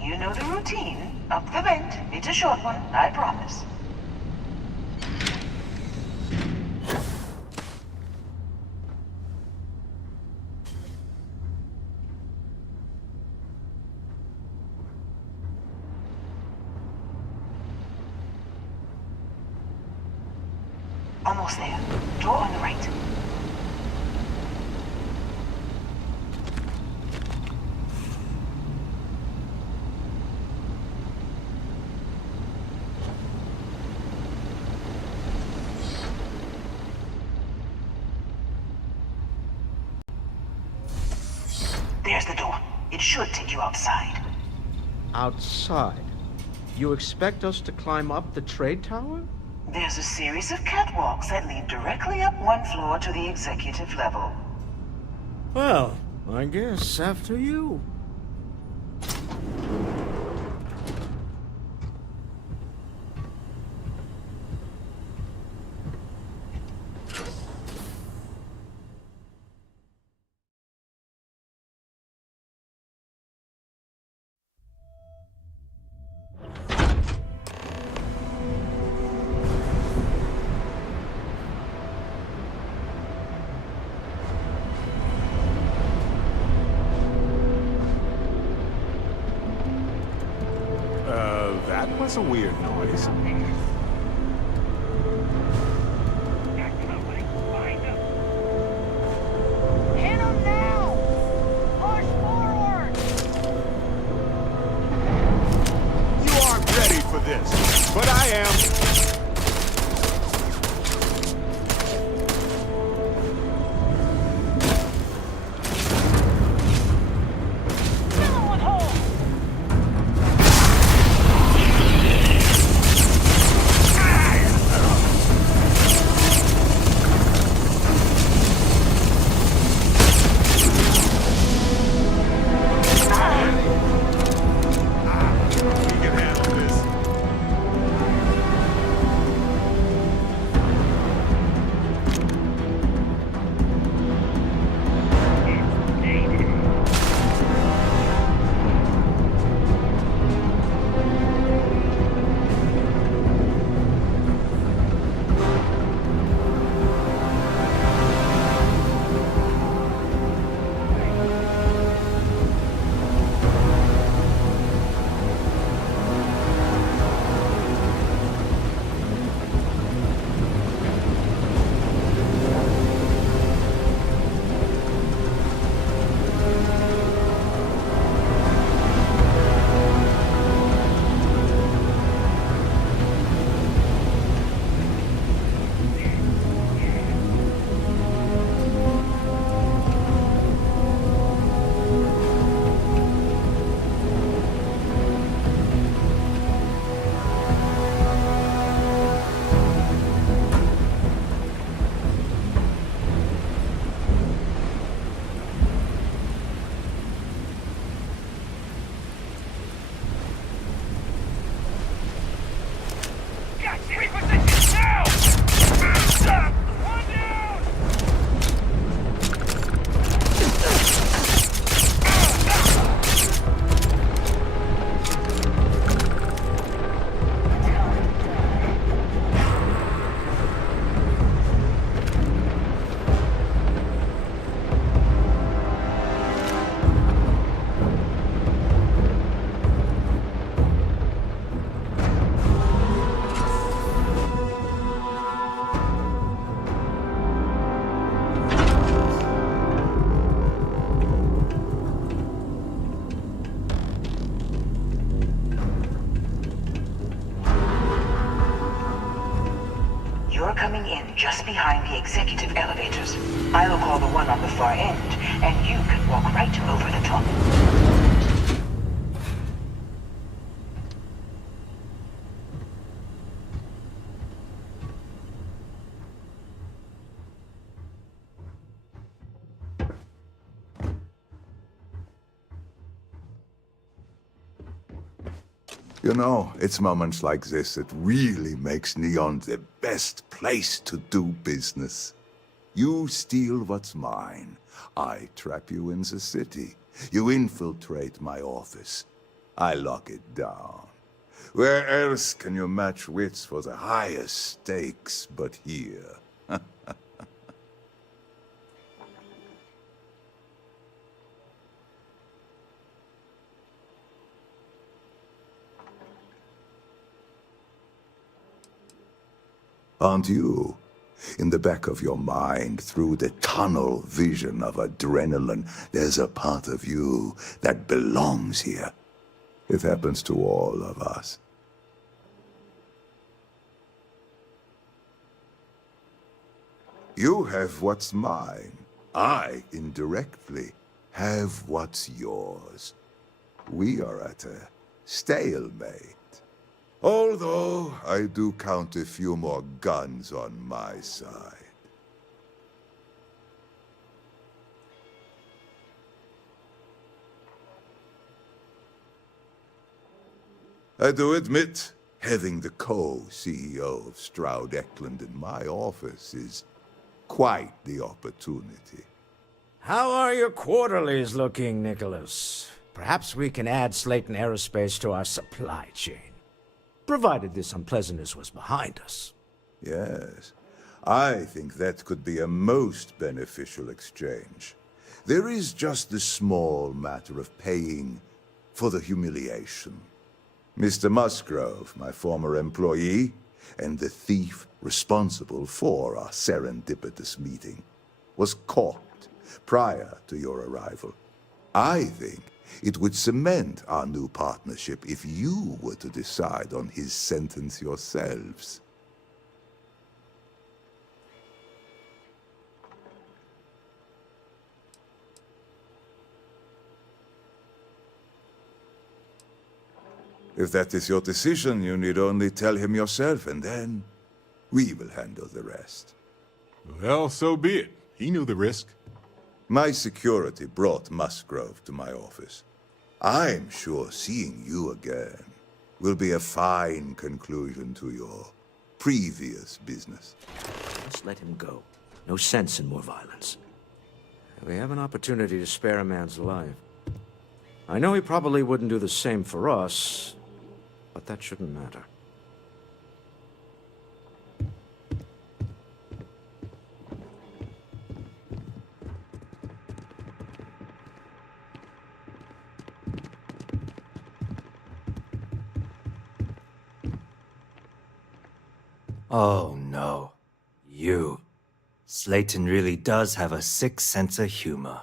You know the routine. Up the vent. It's a short one, I promise. Almost there. Door on the right. There's the door. It should take you outside. Outside? You expect us to climb up the trade tower? There's a series of catwalks that lead directly up one floor to the executive level. Well, I guess after you. That was a weird noise. Hit him now! Push forward! You aren't ready for this, but I am. behind the executive elevators. I'll call the one on the far end, and you can walk right over the top. You know, it's moments like this that really makes Neon the best place to do business. You steal what's mine. I trap you in the city. You infiltrate my office. I lock it down. Where else can you match wits for the highest stakes but here? Aren't you? In the back of your mind, through the tunnel vision of adrenaline, there's a part of you that belongs here. It happens to all of us. You have what's mine. I, indirectly, have what's yours. We are at a stalemate. Although, I do count a few more guns on my side. I do admit, having the co-CEO of Stroud Eklund in my office is quite the opportunity. How are your quarterlies looking, Nicholas? Perhaps we can add Slayton Aerospace to our supply chain. Provided this unpleasantness was behind us. Yes, I think that could be a most beneficial exchange. There is just the small matter of paying for the humiliation. Mr. Musgrove, my former employee, and the thief responsible for our serendipitous meeting, was caught prior to your arrival. I think it would cement our new partnership if you were to decide on his sentence yourselves. If that is your decision, you need only tell him yourself, and then we will handle the rest. Well, so be it. He knew the risk. My security brought Musgrove to my office. I'm sure seeing you again will be a fine conclusion to your previous business. Just let him go. No sense in more violence. We have an opportunity to spare a man's life. I know he probably wouldn't do the same for us, but that shouldn't matter. Oh no. You. Slayton really does have a sick sense of humor.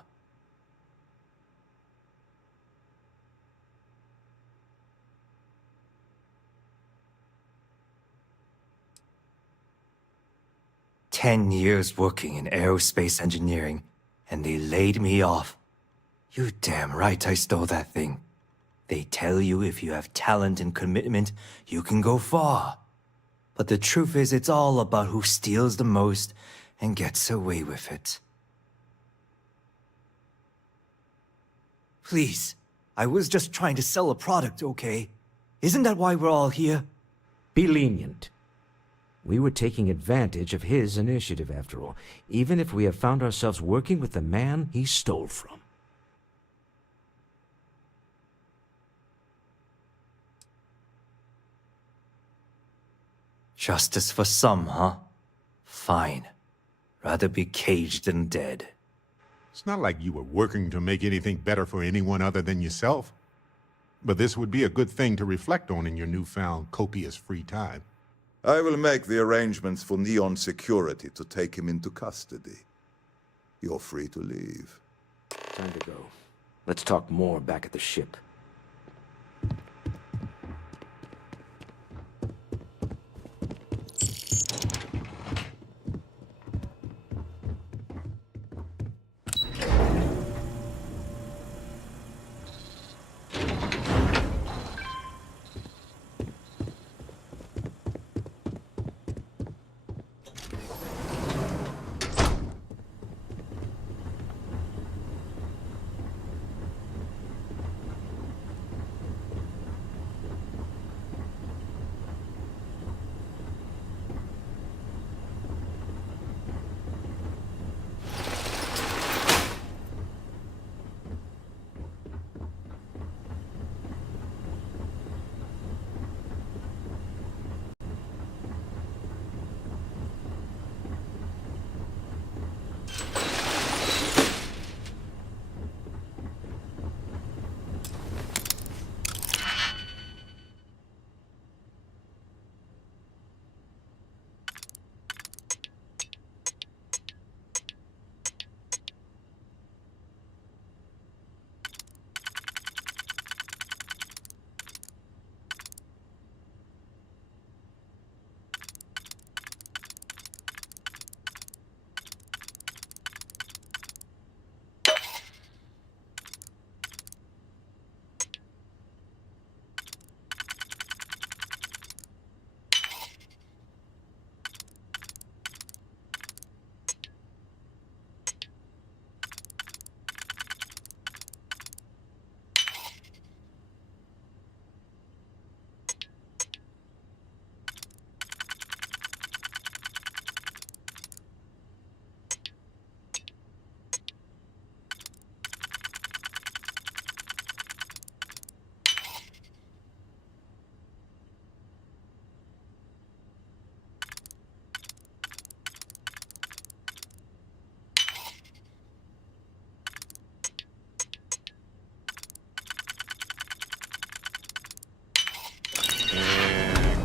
"10 years working in aerospace engineering, and they laid me off. You damn right I stole that thing. They tell you if you have talent and commitment, you can go far. But the truth is, it's all about who steals the most and gets away with it." Please, I was just trying to sell a product, okay? Isn't that why we're all here? Be lenient. We were taking advantage of his initiative, after all, even if we have found ourselves working with the man he stole from. Justice for some, huh? Fine. Rather be caged than dead. It's not like you were working to make anything better for anyone other than yourself. But this would be a good thing to reflect on in your newfound copious free time. I will make the arrangements for Neon Security to take him into custody. You're free to leave. Time to go. Let's talk more back at the ship.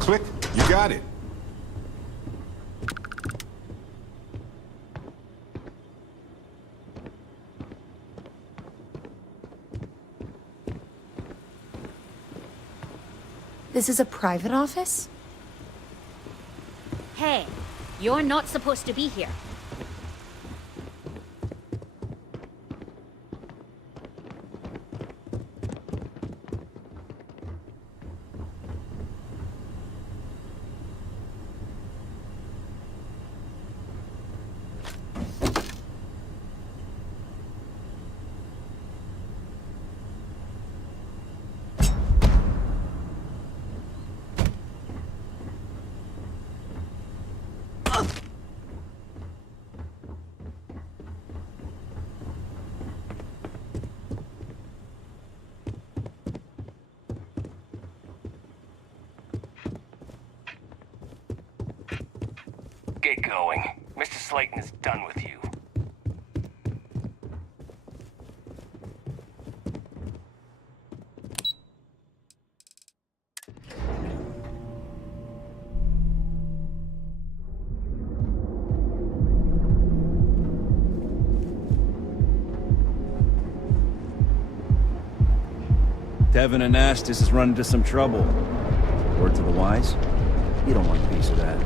Click. You got it. This is a private office? Hey, you're not supposed to be here. Get going. Mr. Slayton is done with you. Devin and Astis has run into some trouble. Word to the wise? You don't want a piece of that.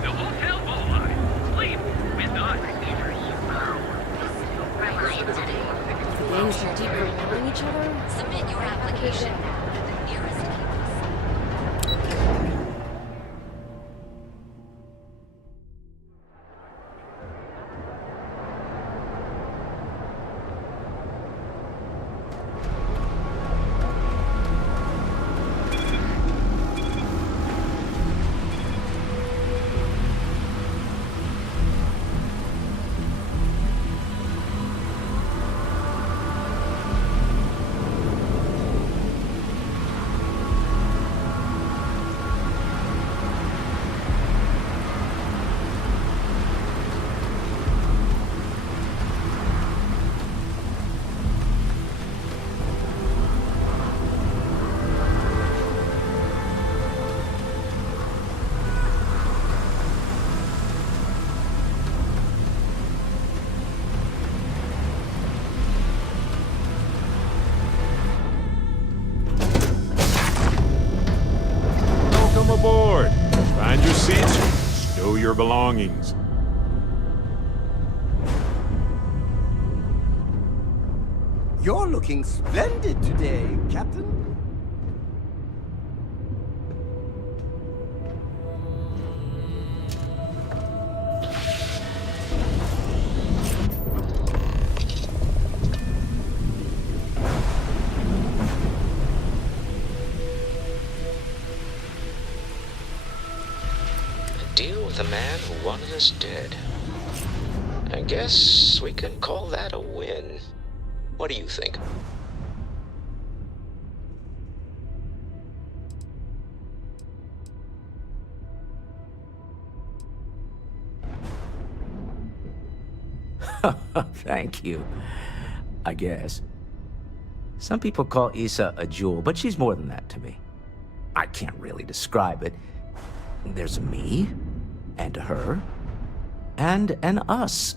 The hotel bullseye. Sleep. Midnight. The gangs are deeply knowing each other? Submit your application now at the nearest campus. Welcome aboard. Find your seats. Stow your belongings. You're looking splendid today, Captain. Deal with a man who wanted us dead. I guess we can call that a win. What do you think? Thank you. I guess. Some people call Issa a jewel, but she's more than that to me. I can't really describe it. There's a me, and a her, and an us.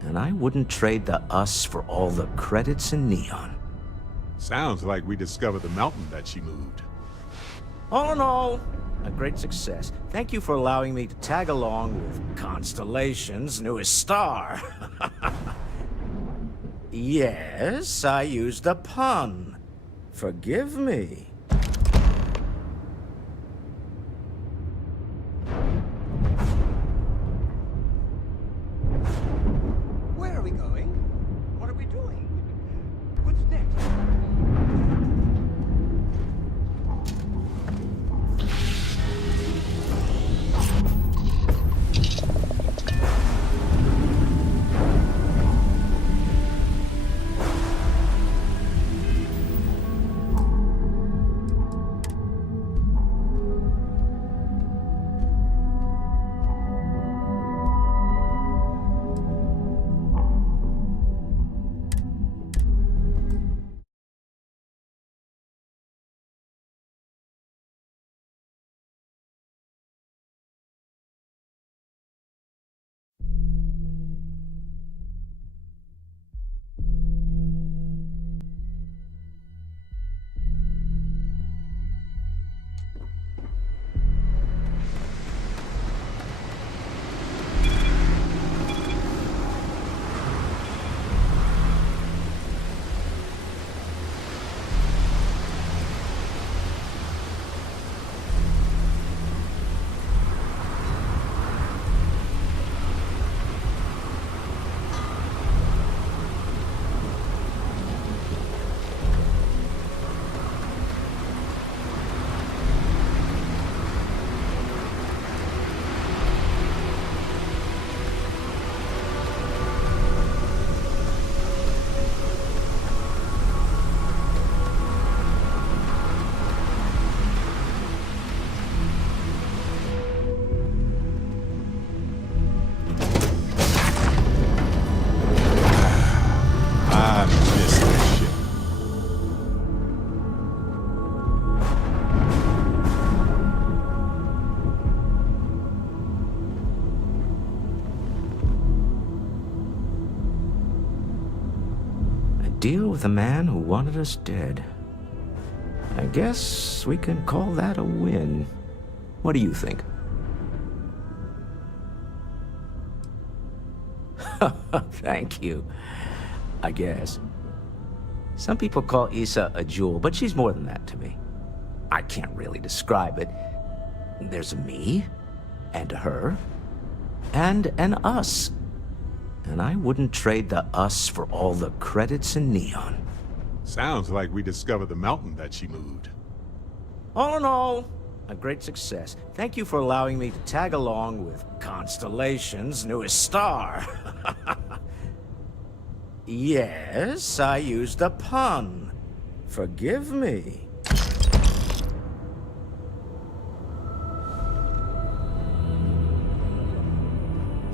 And I wouldn't trade the us for all the credits in Neon. Sounds like we discovered the mountain that she moved. All in all, a great success. Thank you for allowing me to tag along with Constellation's newest star. Yes, I used a pun. Forgive me. Where are we going? What are we doing? What's next? with a man who wanted us dead. I guess we can call that a win. What do you think? Thank you. I guess. Some people call Issa a jewel, but she's more than that to me. I can't really describe it. There's a me, and a her, and an us. And I wouldn't trade the us for all the credits in Neon. Sounds like we discovered the mountain that she moved. All in all, a great success. Thank you for allowing me to tag along with Constellation's newest star. Yes, I used a pun. Forgive me.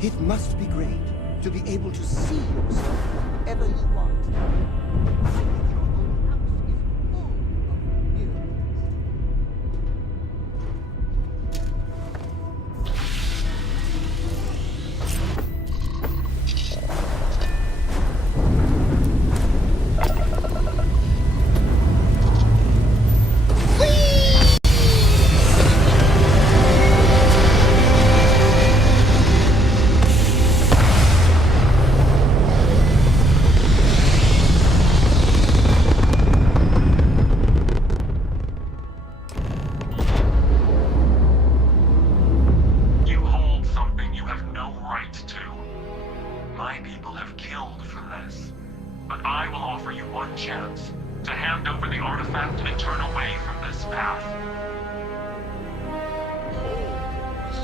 It must be great to be able to see yourself wherever you want. I think your old house is full of miracles.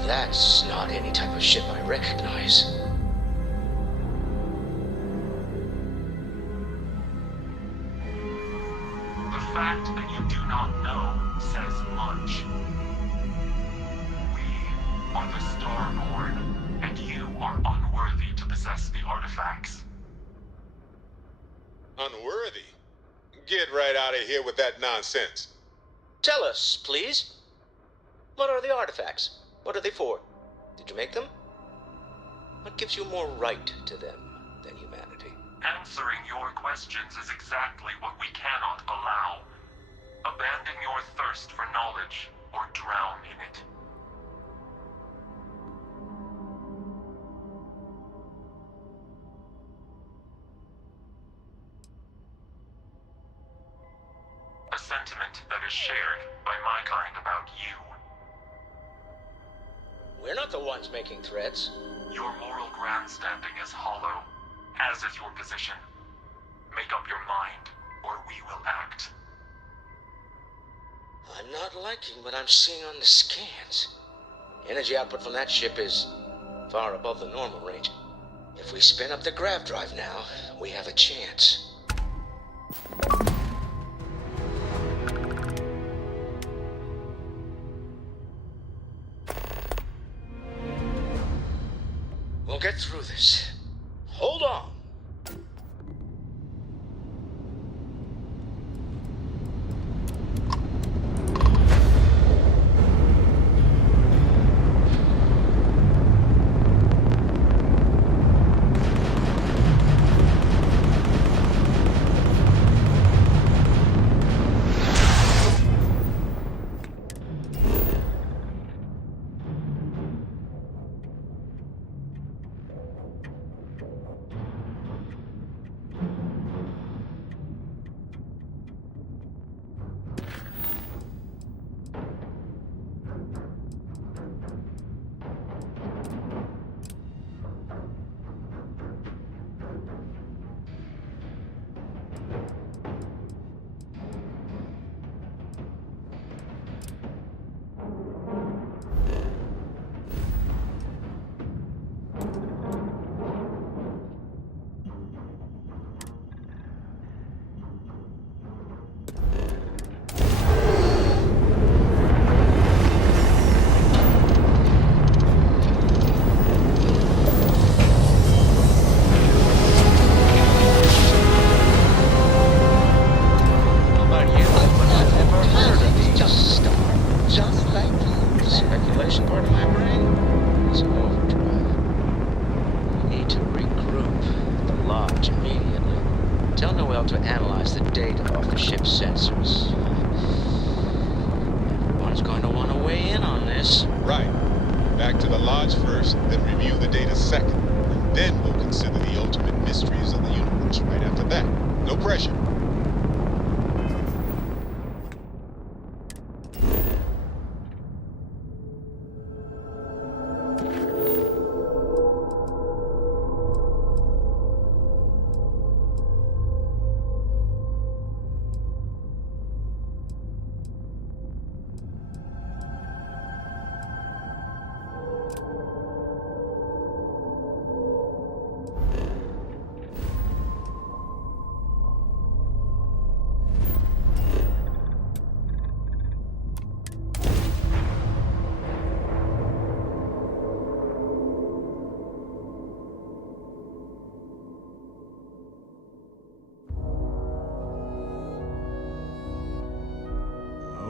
That's not any type of ship I recognize. The fact that you do not know says much. We are the Starborn, and you are unworthy to possess the artifacts. Unworthy? Get right out of here with that nonsense. Tell us, please. What are the artifacts? What are they for? Did you make them? What gives you more right to them than humanity? Answering your questions is exactly what we cannot allow. Abandon your thirst for knowledge, or drown in it. A sentiment that is shared by my kind about you. We're not the ones making threats. Your moral grandstanding is hollow, as is your position. Make up your mind, or we will act. I'm not liking what I'm seeing on the scans. Energy output from that ship is far above the normal range. If we spin up the grav drive now, we have a chance. We'll get through this. Hold on.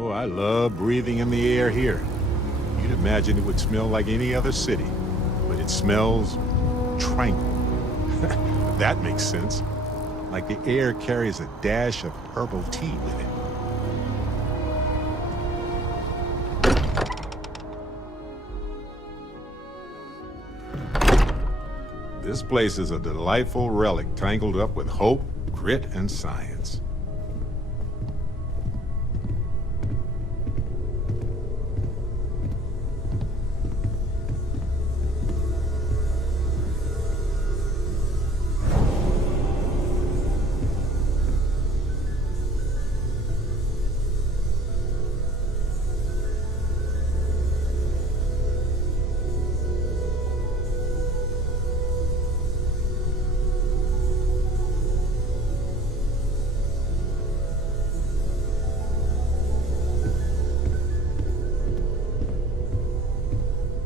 Oh, I love breathing in the air here. You'd imagine it would smell like any other city, but it smells tranquil. That makes sense. Like the air carries a dash of herbal tea with it. This place is a delightful relic tangled up with hope, grit, and science.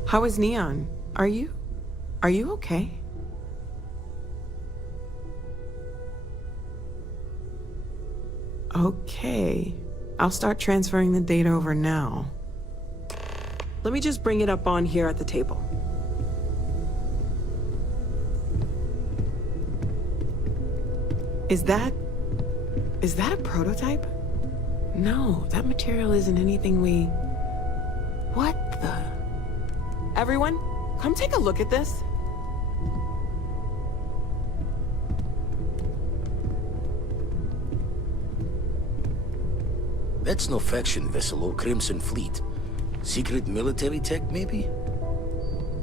How is Neon? Are you okay? Okay. I'll start transferring the data over now. Let me just bring it up on here at the table. Is that a prototype? No, that material isn't anything we... What the... Everyone, come take a look at this. That's no faction vessel or Crimson Fleet. Secret military tech, maybe?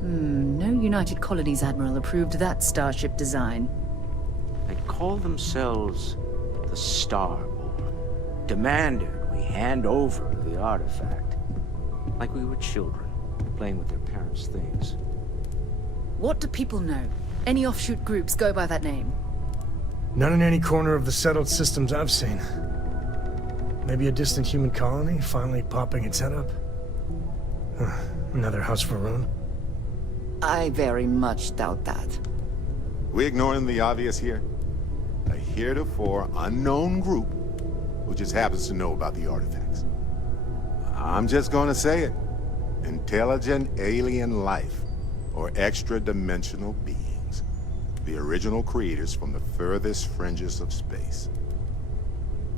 No United Colonies Admiral approved that starship design. They call themselves the Starborn. Demanded we hand over the artifact. Like we were children, playing with their parents' things. What do people know? Any offshoot groups go by that name? None in any corner of the settled systems I've seen. Maybe a distant human colony finally popping its head up? Another house for Rune? I very much doubt that. We ignoring the obvious here? A heretofore unknown group who just happens to know about the artifacts. I'm just gonna say it. Intelligent alien life, or extra-dimensional beings. The original creators from the furthest fringes of space.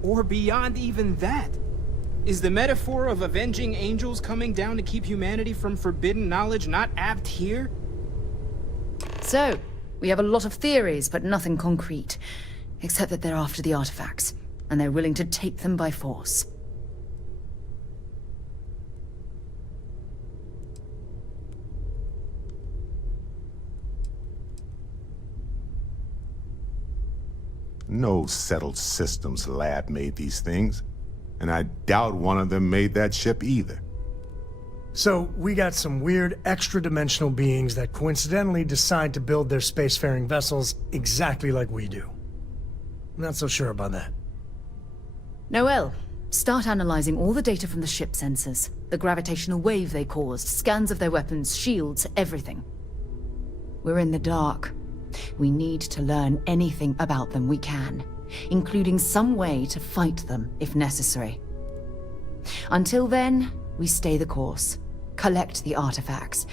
Or beyond even that. Is the metaphor of avenging angels coming down to keep humanity from forbidden knowledge not apt here? So, we have a lot of theories, but nothing concrete. Except that they're after the artifacts, and they're willing to take them by force. No settled systems lab made these things, and I doubt one of them made that ship either. So, we got some weird extra-dimensional beings that coincidentally decide to build their spacefaring vessels exactly like we do. Not so sure about that. Noel, start analyzing all the data from the ship sensors. The gravitational wave they caused, scans of their weapons, shields, everything. We're in the dark. We need to learn anything about them we can, including some way to fight them if necessary. Until then, we stay the course, collect the artifacts.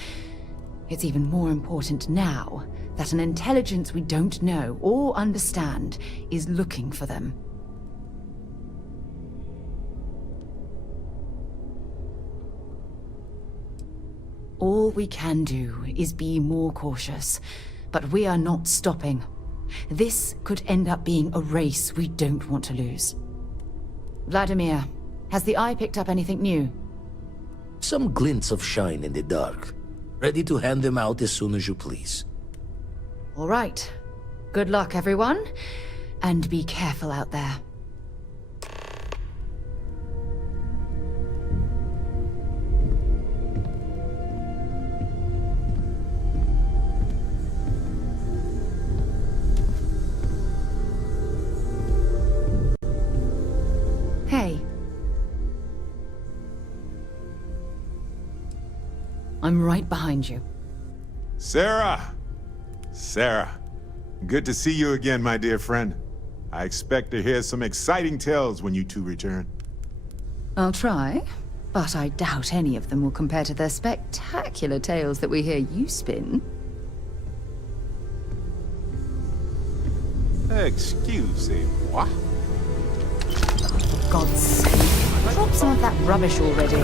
It's even more important now that an intelligence we don't know or understand is looking for them. All we can do is be more cautious. But we are not stopping. This could end up being a race we don't want to lose. Vladimir, has the Eye picked up anything new? Some glints of shine in the dark. Ready to hand them out as soon as you please. All right. Good luck, everyone. And be careful out there. Hey. I'm right behind you. Sarah! Sarah, good to see you again, my dear friend. I expect to hear some exciting tales when you two return. I'll try, but I doubt any of them will compare to the spectacular tales that we hear you spin. Excusez-moi. For God's sake, drop some of that rubbish already.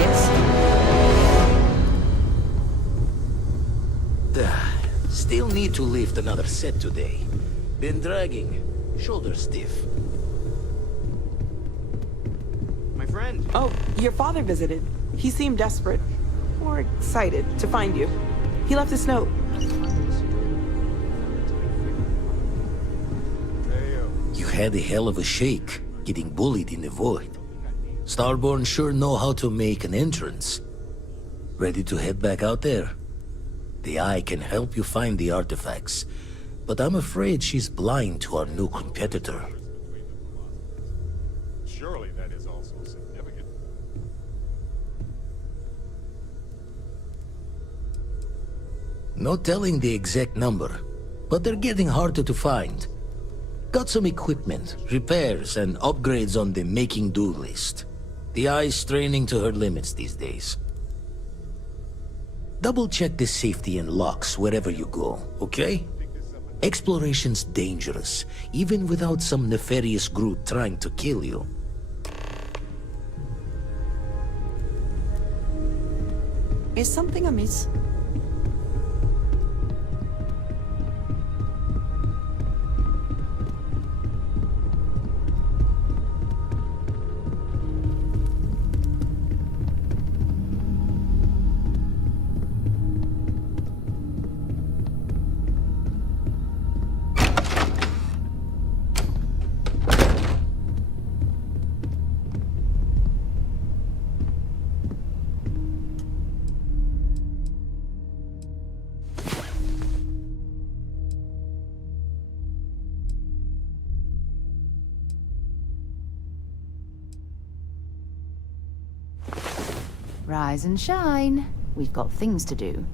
Yes? Still need to lift another set today. Been dragging. Shoulder stiff. My friend. Oh, your father visited. He seemed desperate. Or excited to find you. He left this note. You had a hell of a shake, getting bullied in the void. Starborn sure know how to make an entrance. Ready to head back out there? The Eye can help you find the artifacts, but I'm afraid she's blind to our new competitor. Surely that is also significant. No telling the exact number, but they're getting harder to find. Got some equipment, repairs, and upgrades on the making-do list. The Eye's straining to her limits these days. Double-check the safety and locks wherever you go, okay? Exploration's dangerous, even without some nefarious group trying to kill you. Is something amiss? Rise and shine. We've got things to do.